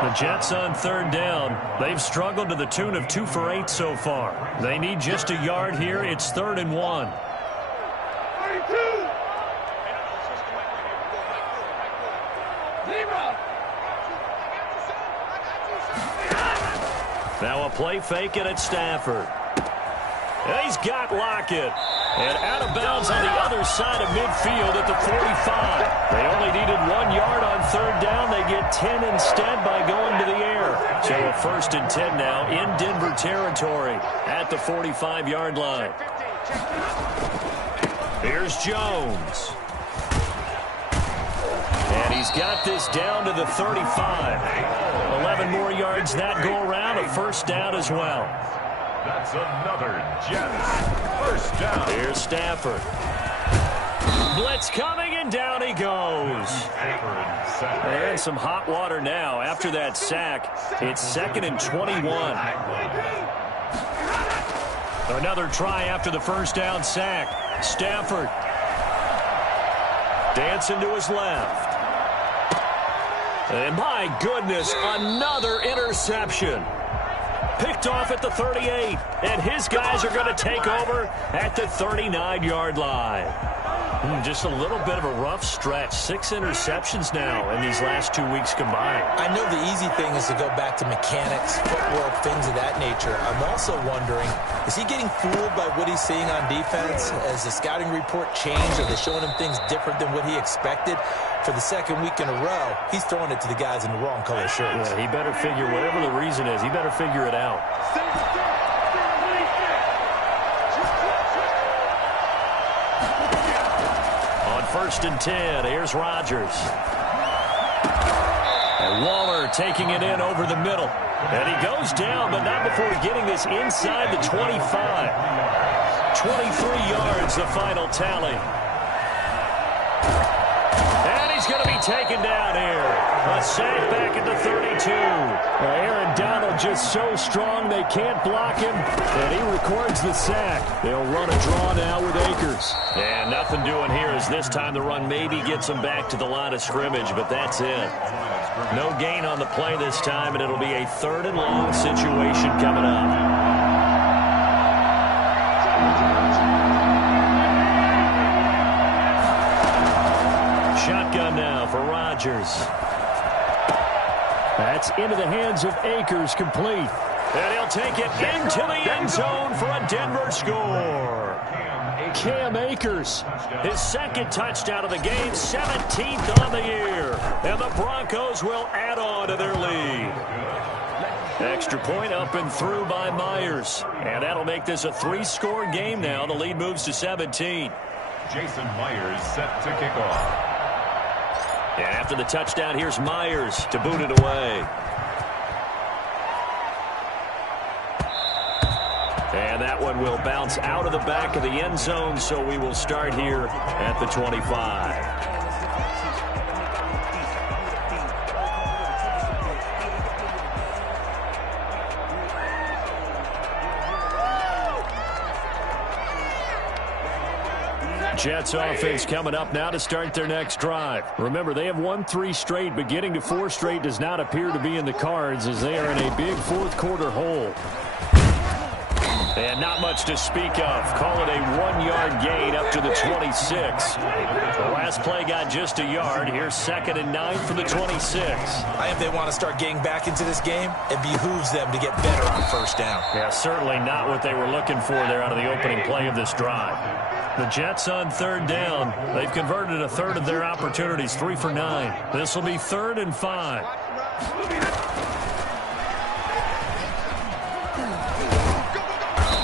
The Jets on third down. They've struggled to the tune of 2 for 8 so far. They need just a yard here. It's 3rd and 1. Now a play fake it at Stafford. And he's got Lockett. And out of bounds on the other side of midfield at the 45. They only needed 1 yard on third down. They get 10 instead by going to the air. So a 1st and 10 now in Denver territory at the 45-yard line. Here's Jones. And he's got this down to the 35. 11 more yards that go around. A first down as well. That's another Jets first down. Here's Stafford. Blitz coming, and down he goes. And some hot water now after that sack. It's 2nd and 21. Another try after the first down sack. Stafford dancing to his left. And my goodness, another interception. Picked off at the 38, and his guys are going to take over at the 39-yard line. Just a little bit of a rough stretch. 6 interceptions now in these last 2 weeks combined. I know the easy thing is to go back to mechanics, footwork, things of that nature. I'm also wondering, is he getting fooled by what he's seeing on defense? Has the scouting report changed? Are they showing him things different than what he expected? For the 2nd week in a row, he's throwing it to the guys in the wrong color shirts. Yeah, he better figure, whatever the reason is, he better figure it out. On 1st and 10, here's Rodgers. And Waller taking it in over the middle. And he goes down, but not before getting this inside the 25. 23 yards, the final tally. He's going to be taken down here. A sack back at the 32. Aaron Donald just so strong they can't block him, and he records the sack. They'll run a draw now with Akers. And nothing doing here as this time the run maybe gets him back to the line of scrimmage, but that's it. No gain on the play this time, and it'll be a 3rd and long situation coming up. Shotgun now for Rodgers. That's into the hands of Akers, complete. And he'll take it into the end zone for a Denver score. Cam Akers, his 2nd touchdown of the game, 17th on the year. And the Broncos will add on to their lead. Extra point up and through by Myers. And that'll make this a 3-score game now. The lead moves to 17. Jason Myers set to kick off. And after the touchdown, here's Myers to boot it away. And that one will bounce out of the back of the end zone, so we will start here at the 25. Jets offense coming up now to start their next drive. Remember, they have won 3 straight, but getting to 4 straight does not appear to be in the cards as they are in a big fourth-quarter hole. And not much to speak of. Call it a 1-yard gain up to the 26. The last play got just a yard. Here's 2nd and 9 for the 26. If they want to start getting back into this game, it behooves them to get better on first down. Yeah, certainly not what they were looking for there out of the opening play of this drive. The Jets on 3rd down. They've converted a third of their opportunities, 3 for 9. This will be 3rd and 5.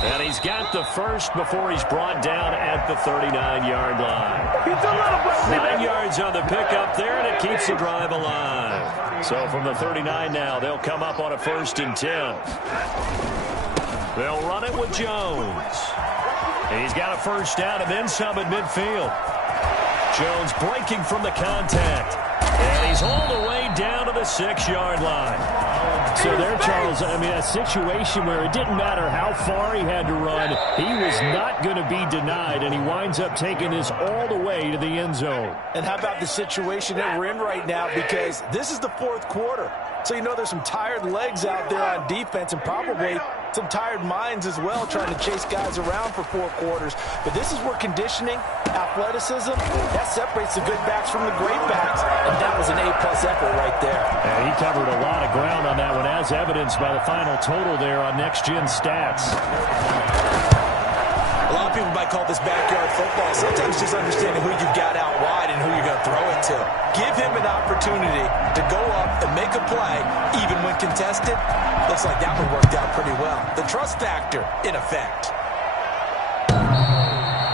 And he's got the first before he's brought down at the 39-yard line. 9 yards on the pickup there, and it keeps the drive alive. So from the 39 now, they'll come up on a 1st and 10. They'll run it with Jones. He's got a first down and then some at midfield. Jones breaking from the contact. And he's all the way down to the 6-yard line. So there, Charles, I mean, a situation where it didn't matter how far he had to run, he was not going to be denied, and he winds up taking this all the way to the end zone. And how about the situation that we're in right now? Because this is the 4th quarter. So you know there's some tired legs out there on defense and probably some tired minds as well trying to chase guys around for 4 quarters. But this is where conditioning, athleticism, that separates the good backs from the great backs. And that was an A-plus effort right there. And he covered a lot of ground on that one, as evidenced by the final total there on Next Gen Stats. A lot of people might call this backyard football. Sometimes just understanding who you've got out wide and who you're going to throw it to. Give him an opportunity to go up and make a play, even when contested. Looks like that one worked out pretty well. The trust factor, in effect.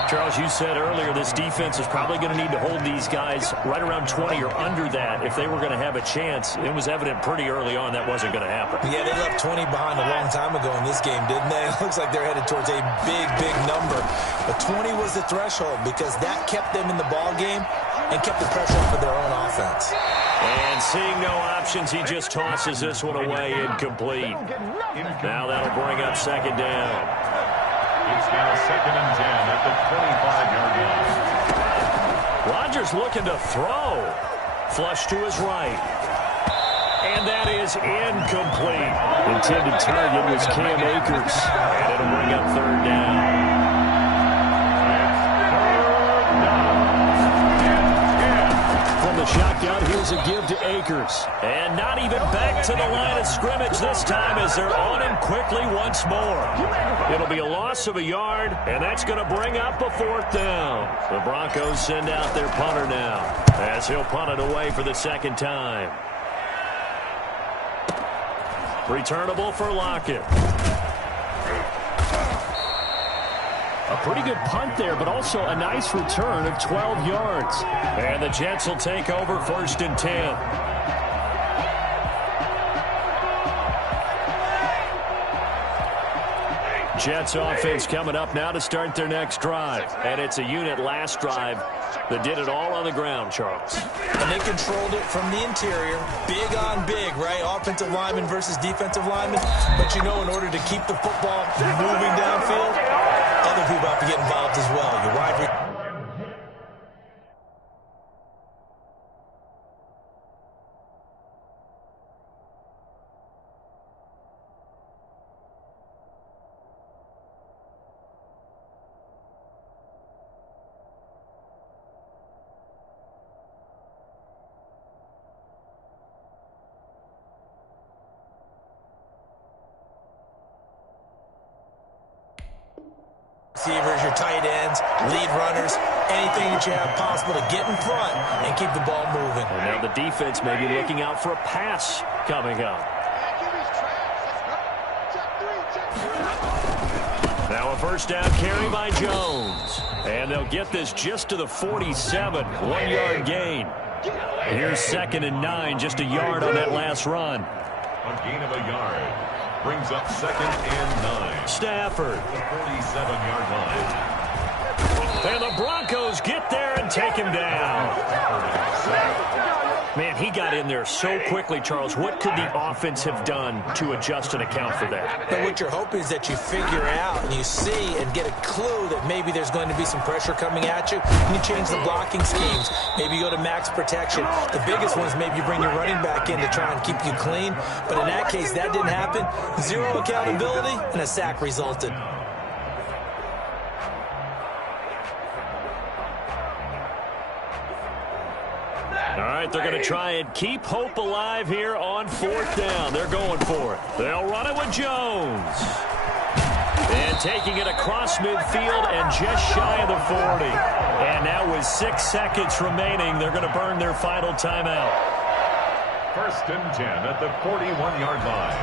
Charles, you said earlier this defense is probably going to need to hold these guys right around 20 or under that if they were going to have a chance. It was evident pretty early on that wasn't going to happen. Yeah, they left 20 behind a long time ago in this game, didn't they? It looks like they're headed towards a big, big number. But 20 was the threshold because that kept them in the ball game and kept the pressure off of their own offense. And seeing no options, he just tosses this one away incomplete. Now that'll bring up 2nd down. It's now 2nd and 10 at the 25-yard line. Rodgers looking to throw. Flush to his right. And that is incomplete. Intended target was Cam Akers. And it'll bring up 3rd down. From the shotgun, here's a give to Akers. And not even back to the line of scrimmage this time as they're on him quickly once more. It'll be a loss of a yard, and that's going to bring up a 4th down. The Broncos send out their punter now as he'll punt it away for the 2nd time. Returnable for Lockett. A pretty good punt there, but also a nice return of 12 yards. And the Jets will take over 1st and 10. Jets offense coming up now to start their next drive. And it's a unit last drive that did it all on the ground, Charles. And they controlled it from the interior. Big on big, right? Offensive lineman versus defensive lineman. But you know, in order to keep the football moving downfield, other people have to get involved as well. Your wide receiver. Receivers, your tight ends, lead runners, anything that you have possible to get in front and keep the ball moving. And now the defense may be looking out for a pass coming up. Now a 1st down carry by Jones. And they'll get this just to the 47. 1-yard gain. Here's 2nd and 9, just a yard on that last run. A gain of a yard. Brings up 2nd and 9. Stafford. The 47-yard line. And the Broncos get there and take him down. Man, he got in there so quickly, Charles. What could the offense have done to adjust and account for that? But what you're hoping is that you figure out and you see and get a clue that maybe there's going to be some pressure coming at you. And you change the blocking schemes. Maybe you go to max protection. The biggest one is maybe you bring your running back in to try and keep you clean. But in that case, that didn't happen. Zero accountability, and a sack resulted. All right, they're going to try and keep hope alive here on 4th down. They're going for it. They'll run it with Jones. And taking it across midfield and just shy of the 40. And now with 6 seconds remaining, they're going to burn their final timeout. 1st and 10 at the 41-yard line.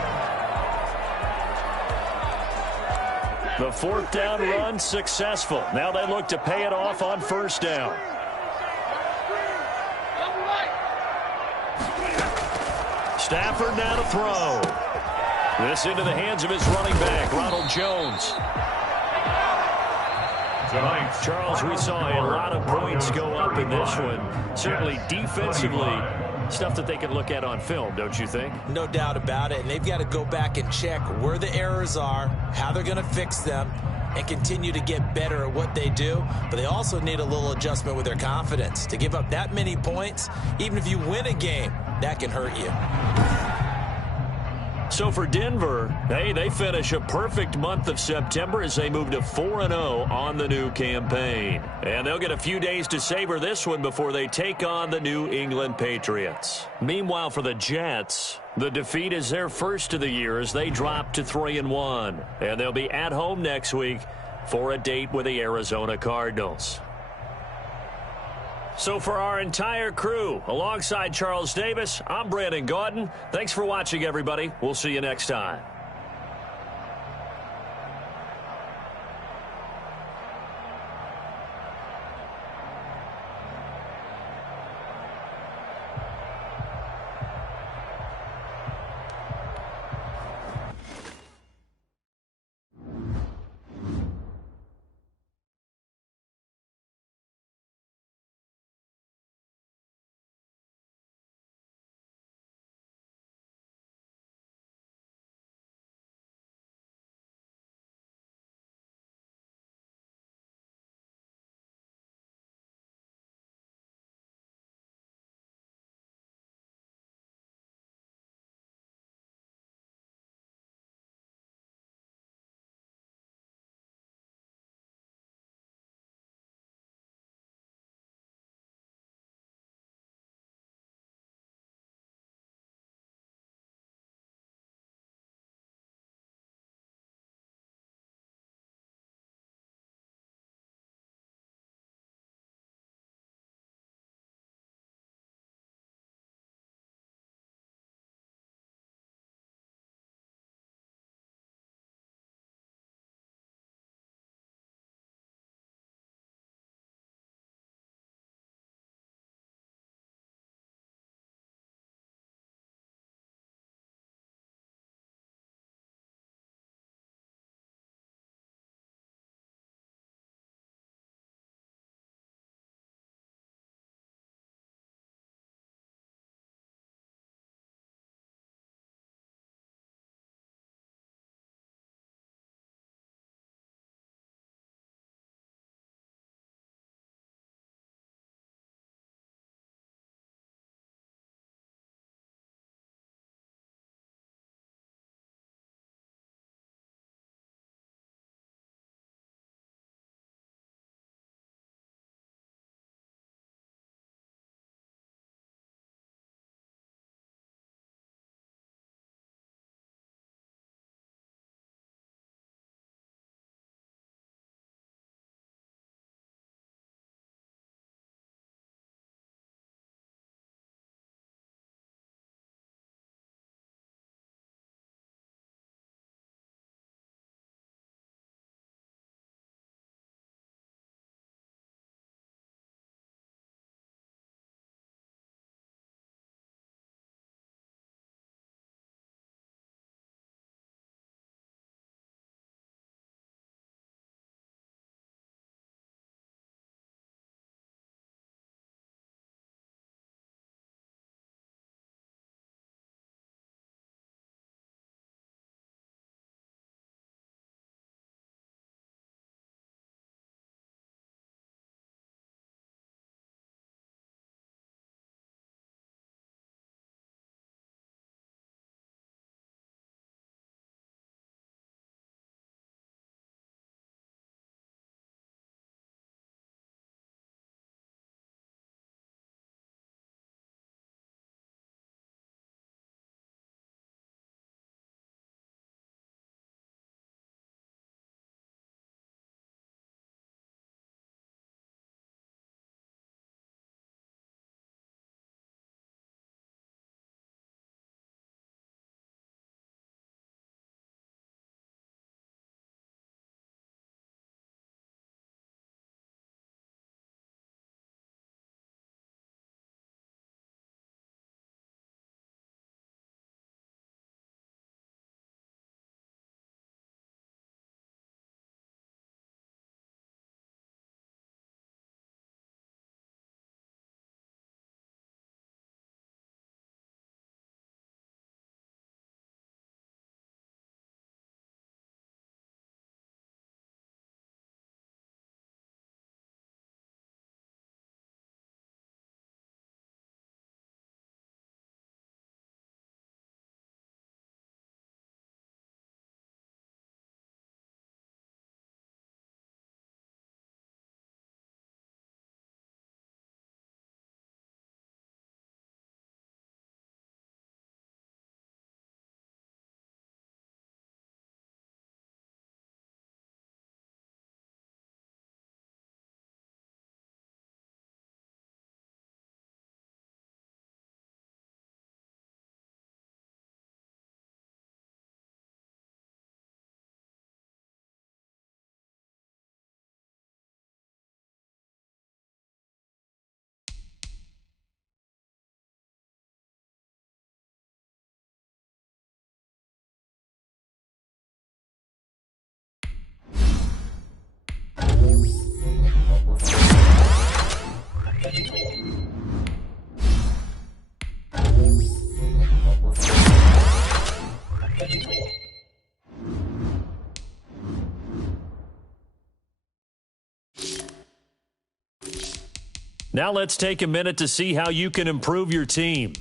The 4th down run successful. Now they look to pay it off on 1st down. Stafford now to throw. This into the hands of his running back, Ronald Jones. Tonight, Charles, we saw a lot of points go up in this one. Certainly defensively, stuff that they can look at on film, don't you think? No doubt about it. And they've got to go back and check where the errors are, how they're going to fix them, and continue to get better at what they do. But they also need a little adjustment with their confidence. To give up that many points, even if you win a game, that can hurt you. So for Denver, hey, they finish a perfect month of September as they move to 4-0 on the new campaign. And they'll get a few days to savor this one before they take on the New England Patriots. Meanwhile, for the Jets, the defeat is their first of the year as they drop to 3-1. And they'll be at home next week for a date with the Arizona Cardinals. So for our entire crew, alongside Charles Davis, I'm Brandon Gaudin. Thanks for watching, everybody. We'll see you next time. Now let's take a minute to see how you can improve your team.